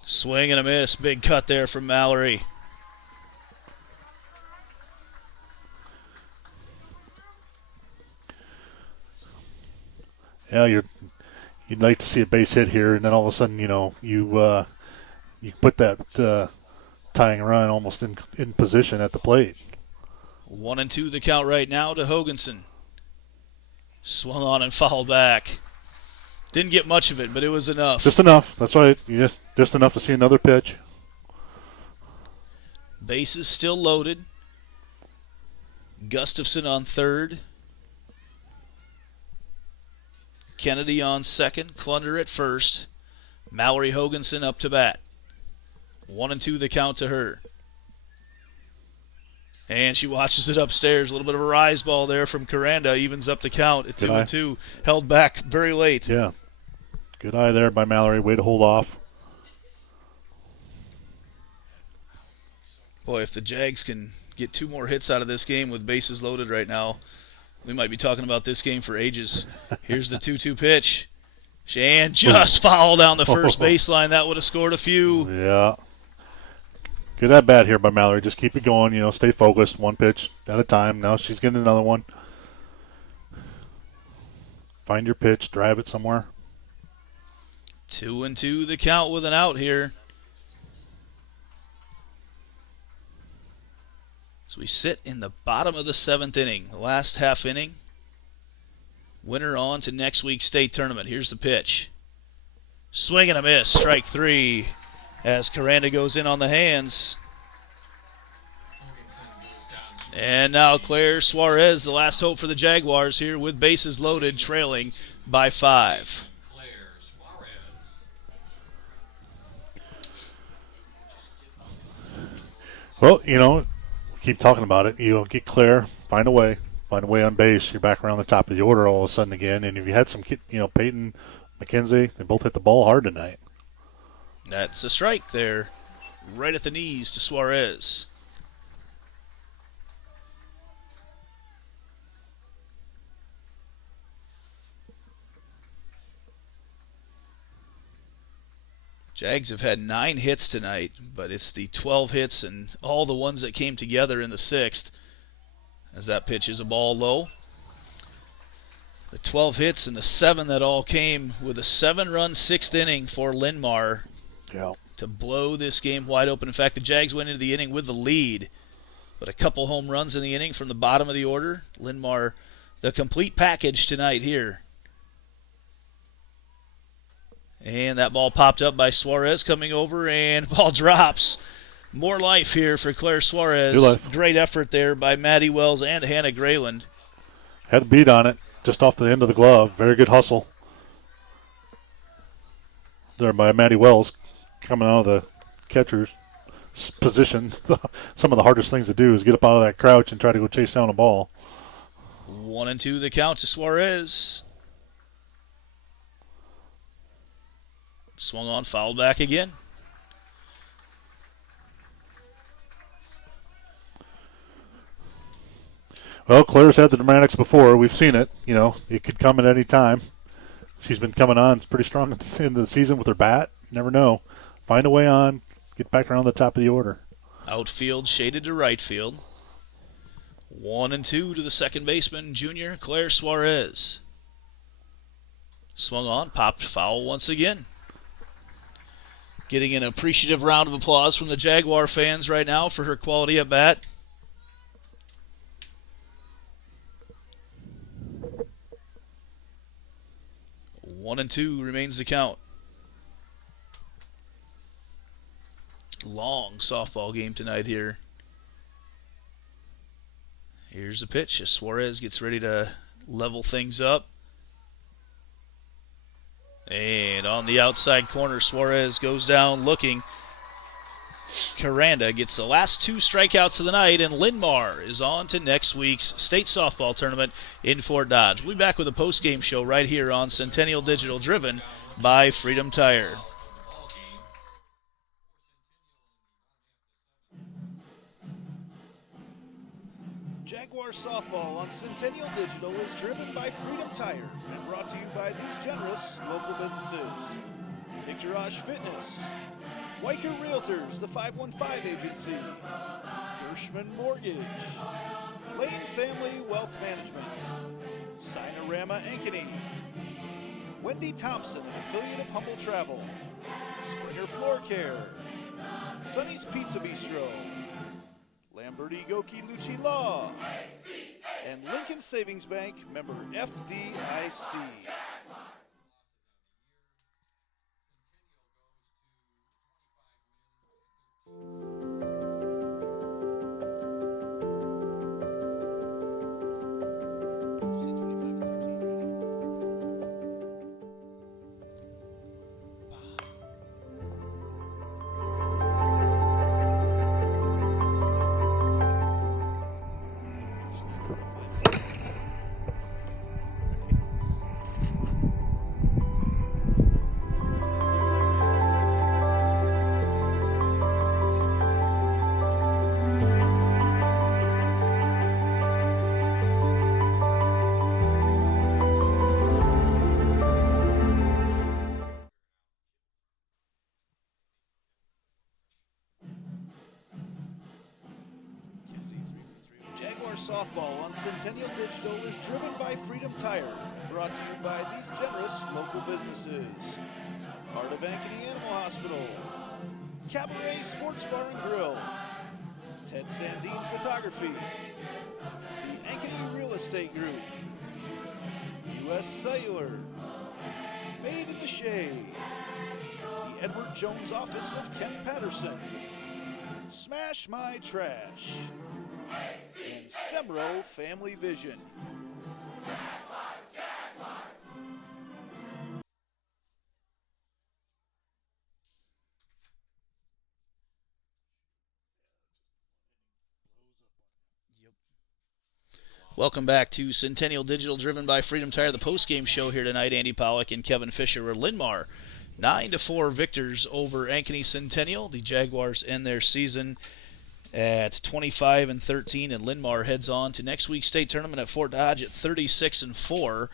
Swing and a miss. Big cut there from Mallory. Yeah, you'd like to see a base hit here, and then all of a sudden, you put that tying run almost in position at the plate. 1-2 the count right now to Hoganson. Swung on and fouled back. Didn't get much of it, but it was enough. Just enough. That's right. Just enough to see another pitch. Bases still loaded. Gustafson on third. Kennedy on second. Clunder at first. Mallory Hoganson up to bat. 1-2 the count to her. And she watches it upstairs. A little bit of a rise ball there from Caranda. Evens up the count at 2-2. Held back very late. Yeah. Good eye there by Mallory. Way to hold off. Boy, if the Jags can get 2 more hits out of this game with bases loaded right now, we might be talking about this game for ages. Here's the 2-2 pitch. And just foul down the first baseline. That would have scored a few. Yeah. Good at bat here by Mallory. Just keep it going. Stay focused. One pitch at a time. Now she's getting another one. Find your pitch. Drive it somewhere. 2-2 the count with an out here. So we sit in the bottom of the 7th inning, the last half inning. Winner on to next week's state tournament. Here's the pitch. Swing and a miss. Strike 3 as Caranda goes in on the hands. And now Claire Suarez, the last hope for the Jaguars here with bases loaded, trailing by 5. Well, we keep talking about it. Get Claire, find a way on base. You're back around the top of the order all of a sudden again. And if you had some, Peyton, McKenzie, they both hit the ball hard tonight. That's a strike there, right at the knees to Suarez. Jags have had 9 hits tonight, but it's the 12 hits and all the ones that came together in the 6th. As that pitch is a ball low. The 12 hits and the 7 that all came with a 7-run 6th inning for LinnMar to blow this game wide open. In fact, the Jags went into the inning with the lead, but a couple home runs in the inning from the bottom of the order. LinnMar, the complete package tonight here. And that ball popped up by Suarez coming over, and the ball drops. More life here for Claire Suarez. New life. Great effort there by Maddie Wells and Hannah Grayland. Had a beat on it just off the end of the glove. Very good hustle there by Maddie Wells coming out of the catcher's position. Some of the hardest things to do is get up out of that crouch and try to go chase down a ball. 1-2 the count to Suarez. Swung on, fouled back again. Well, Claire's had the dramatics before. We've seen it. You know, it could come at any time. She's been coming on pretty strong at the end of the season with her bat. You never know. Find a way on, get back around the top of the order. Outfield shaded to right field. 1-2 to the second baseman, junior Claire Suarez. Swung on, popped foul once again. Getting an appreciative round of applause from the Jaguar fans right now for her quality at bat. One and two remains the count. Long softball game tonight here. Here's the pitch as Suarez gets ready to level things up. And on the outside corner, Suarez goes down looking. Caranda gets the last 2 strikeouts of the night, and LinnMar is on to next week's state softball tournament in Fort Dodge. We'll be back with a post-game show right here on Centennial Digital, driven by Freedom Tire. Jaguar softball on Centennial Digital is driven by Freedom Tire and brought to you by these generous local businesses. Victor Raj Fitness, Weicker Realtors, the 515 Agency, Gershman Mortgage, Lane Family Wealth Management, Sinorama Ankeny, Wendy Thompson, an affiliate of Humble Travel, Springer Floor Care, Sonny's Pizza Bistro, Lamberti Goki Lucci Law, and Lincoln Savings Bank, member FDIC. Softball on Centennial Digital is driven by Freedom Tire, brought to you by these generous local businesses. Heart of Ankeny Animal Hospital, Cabaret Sports Bar and Grill, Ted Sandine Photography, the Ankeny Real Estate Group, U.S. Cellular, Made in the Shade, the Edward Jones Office of Ken Patterson, Smash My Trash, and Semro Family Vision. Welcome back to Centennial Digital, driven by Freedom Tire. The post-game show here tonight, Andy Pollock and Kevin Fisher, were LinnMar 9-4 victors over Ankeny Centennial. The Jaguars end their season at 25-13, and LinnMar heads on to next week's state tournament at Fort Dodge at 36-4.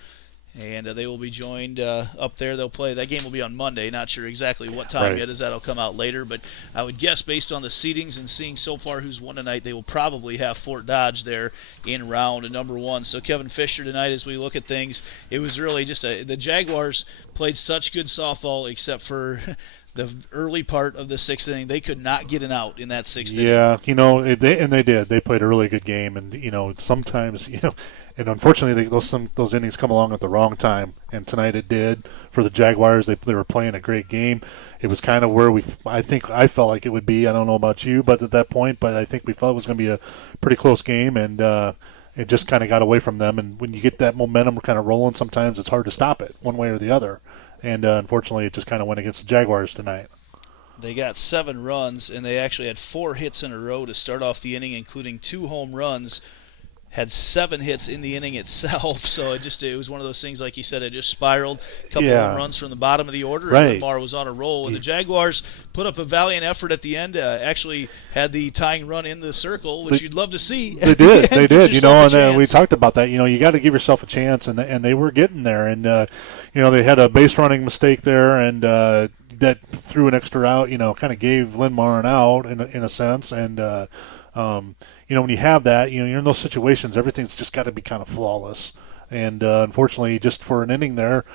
And they will be joined up there. They'll play. That game will be on Monday. Not sure exactly what time yet, as that'll come out later. But I would guess, based on the seedings and seeing so far who's won tonight, they will probably have Fort Dodge there in round number 1. So Kevin Fisher tonight, as we look at things, it was really just the Jaguars played such good softball, except for the early part of the sixth inning. They could not get an out in that sixth inning. Yeah, they did. They played a really good game, and sometimes and unfortunately those innings come along at the wrong time. And tonight it did for the Jaguars. They were playing a great game. It was kind of where I felt like it would be. I don't know about you, but at that point, but I think we felt it was going to be a pretty close game, and it just kind of got away from them. And when you get that momentum kind of rolling, sometimes it's hard to stop it one way or the other. And unfortunately, it just kind of went against the Jaguars tonight. They got 7 runs, and they actually had 4 hits in a row to start off the inning, including 2 home runs. Had 7 hits in the inning itself, so it was one of those things, like you said, it just spiraled. A couple home runs from the bottom of the order, and LinnMar was on a roll. And the Jaguars put up a valiant effort at the end. Actually had the tying run in the circle, which you'd love to see. They did. They did. And we talked about that. You got to give yourself a chance, and they were getting there. And they had a base running mistake there, and that threw an extra out. Kind of gave LinnMar an out in a sense, and. When you have that, you're in those situations, everything's just got to be kind of flawless. And unfortunately, just for an inning there,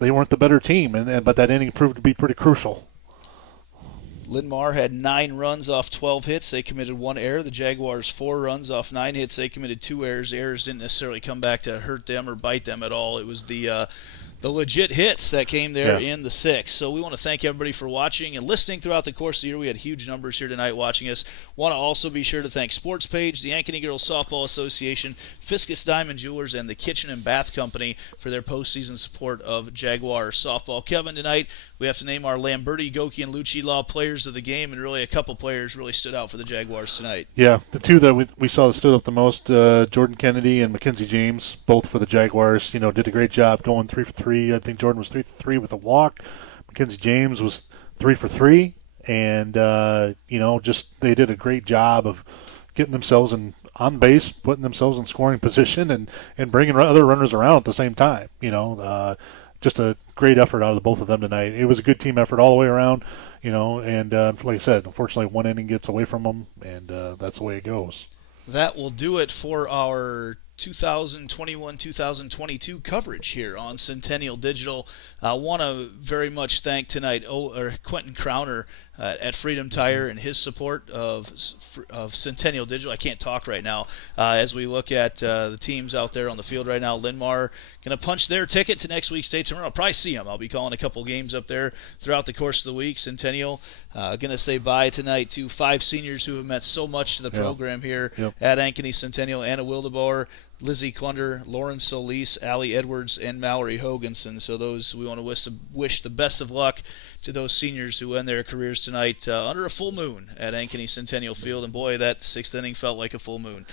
they weren't the better team, but that inning proved to be pretty crucial. LinnMar had 9 runs off 12 hits. They committed 1 error. The Jaguars 4 runs off 9 hits. They committed 2 errors. Errors didn't necessarily come back to hurt them or bite them at all. It was the legit hits that came there in the 6th. So we want to thank everybody for watching and listening throughout the course of the year. We had huge numbers here tonight watching us. Want to also be sure to thank Sports Page, the Ankeny Girls Softball Association, Fiscus Diamond Jewelers, and the Kitchen and Bath Company for their postseason support of Jaguar softball. Kevin, tonight we have to name our Lamberti, Goki, and Lucci Law players of the game, and really a couple players really stood out for the Jaguars tonight. Yeah, the 2 that we saw that stood up the most, Jordan Kennedy and Mackenzie James, both for the Jaguars, did a great job going 3 for 3. I think Jordan was 3 for 3 with a walk. Mackenzie James was 3 for 3, and just they did a great job of getting themselves on base, putting themselves in scoring position, and bringing other runners around at the same time. Just a great effort out of the both of them tonight. It was a good team effort all the way around. And like I said, unfortunately, 1 inning gets away from them, and that's the way it goes. That will do it for our 2021-2022 coverage here on Centennial Digital. I want to very much thank tonight Quentin Crowner at Freedom Tire and his support of Centennial Digital. I can't talk right now as we look at the teams out there on the field right now. LinnMar going to punch their ticket to next week's state tournament. I'll probably see them. I'll be calling a couple games up there throughout the course of the week. Centennial going to say bye tonight to 5 seniors who have meant so much to the program here at Ankeny Centennial. Anna Wildeboer, Lizzie Klunder, Lauren Solis, Allie Edwards, and Mallory Hoganson. So those we want to wish the best of luck to those seniors who end their careers tonight under a full moon at Ankeny Centennial Field. And boy, that 6th inning felt like a full moon.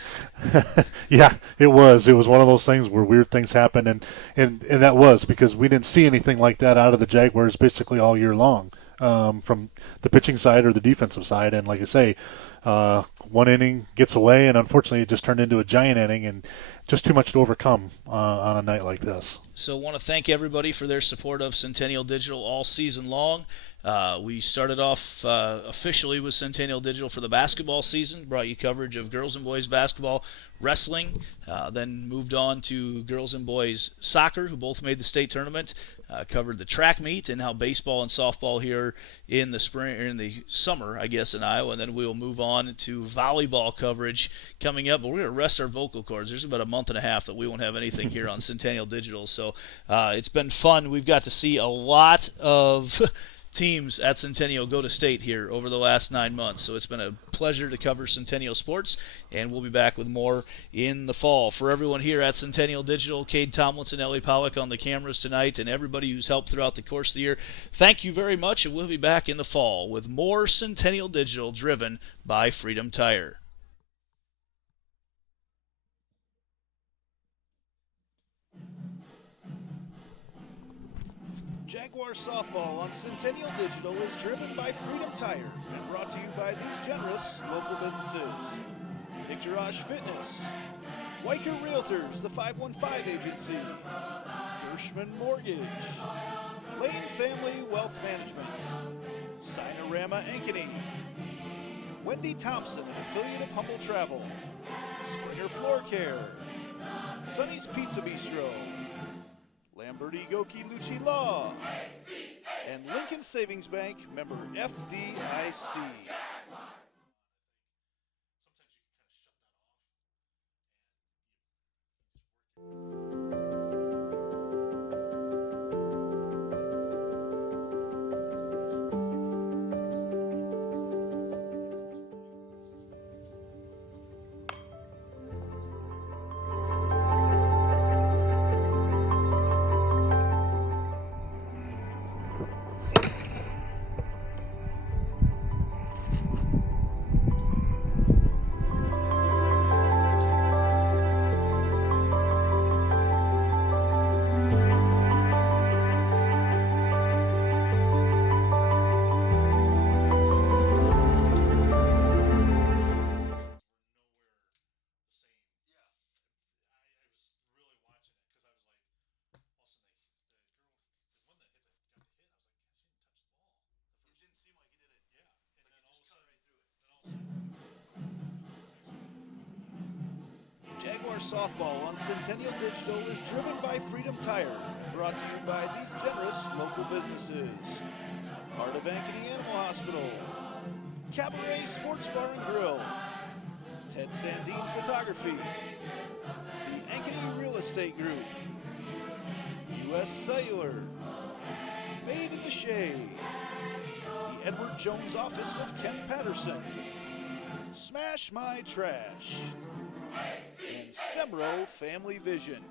Yeah, it was. It was one of those things where weird things happen, and that was because we didn't see anything like that out of the Jaguars basically all year long, from the pitching side or the defensive side. And like I say, 1 inning gets away, and unfortunately it just turned into a giant inning, and just too much to overcome on a night like this. So I want to thank everybody for their support of Centennial Digital all season long. We started off officially with Centennial Digital for the basketball season, brought you coverage of girls and boys basketball, wrestling, then moved on to girls and boys soccer, who both made the state tournament, covered the track meet, and now baseball and softball here in the spring, or in the summer, I guess, in Iowa. And then we'll move on to volleyball coverage coming up. But we're going to rest our vocal cords. There's about a month and a half that we won't have anything here on Centennial Digital. So it's been fun. We've got to see a lot of teams at Centennial go to state here over the last 9 months. So it's been a pleasure to cover Centennial sports, and we'll be back with more in the fall. For everyone here at Centennial Digital, Cade Tomlinson, Ellie Pollack on the cameras tonight, and everybody who's helped throughout the course of the year, thank you very much, and we'll be back in the fall with more Centennial Digital driven by Freedom Tire. Jaguar softball on Centennial Digital is driven by Freedom Tire and brought to you by these generous local businesses. Picturage Fitness, Weicker Realtors, the 515 Agency, Gershman Mortgage, Lane Family Wealth Management, Sinorama Ankeny, Wendy Thompson, an affiliate of Humble Travel, Springer Floor Care, Sonny's Pizza Bistro, Lamberti Goki Lucci Law, and Lincoln Savings Bank, member FDIC. Jaguar softball on Centennial Digital is driven by Freedom Tire and brought to you by these generous local businesses. Part of Ankeny Animal Hospital, Cabaret Sports Bar and Grill, Ted Sandine Photography, the Ankeny Real Estate Group, U.S. Cellular, Made in the Shade, the Edward Jones Office of Kent Patterson, Smash My Trash, and Semro Family Vision.